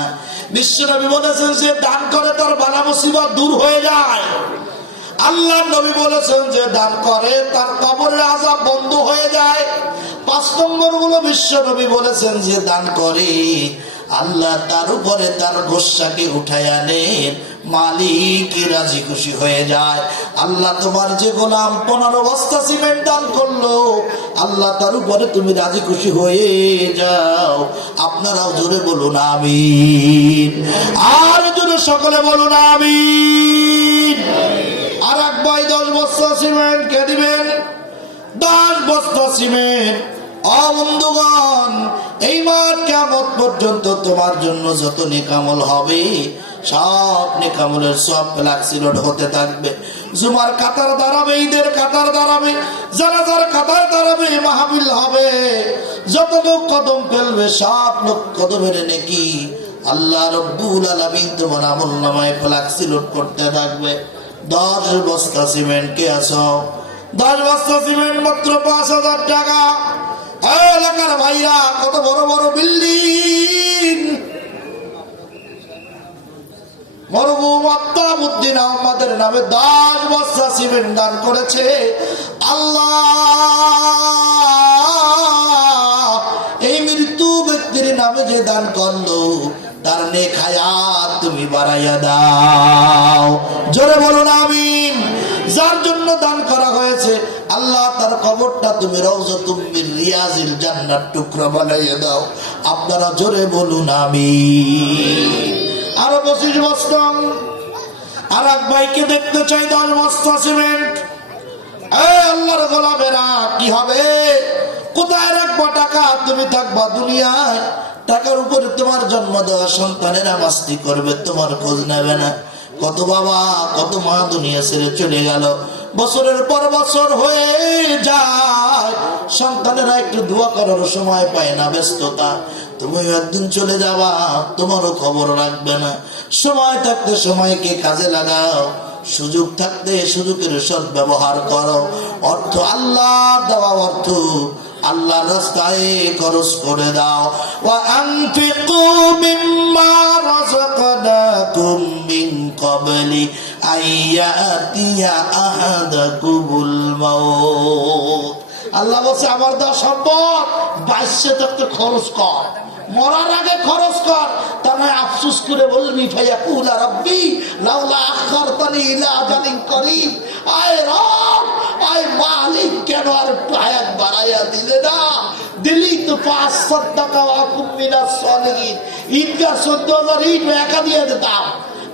বিশ্ব নবী বলেছেন যে দান করে তার বালা মুসিবত দূর হয়ে যায়। আল্লাহ নবী বলেছেন যে দান করে তার কবরের আযাব বন্ধ হয়ে যায়। 5 নম্বর হলো বিশ্ব নবী বলেছেন যে দান করে আল্লাহ তার উপরে তার গোসাকে উঠায় আনেন, মালিক রাজি খুশি হয়ে যায়। আল্লাহ তোমার যে গোলাম 15 বস্তা সিমেন্ট দান করলো, আল্লাহ তার উপরে তুমি রাজি খুশি হয়ে যাও। আপনারাও জোরে বলুন আমিন, আর জোরে সকলে বলুন আমিন। আর এক ভাই 10 বস্তা সিমেন্ট কে দিবেন? 10 বস্তা সিমেন্ট। বন্ধুগণ, এই মাঠ কিয়ামত পর্যন্ত তোমার জন্য যত নেকামল হবে, সব নেকামলের সব ফ্ল্যাক্সিলোড হতে থাকবে। জুমার কাতার দাঁড়াবে, ঈদের কাতার দাঁড়াবে, জানাজার কাতার দাঁড়াবে, মাহফিল হবে। যত লোক কদম ফেলবে, সব লোক কদমের নেকি আল্লাহ রব্বুল আলামিন তোমার আমলনামায় ফ্ল্যাক্সিলোড করতে থাকবে। 10 বস্তা সিমেন্ট কে আছো? 10 বস্তা সিমেন্ট মাত্র 5,000 টাকা। এলাকার ভাইরা, কত বড় বড় বিল্ডিং। মরহুম আত্তাবুদ্দিন আহমদের নামে 10 বস্তা সিমেন্ট দান করেছে। আল্লাহ এই মৃত্যু ব্যক্তির নামে যে দান করলো, তার নেক হায়াত তুমি বাড়াইয়া দাও, জোরে বলুন আমিন। যার জন্য দান করা হয়েছে, আল্লাহ তার কবরটা তুমি রওজাতুম মিন রিয়াজিল জান্নাত টুকরা বানাইয়া দাও। আপনারা জোরে বলুন আমিন। আরো 25 বস্তা। আর এক ভাইকে দেখতে চাই 10 বস্তা সিমেন্ট। আল্লাহর গোলামেরা, কি হবে? কোথায় রাখবা টাকা? তুমি থাকবা দুনিয়ায়, টাকার উপরে তোমার জন্ম দেওয়া সন্তানেরা মাস্তি করবে, তোমার খোঁজ নেবে না। কত বাবা, কত মা দুনিয়া ছেড়ে চলে গেল, বছরের পর বছর হয়ে যায়, সন্তানেরা একটু দোয়া করার সময় পায় না, ব্যস্ততা। তুমি একদিন চলে যাবা, তোমারও খবর রাখবে না। সময় থাকতে সময়কে কাজে লাগাও, সুযোগ থাকতে সুযোগের সৎ ব্যবহার করো। অর্থ আল্লাহ দেওয়া অর্থ আল্লাহর রাস্তায় খরচ করে দাও। ওয়া আনফিকু মিম্মা রাযাকনাকুম মিন ক্বাবলি আইয়াতিয়া আহাদাকুমুল মাউত। আল্লাহ বলছে আমার দেওয়া সম্পদ 22 থাকতে খরচ কর, মরার আগে খরচ কর। তার মানে আফসোস করে বলবি ফায়াকুলা রাব্বি লাউলা আখারতানি ইলা আজালিন করিম। আয় রব, আয় মালিক, কেন আর হায়াত বাড়াইয়া দিলে না? দিলি তো 5 টাকা ওয়াকুম মিনাস সালিহিন। ঈদগাহ 14,000 ইট একা দিয়ে দিতাম,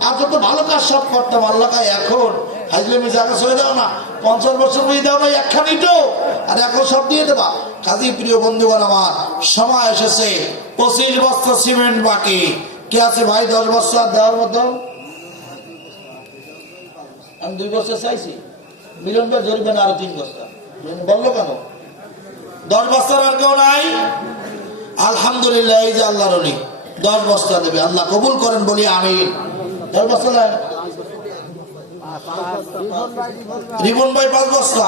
আর যত ভালো কাজ সব করতাম। আল্লাহ এখন হাজলামি জায়গা সরে দাও না, 50 বছর বই দাও না একখানি তো, আর এখন সব দিয়ে দেবা। কাজী প্রিয় বন্ধুগণ আমার, সময় এসেছে, 25 বস্তা সিমেন্ট বাকি। কে আছে ভাই 10 বস্তা দেওয়ার মতো? আমি 2 বস্তা চাইছি, মিলন ভাই জরিবেন আরো 3 বস্তা বললো কেন? 10 বস্তার আর কেউ নাই? আলহামদুলিল্লাহ, এই যে আল্লাহর ওলি 10 বস্তা দেবে, আল্লাহ কবুল করেন বলি আমিন। 10 বস্তা নাই? রিপন ভাই 5 বস্তা,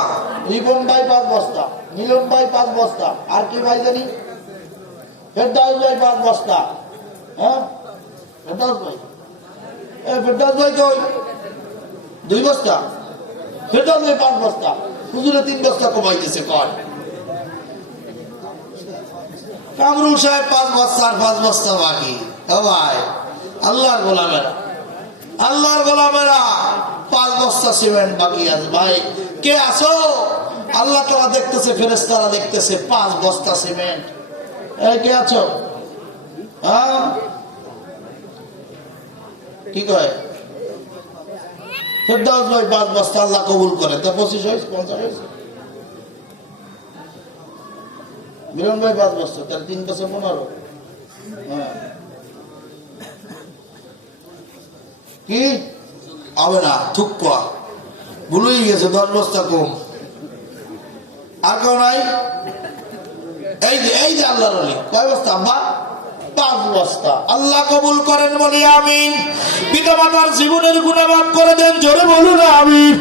রিপন ভাই 5 বস্তা, মিলন ভাই 5 বস্তা, আর কি ভাই জানি ফেরদাউস ভাই 5 বস্তা। হ্যাঁ ফেরদাউস ভাই, ফেরদাউস ভাই কই? 2 বস্তা। ফেরদাউস ভাই 5 বস্তা, হুজুরে 3 বস্তা কমাইতেছে কয়। কামরুল সাহেব 5 বস্তা আর 5 বস্তা বাকি। ও ভাই আল্লাহর গোলামেরা, আল্লাহর গোলামেরা, 5 বস্তা সিমেন্ট বাকি আছে। ভাই কে আসো? আল্লাহ তাআলা দেখতেছে, ফেরেশতারা দেখতেছে, 5 বস্তা সিমেন্ট। এই কে আছো? হ্যাঁ কি কয়? ফেরদাউস ভাই 5 বস্তা, আল্লাহ কবুল করে। তা 25 হয়েছে, 50 হয়েছে। মিলন ভাই 5 বস্তা, তার 3 বছর 15। হ্যাঁ কি হবে না, থুকা ভুলেই গেছে, 10 বস্তা কম। আর কেউ নাই? এই যে আল্লাহর ওলি কয় বস্তা আব্বা? 5 বস্তা। আল্লাহ কবুল করেন বলি আমিন। পিতা মাতার জীবনের গুনাহ মাফ করে দেন, জোরে বলুন আমিন।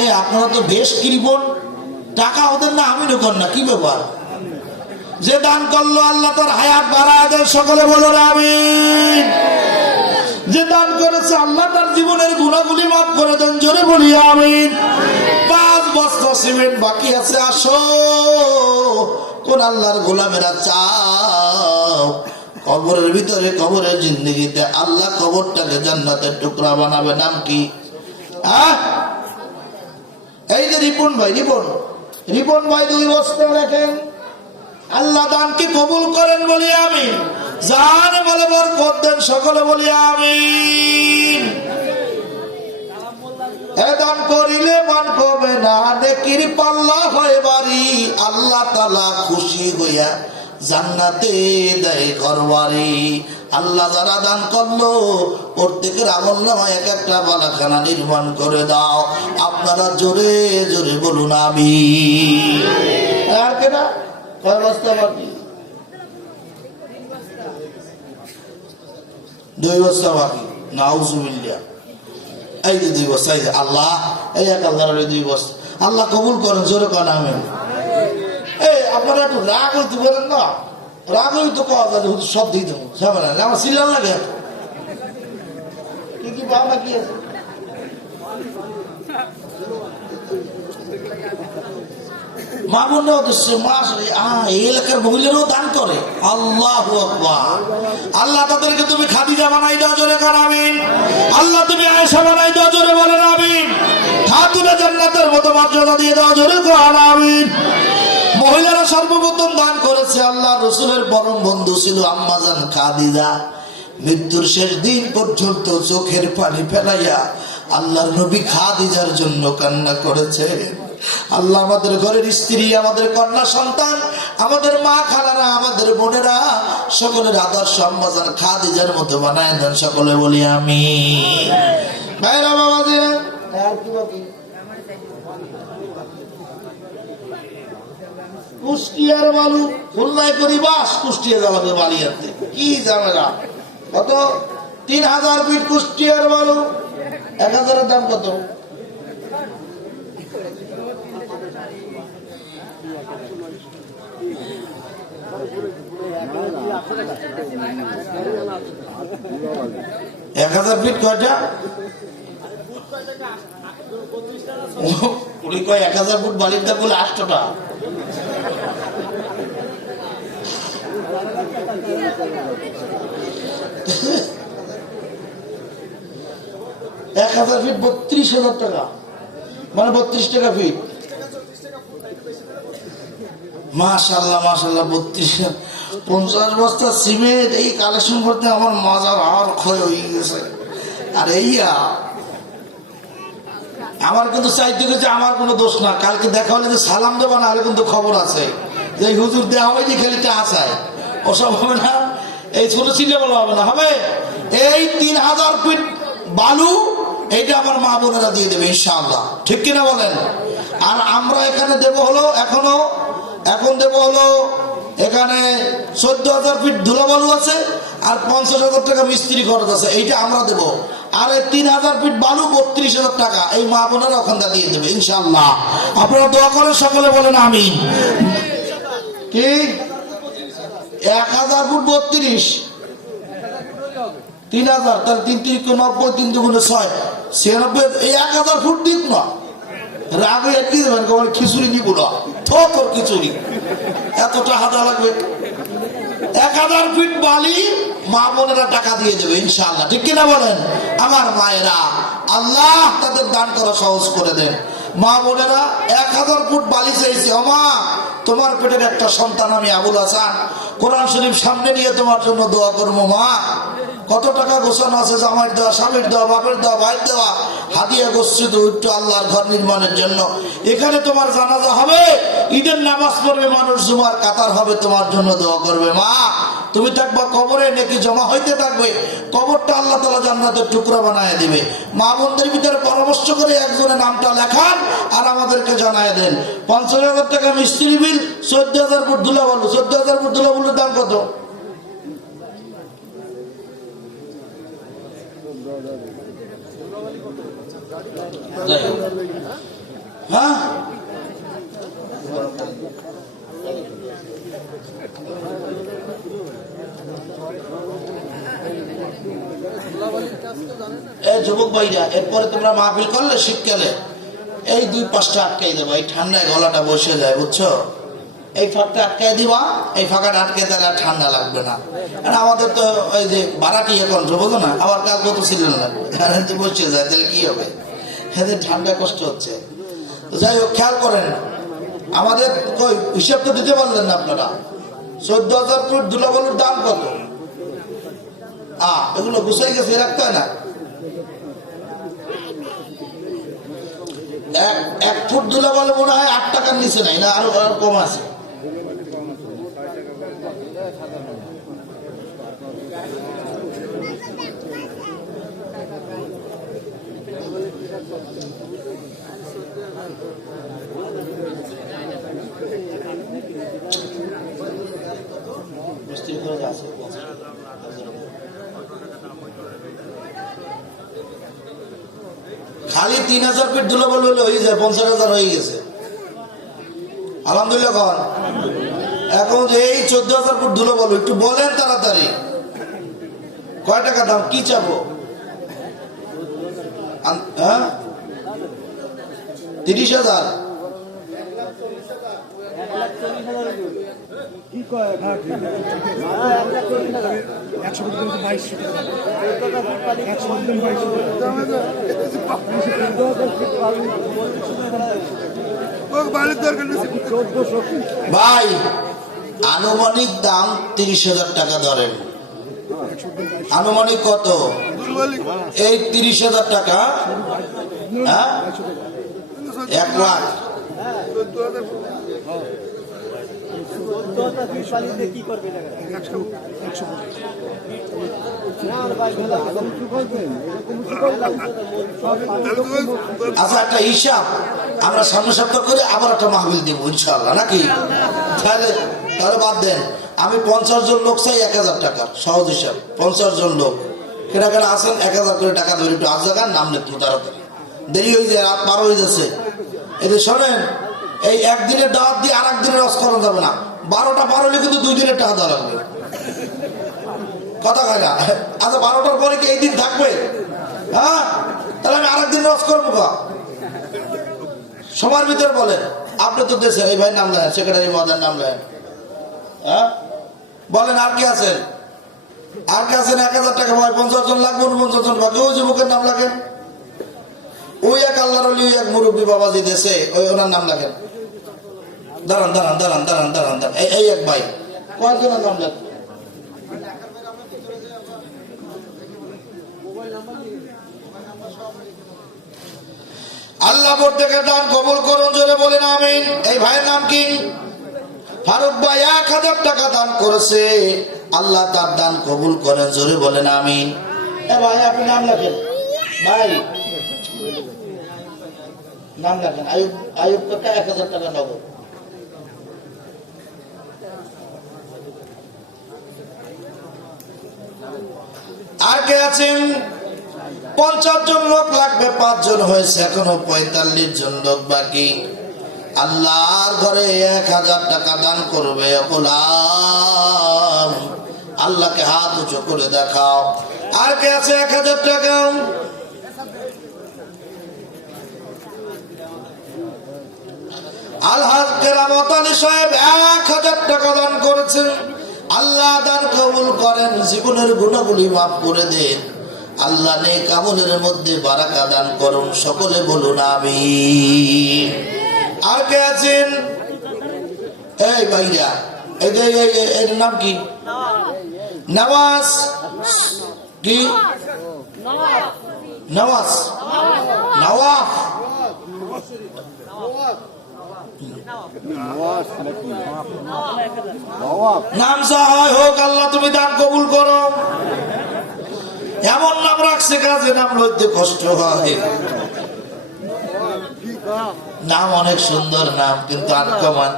এই আপনারা তো বেশ কৃপণ, টাকা ওদের না আমিনও কর না, কি ব্যাপার? যে দান করলো আল্লাহ তার হায়াত বাড়ায় দেন, সকলে বলুন আমিন। যে দান করেছে আল্লাহ তার জীবনের গুনাহগুলি মাফ করে দেন, জোরে বলি আমিন। 5 বস্তা সিমেন্ট বাকি আছে, আসো কোন আল্লাহর গোলামেরা চাও কবরের ভিতরে, কবরের জিন্দেগিতে আল্লাহ কবরটাকে জান্নাতের টুকরা বানাবে। নাম কি? এই যে রিপন ভাই, রিপন ভাই 2 বস্তা রাখেন, আল্লাহ দানকে কবুল করেন বলি আমি। জান বলে বরকত দেন, সকলে বলি আমিন। এ দান করিলে মান কমে না, নেকির পাল্লা হয় বাড়ি, আল্লাহ তাআলা খুশি হইয়া জান্নাতে দেয় ঘরবাড়ি। আল্লাহ যারা দান করলো প্রত্যেকের আমলনামায় এক একটা বালাখানা নির্মাণ করে দাও। আপনারা জোরে জোরে বলুন আমিন। আর কেনা কয় বস্তা বাকি? 2 বস্তা বাকি। নাউজুবিল্লাহ। এই যে 2 বস্তা, এই যে আল্লাহ, এই এক আল্লাহর 2 বস্তা, আল্লাহ কবুল করেন, জোরে করেন আমিন। এই আপনারা একটু রাগ হইতে বলেন না, রাগ হইতে পাওয়া যায়, সব দিয়ে দেবো, ঝামেলা আমার সিলার লাগে। কি কি ভাবনা কি আছে? মা বোনরাও দিচ্ছে, এই এলাকার মহিলারাও দান করে। আল্লাহু আকবার। আল্লাহ তাদেরকে তুমি খাদিজা বানাই দাও, জোরে কর আমিন। আল্লাহ তুমি আয়েশা বানাই দাও, জোরে বলেন আমিন। খাতুনে জান্নাতের মতো মর্যাদা দিয়ে দাও, জোরে কর আমিন। মহিলারা সর্বপ্রথম দান করেছে, আল্লাহ রসুলের পরম বন্ধু ছিল আম্মাজান খাদিজা। মৃত্যুর শেষ দিন পর্যন্ত চোখের পানি ফেলাইয়া আল্লাহর নবী খাদিজার জন্য কান্না করেছে। আল্লাহ আমাদের ঘরের স্ত্রী, আমাদের কন্যা সন্তান, আমাদের মা খালারা, আমাদের বোনেরা সকলের আদর্শ আম্মাজান খাদিজার মতো বানায় দেন, সকলে বলি আমিন। ভাইরা বাবাজিরা, আর কি বাকি? কুষ্টিয়ার বালু, খুলনায় করি বাস, কুষ্টিয়া যাবে বালিয়াতে, কি ঝামেলা। কত? 3000 ফিট কুষ্টিয়ার বালু। 1000-এর দাম কত? এক 1000 ফিট কয়টা? 1000 ফুট বালির দাম বলে 800 টাকা। এক 1000 ফিট 32,000 টাকা, মানে 32 টাকা ফিট। মাশাআল্লাহ মাশাআল্লাহ। 50 বস্তা সিমেন্ট এই কালেকশন করতে আমার মাজার আর ক্ষয় হয়ে গেছে। আর আমার কিন্তু চাইতে গেছে আমার কোনো দোষ না, কালকে দেখা হলে যে সালাম দেবো না হলে কিন্তু খবর আছে যে হুজুর দেওয়া হবে যে খালিটা আসায়, ওসব হবে না, এই ছোট চিনে বলা হবে না, হবে এই 3000 ফিট বালু এইটা আমার মা বোনেরা দিয়ে দেবে ইনশাআল্লাহ, ঠিক কিনা বলেন। আর আমরা এখানে দেব হলো এখন দেব হলো এখানে 14,000 ফিট ধুলাবালু আছে আর 50,000 টাকা মিস্ত্রি খরচ আছে, এইটা আমরা দেব। আর 3,000 ফিট বালু 32,000 টাকা এই মা বোনেরা ওখানটা দিয়ে দেবে ইনশাআল্লাহ। আপনারা দোয়া করেন, সকলে বলেন আমিন। কি 1000 ফুট 32, 3,000 তাহলে 3 3 90, 3 2 6 96, এই 1000 ফুট দিক না রাগে একই দেবেন, কেমন খিচুড়ি নিব না, তোর খিচুড়ি এতটা হাতা লাগবে। 1000 ফিট বালি মা বোনেরা টাকা দিয়ে দেবে ইনশাআল্লাহ, ঠিক কিনা বলেন। আমার মায়েরা আল্লাহ তাদের দান করা সহজ করে দেন। মা বোনেরা 1000 ফুট বালি চাইছে, মা তোমার পেটের একটা সন্তান আমি আবুল হাসান, কোরআন শরীফ সামনে নিয়ে তোমার জন্য দোয়া করবো মা। কত টাকা গোছানো আছে, জামাইয়ের দেওয়া, স্বামীর দেওয়া, বাপের দেওয়া, ভাইয়ের দেওয়া, হাদিয়া গোষ্ঠী একটু আল্লাহর ঘর নির্মাণের জন্য। এখানে তোমার জানাজা হবে, ঈদের নামাজ পড়বে মানুষ, জুমার কাতার হবে, তোমার জন্য দোয়া করবে মা। তুমি থাকবা কবরে, নাকি জমা হইতে থাকবে, কবরটা আল্লাহ তাআলা জান্নাতের টুকরা বানায় দিবে। মা বোনদের ভিতরে পরামর্শ করে একজনের নামটা লেখান আর আমাদেরকে জানায় দেন। 50,000 টাকা মিস্ত্রি বিল, 14,000 ফুট ধুলাবালু। 14,000 ফুট ধুলাবালুর দাম কত? হ্যাঁ এই যুবক ভাইরা, এরপরে তোমরা মাহফিল করলে শীতকালে এই 2-5টা আটকাই দেবো, এই ঠান্ডায় গলাটা বসে যায়, বুঝছো, এই ফাঁকটা আটকাই দিবা, এই ফাঁকাটা আটকে তাহলে ঠান্ডা লাগবে না। আর আমাদের তো ওই যে বারাটি কণ্ঠ বোঝো না, আবার কাজ কত ছিলেন লাগবে বসে যায়, তাহলে কি হবে, এদের ঠান্ডায় কষ্ট হচ্ছে। তো যাই হোক, খেয়াল করেন, আমাদের কই হিসাব তো দিতে পারলেন না আপনারা। 14,000 ফুট ধুলাবালুর দাম কত? এগুলো গুছাই গেছে, রাখতে হয় না। 1 ফুট ধুলাবালু মনে হয় 8 টাকার নিচে নাই, না আরো কম আছে। খালি 3,000 ফিট ধুলাবালু হলে হয়ে যায় 50,000 হয়ে গেছে, আলহামদুলিল্লাহ কর। এখন এই 14,000 ফুট ধুলাবালু একটু বলেন তাড়াতাড়ি কয় টাকা দাম, কি চাবো? 30,000? ভাই আনুমানিক দাম 30,000 টাকা ধরেন, আনুমানিক কত? এই 30,000 টাকা 1 লাখ। আচ্ছা, একটা হিসাব আমরা সামনে সপ্তাহ করে আবার একটা মাহফিল দেবো ইনশাআল্লাহ, নাকি? তাহলে বাদ দেন, আমি 50 জন লোক চাই 1,000 টাকার, সহজ হিসাব। 50 জন লোক কেনা কেনা আসেন, 1,000 করে টাকা ধরে একটু আজ জায়গার নাম লিখবো, তাড়াতাড়ি দেরি হয়ে যায়, রাত 12 হয়ে যাচ্ছে। এতে শোনেন, এই একদিনের দাওয়াত দিয়ে আর একদিনের রস করা যাবে না। 12টা পার হলে কিন্তু 2 দিনের টাকা দেওয়া লাগবে, কথা কয় না? আচ্ছা, 12টার পরে কি এই দিন থাকবে? হ্যাঁ, তাহলে আমি আরেকদিন রস করবো কা? সবার ভিতরে বলেন, আপনি তো দেশে এই ভাই নাম লেন, সেক্রেটারি মহাদার নাম লেন, হ্যাঁ বলেন, আর কি আছেন? আর কে আছেন? 1,000 টাকা ভাই, 50 জন লাগবে, 49 জন লাগবে, ওই যুবকের নাম লাগেন, ওই এক আল্লাহর ওলি, এক মুরব্বী বাবাজি দেশে, ওই ওনার নাম লাগেন। দাঁড়ান দাঁড়ান দাঁড়ান দাঁড়ান দাঁড়ান দাঁড়ান, এই এক ভাই, কয়েকজনের নাম লাগবে? আল্লাহ প্রত্যেকের দান কবুল করুন, জোরে বলেন আমিন। এই ভাইয়ের নাম কি? ফারুক ভাই 1000 টাকা দান করেছে, আল্লাহ তার দান কবুল করেন, জোরে বলেন আমিন। ভাই আপনি নাম লেখেন, ভাই নাম লেখেন। আয়ুব কাকা 1000 টাকা নগদ। আর কে আছেন? 50 জন লোক লাগবে, 5 জন হয়েছে, এখনো 45 জন লোক বাকি। আল্লাহর ঘরে 1000 টাকা দান করবে গোলাম, আল্লাহকে হাত উঁচু করে দেখাও। আর কে আছে 1000 টাকা? আলহাজ কেরামত আলী সাহেব 1000 টাকা দান করেছেন, আল্লাহ দান কবুল করেন, জীবনের গুণাগুলি মাফ করে দেন, আল্লাহ নেক আমলের মধ্যে বারাকা দান করুন, সকলে বলুন আমিন। আর কে আছেন? এই ভাইরা, এর নাম কি? নওয়াজ। কি নওয়াজ? নওয়াজ নাম যা হয় হোক, আল্লাহ তুমি দান কবুল করো। এমন নাম রাখছে কাজে নাম লইতে কষ্ট হয়। নাম অনেক সুন্দর নাম, কিন্তু আনকমন।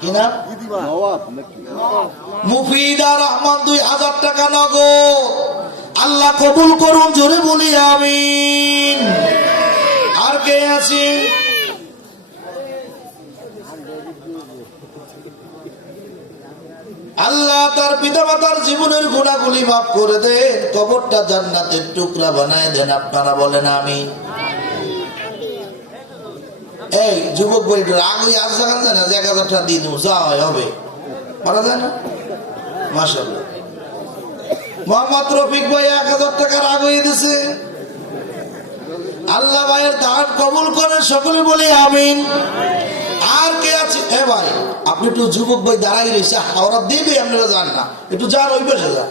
কি নাম? মুফিদা রহমান 2000 টাকা নগদ, আল্লাহ কবুল করুন, জোরে বলি আমিন। আর কে আছে? আল্লাহ তার পিতা মাতার জীবনের গুণাগুলি মাফ করে দেন, কবরটা জান্নাতের টুকরা বানায় দেন, আপনারা বলেন আমিন। এই যুবক বই রাগ হয়ে আসছে কেন জানা? 1000 টাকা দিয়ে দেবো, যা হয় হবে, পারা যায় না? মাশাআল্লাহ। মোহাম্মদ রফিক ভাই 1000 টাকা রাগ হয়ে দিছে, আল্লাহ ভাইয়ের দান কবুল করেন, সকলে বলি আমিন। আর কে আছে? এ ভাই আপনি একটু যুবক ভাই দাঁড়াই রয়েছে, ওরা দেবে, আপনারা যান না, একটু যান, ওই পাশে যান।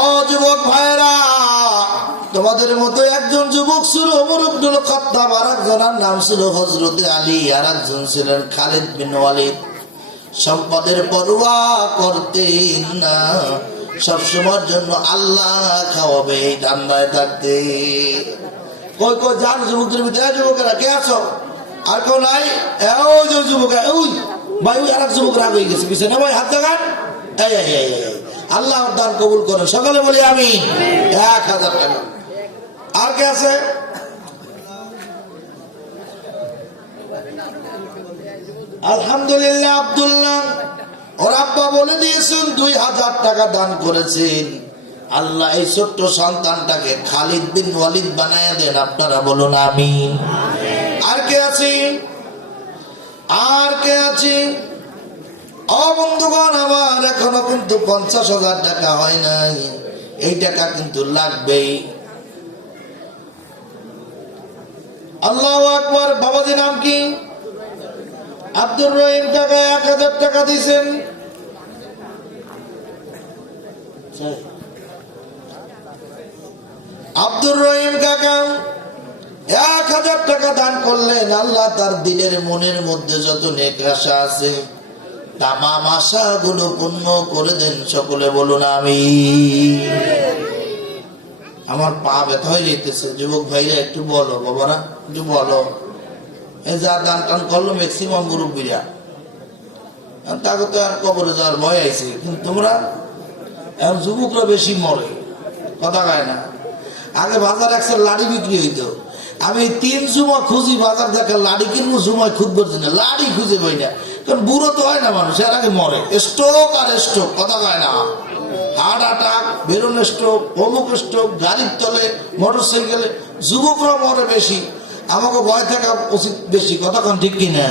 ও যুবক ভাইরা, তোমাদের মতো একজন যুবক ছিল ওমর ইবনুল খাত্তাব, আর একজনের নাম ছিল হযরতে আলী, আর একজন ছিলেন খালিদ বিন ওয়ালিদ। সম্পদের পরোয়া করতেন না, সবসময়ের জন্য আল্লাহ খাওয়াবে এই ধান্দায় থাকতে। কই কই যান যুবকদের ভিতরে, যুবকেরা কে আছো? আর কেউ নাই? ওই যে যুবক, ওই ভাই, ওই আর এক যুবক রাগ হয়ে গেছে পিছনে, ভাই হাত দেখান। আল্লাহ দান কবুল করেন, সকলে বলি আমিন। 1000 টাকা। আর কে আছে? আলহামদুলিল্লাহ, আব্দুল্লাহ ওর আব্বা বলে দিয়েছেন 2000 টাকা দান করেছেন, আল্লাহ এই ছোট্ট সন্তানটাকে খালিদ বিন ওয়ালিদ বানায় দেন, আপনারা বলুন আমিন। আর কে আছে? আর কে আছে? ও বন্ধুগণ আমার, এখনো কিন্তু 50,000 টাকা হয় নাই, এই টাকা কিন্তু লাগবেই। আল্লাহু আকবার। বাবাজি নাম কি? আব্দুর রহিম কাকা 1000 টাকা দিয়েছেন। আব্দুর রহিম কাকা 1000 টাকা দান করলেন, আল্লাহ তার দিলের মনের মধ্যে যত নেক আশা আছে তামাম আশাগুলো পূর্ণ করে দেন, সকলে বলুন আমিন। আমার পা ব্যথা হয়ে যেতেছে, যুবক ভাইরা একটু বলো, বাবারা একটু বলো। এই যা দান টান করলো ম্যাক্সিমাম মুরব্বীরা, তাকে তো আর কবরে যাওয়ার ভয় আইছে, কিন্তু তোমরা এখন যুবকরা বেশি মরে, কথা কয় না। আগে বাজার একশো লাড়ি বিক্রি হইতো, আমি 3 জুমা খুঁজি বাজার দেখে লাড়ি কিনবো, জুমায় খুঁজবো না, লাড়ি খুঁজে পাই না, কারণ বুড়ো তো হয় না মানুষ, এর আগে মরে। স্ট্রোক আর স্ট্রোক, কথা কয় না, হার্ট অ্যাটাক, বেরোন স্ট্রোক, অমুক স্ট্রোক, গাড়ির তলে, মোটর সাইকেলে, যুবকরা মরে বেশি। আমাকে ভয় থাকা উচিত বেশি, কথা কন ঠিক কিনা?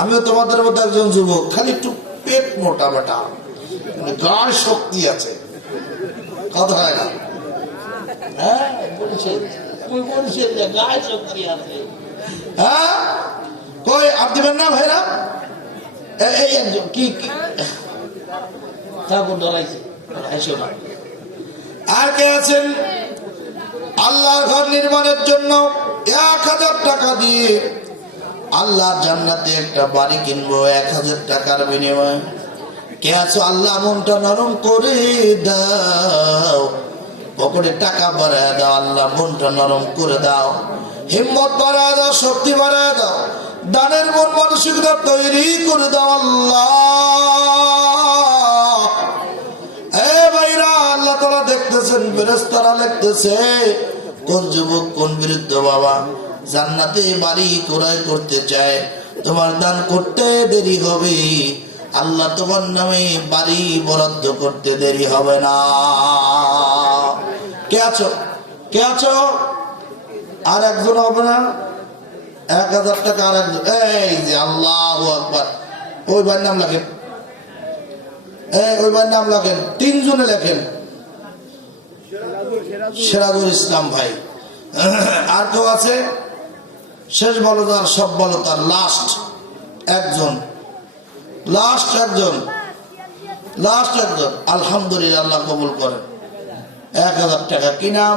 আমিও তোমাদের মধ্যে একজন যুবক, খালি একটু পেট মোটা বেটা, গাঢ় শক্তি আছে, কথা হয় না। হ্যাঁ বলছেন, তুমি বলছেন যে গাঢ় শক্তি আছে। হ্যাঁ কই আর দিবেন না ভাইরা? এই একজন কি ঠাকুর ডলাইছে। আর কে আছেন? আল্লাহর ঘর নির্মাণের জন্য 1000 টাকা দিয়ে আল্লাহ জান্নাতে একটা বাড়ি কিনবো 1000 টাকার বিনিময়ে। কে আছো আল্লাহ মনটা নরম করে দাও, পকেটে টাকা বাড়ায় দাও, আল্লাহ মনটা নরম করে দাও, হিম্মত বাড়ায় দাও, শক্তি বাড়ায় দাও, দানের মন মানসিকতা তৈরি করে দাও আল্লাহ। ভাইরা, আল্লাহ তাআলা দেখতেছেন, ফেরেশতারা লিখতেছে কোন যুবক কোন বৃদ্ধ বাবা জান্নাতে বাড়ি ক্রয় করতে চায়, তোমার দান করতে দেরি হবে, আল্লাহ তোমার নামে বাড়ি বরাদ্দ করতে দেরি হবে না। কে আছো, কে আছো? আর একজন হবে না? 1000 টাকা আর একজন। এই যে আল্লাহু আকবার, ওই ভাইয়ের নাম লেখেন, ওই ভাইয়ের নাম লেখেন, 3 জনে লেখেন। সিরাজুল ইসলাম ভাই। আর কেউ আছে? শেষ বলো তার, সব বলো তার, লাস্ট একজন, লাস্ট একজন, লাস্ট একজন। আলহামদুলিল্লাহ, আল্লাহ কবুল করেন। 1000 টাকা। কি নাম?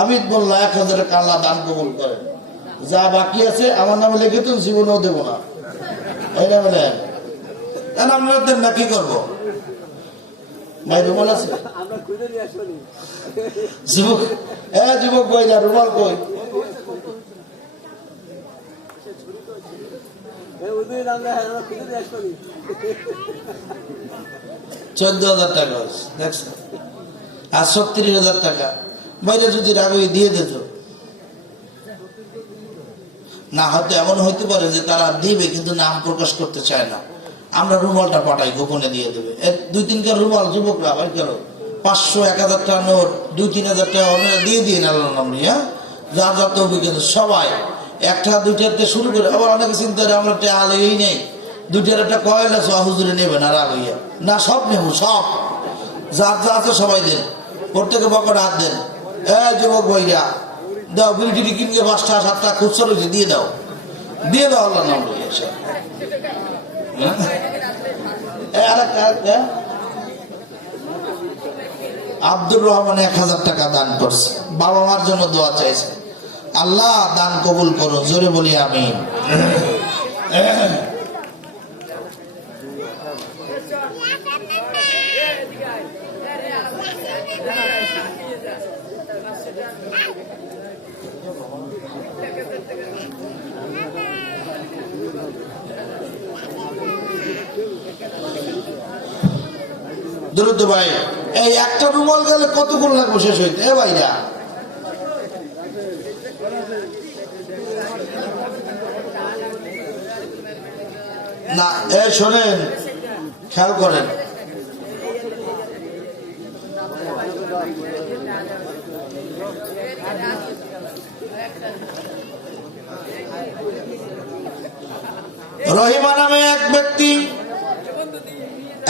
আবিদ বলল 1000 টাকা আল্লাহ দান কবুল করেন। যা বাকি আছে আমার নামে লিখে তো জীবনেও দেব না। এই না বলে আপনারা দেন না, কি করবো? ভাই রুমাল আছে? যুবক, যুবক কই যা, রুমাল কই? 14,000 টাকা দেখছো, আর 37,000 টাকা বাইরে যদি রাগে দিয়ে দিত না, হয়তো এমন হইতে পারে যে তারা দিবে কিন্তু নাম প্রকাশ করতে চায় না, আমরা রুমালটা পাঠাই, গোপনে দিয়ে দেবে। 2-3 কার রুমাল যুবকরা ভাই কেন 500, 1000 টাকা নোট, 2-3,000 টাকা দিয়ে দিয়ে আল্লাহর নাম নিয়ে, যার যত অভিজ্ঞতা সবাই 1-2টাতে শুরু করে। আবার অনেকে চিন্তা করে আমরা হালেই নেই, 2টার একটা কয়েল আছে, হুজুরে নেবে না, রাগ হইয়া না, সব নেব, সব যার যা আছে সবাই দেন, প্রত্যেকে পকেট হাত দেন। যুবক ভাইরা দাও, বিড়ি কিনকে 5টা-7টা খুচরো রয়েছে, দিয়ে দাও, দিয়ে দাও আল্লাহ নাম লইয়া। আব্দুর রহমান 1000 টাকা দান করছে, বাবা মার জন্য দোয়া চাইছে, আল্লাহ দান কবুল করো, জোরে বলি আমিন। দ্রুত ভাই, এই একটা রুমাল গেলে কতক্ষণ লাগবে শেষ হইতে? ভাইরা না, শোনেন, খেয়াল করেন, রহিমা নামে এক ব্যক্তি,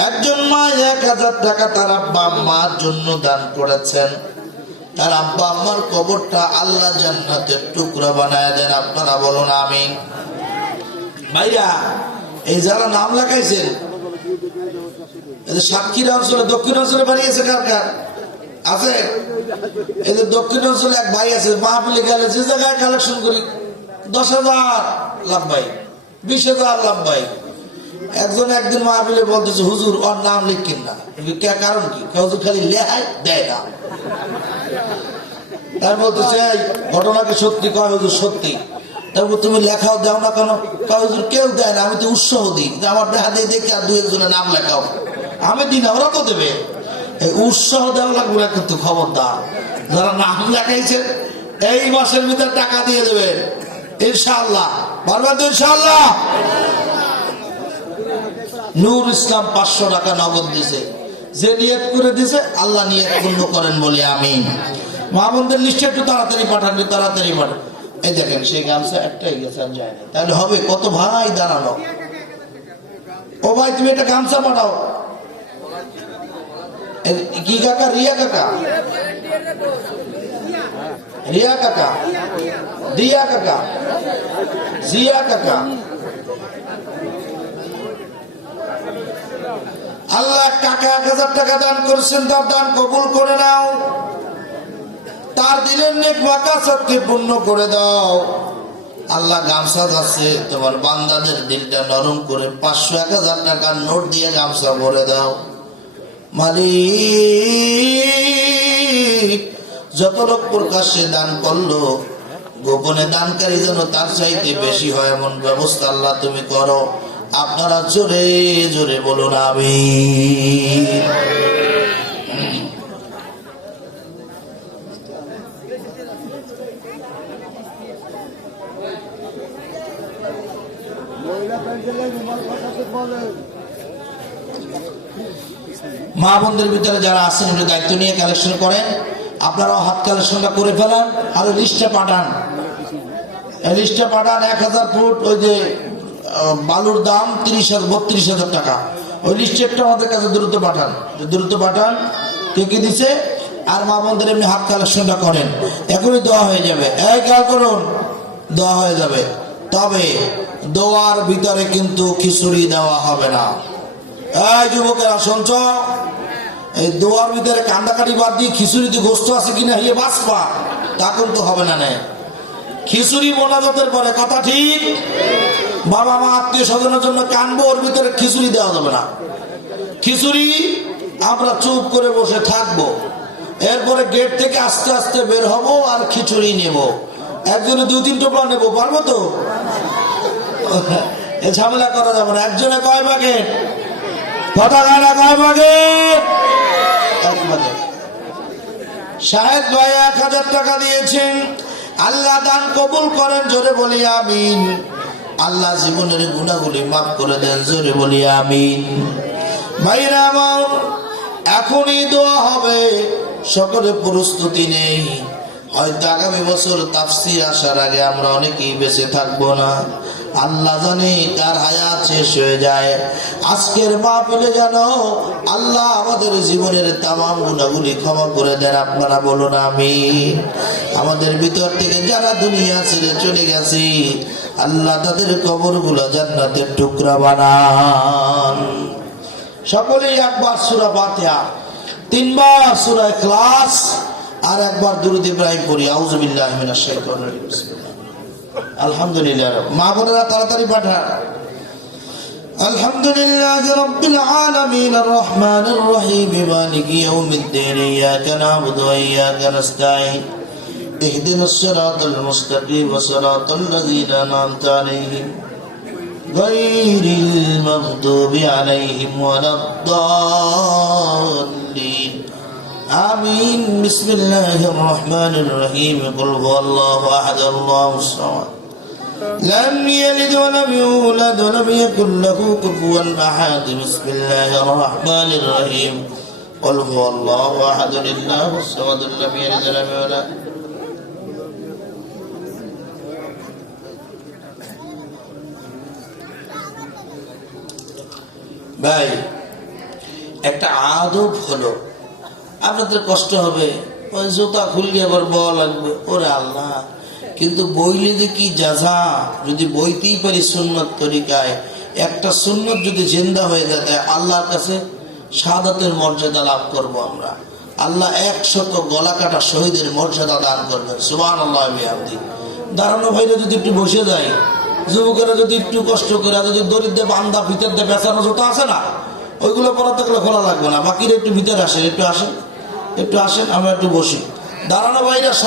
একজন মা 1000 টাকা তার আব্বা আম্মার জন্য দান করেছেন। তার আব্বা আম্মার কবরটা আল্লাহ জান্নাতের টুকরা বানায় দেন। আপনারা বলুন আমিন। ভাইরা, এই যারা নাম লেখাইছেন, সাতক্ষীরা অঞ্চলে, দক্ষিণ অঞ্চলে বাড়িয়েছে কার কার আছে? এই যে দক্ষিণ অঞ্চলে এক ভাই আছে, মাহফিলে গেলে যে জায়গায় কালেকশন করি 10,000 লাভ ভাই, 20,000 লাভ ভাই। একজন একদিন মাহফিলে বলতেছে, হুজুর ওর নাম লিখেন না, কারণ কি? হুজুর খালি লেহাই দেয় না। তার বলতেছে ঘটনাকে সত্যি কয়, হুজুর সত্যি। তারপর তুমি লেখাও দাও না কেন? হুজুর কেউ দেয় না, আমি তো উৎসাহ দিই যে আমার দেখা দিয়ে দেখি আর 2-1 নাম লেখাও। আমি দিই না, ওরা তো দেবে। এই উৎসাহ দেওয়া লাগবে না কিন্তু, খবরদার। যারা নাম লেখাইছেন এই মাসের ভিতরে টাকা দিয়ে দেবেন ইনশাআল্লাহ। পারবেন তো ইনশাআল্লাহ? নূর ইসলাম 500 টাকা নগদ দিছে, যে নিয়ত করে দিছে আল্লাহ নিয়ত পূর্ণ করেন বলে আমিন। মা বোনদের লিস্টে একটু তাড়াতাড়ি পাঠান, তাড়াতাড়ি পাঠান। এই দেখেন সেই গামছা একটাই গেছে, আর যায় না, তাহলে হবে কত ভাই দাঁড়ানো। ও ভাই তুমি একটা গামছা পাঠাও। কি কাকা? রিয়া কাকা, রিয়া কাকা, দিয়া কাকা, জিয়া কাকা। আল্লাহ কাকা 1000 টাকা দান করেছেন, তার দান কবুল করে নাও, তার দিলের নেক মাকাসাদকে পূর্ণ করে দাও। আল্লাহ গামছা আছে তোমার বান্দাদের দিলটা নরম করে 500-1000 টাকার নোট দিয়ে গামছা ভরে দাও। মালিক যত লোক প্রকাশ্যে দান করলো, গোপনে দানকারী যেন তার চাইতে বেশি হয় এমন ব্যবস্থা আল্লাহ তুমি করো। আপনারা জোরে জোরে বলুন আমিন। মা বোনদের ভিতরে যারা আছেন একটু দায়িত্ব নিয়ে কালেকশন করেন, আপনারাও হাত কালেকশনটা করে ফেলান আর লিস্টে পাঠান। লিস্টে পাঠান 1000 ফুট ওই যে বালুর দাম 32,000 টাকা, ওই লিস্টেরটা আমাদের কাছে দ্রুত পাঠান, দ্রুত পাঠান কে কি দিছে। আর মা বোনদের এমনি হাত কালেকশনটা করেন, এখনই দেওয়া হয়ে যাবে। এই খেয়াল করুন, দেওয়া হয়ে যাবে। তবে দোয়ার ভিতরে কিন্তু খিচুড়ি দেওয়া হবে না। এই যুবকেরা শুনছ, এই দোয়ার ভিতরে কান্দাকাটি বাদ দিয়ে খিচুড়িতে গোস্ত আছে কিনা হিয়ে বাঁচবা, তা কিন্তু হবে না। খিচুড়ি মোনাজাতের পরে, কথা ঠিক? বাবা মা আত্মীয় স্বজনের জন্য কানবো, ওর ভিতরে খিচুড়ি দেওয়া যাবে না। খিচুড়ি আমরা চুপ করে বসে থাকবো, এরপরে গেট থেকে আস্তে আস্তে বের হব আর খিচুড়ি নেব। একজনে 2-3 টোপলা নেবো, পারবো তো? এ ঝামেলা করা যাবে না। একজনে কয় ভাগে কথা খায় না, কয় ভাগে? 1 ভাগে। শাহেদ ভাই 1000 টাকা দিয়েছেন, আল্লাহ দান কবুল করেন, জোরে বলি আমিন। আল্লাহ জীবনের গুনাহগুলি মাফ করে দেন, জোরে বলি আমিন। ভাইরা আমার, এখনই দোয়া হবে, সকলে প্রস্তুতি নেই। হয়তো আগামী বছর তাফসীর আসার আগে আমরা অনেকেই বেঁচে থাকবো না। আল্লাহ জানে কার হায়াত শেষ হয়ে যায়। আজকের মাহফিলে জানো আল্লাহ আমাদের জীবনের তামাম গুনাহগুলি ক্ষমা করে দেন। আপনারা বলুন আমিন। আমাদের ভিতর থেকে যারা দুনিয়া ছেড়ে চলে গেছে, আল্লাহ তাদের কবরগুলো জান্নাতের টুকরা বানান। সকলেই একবার সূরা ফাতিহা, 3 বার সূরা ইখলাস, আর একবার দুরূদ ইব্রাহিম পড়ি। আউযু বিল্লাহি মিনাশ শাইতানির রাজিম। আলহামদুলিল্লাহ। মা বোনেরা তাড়াতাড়ি পাঠান। আলহামদুলিল্লাহি রাব্বিল আলামিন আর রহমানির রহিম মালিকি ইয়াউমিদ্দিন ইয়াকা না'বুদু ওয়া ইয়াকা নাস্তাঈন ইহদিনাস সিরাতাল মুস্তাকিম সিরাতাল লাযীনা আন'আমতা আলাইহিম গায়রিল মাগদুবি আলাইহিম ওয়ালাদ-দাল্লিন। آمين. بسم الله الرحمن الرحيم. قل هو الله أحد الله الصمد لم يلد ولم يولد ولم يكن له كفوا أحد. بسم الله الرحمن الرحيم. قل هو الله أحد الله الصمد لم يلد ولم يولد. ভাই, একটা আদব হলো, আপনাদের কষ্ট হবে, ওই জুতা খুললে আবার বল লাগবে, ওরে আল্লাহ। কিন্তু বইলে যে কি যাজা, যদি বইতেই পারি সুন্নত তরিকায়, একটা সুন্নত যদি জিন্দা হয়ে যায়, আল্লাহর কাছে শাহাদাতের মর্যাদা লাভ করব আমরা। আল্লাহ 100 গলা কাটা শহীদের মর্যাদা দান করবেন। সুবহানাল্লাহ বিহামদি। দাঁড়ানো ভাইরা যদি একটু বসে যায়, যুবকেরা যদি একটু কষ্ট করে, যদি দরিদ্র বান্দা ভিতর দিয়ে বেচানো জুতা আছে না, ওইগুলো পরাতে গেলে খোলা লাগবে না। বাকিরা একটু ভিতরে আসেন, একটু আসেন, একটু আসেন, আমরা একটু বসি। দাঁড়ানো ভাইরা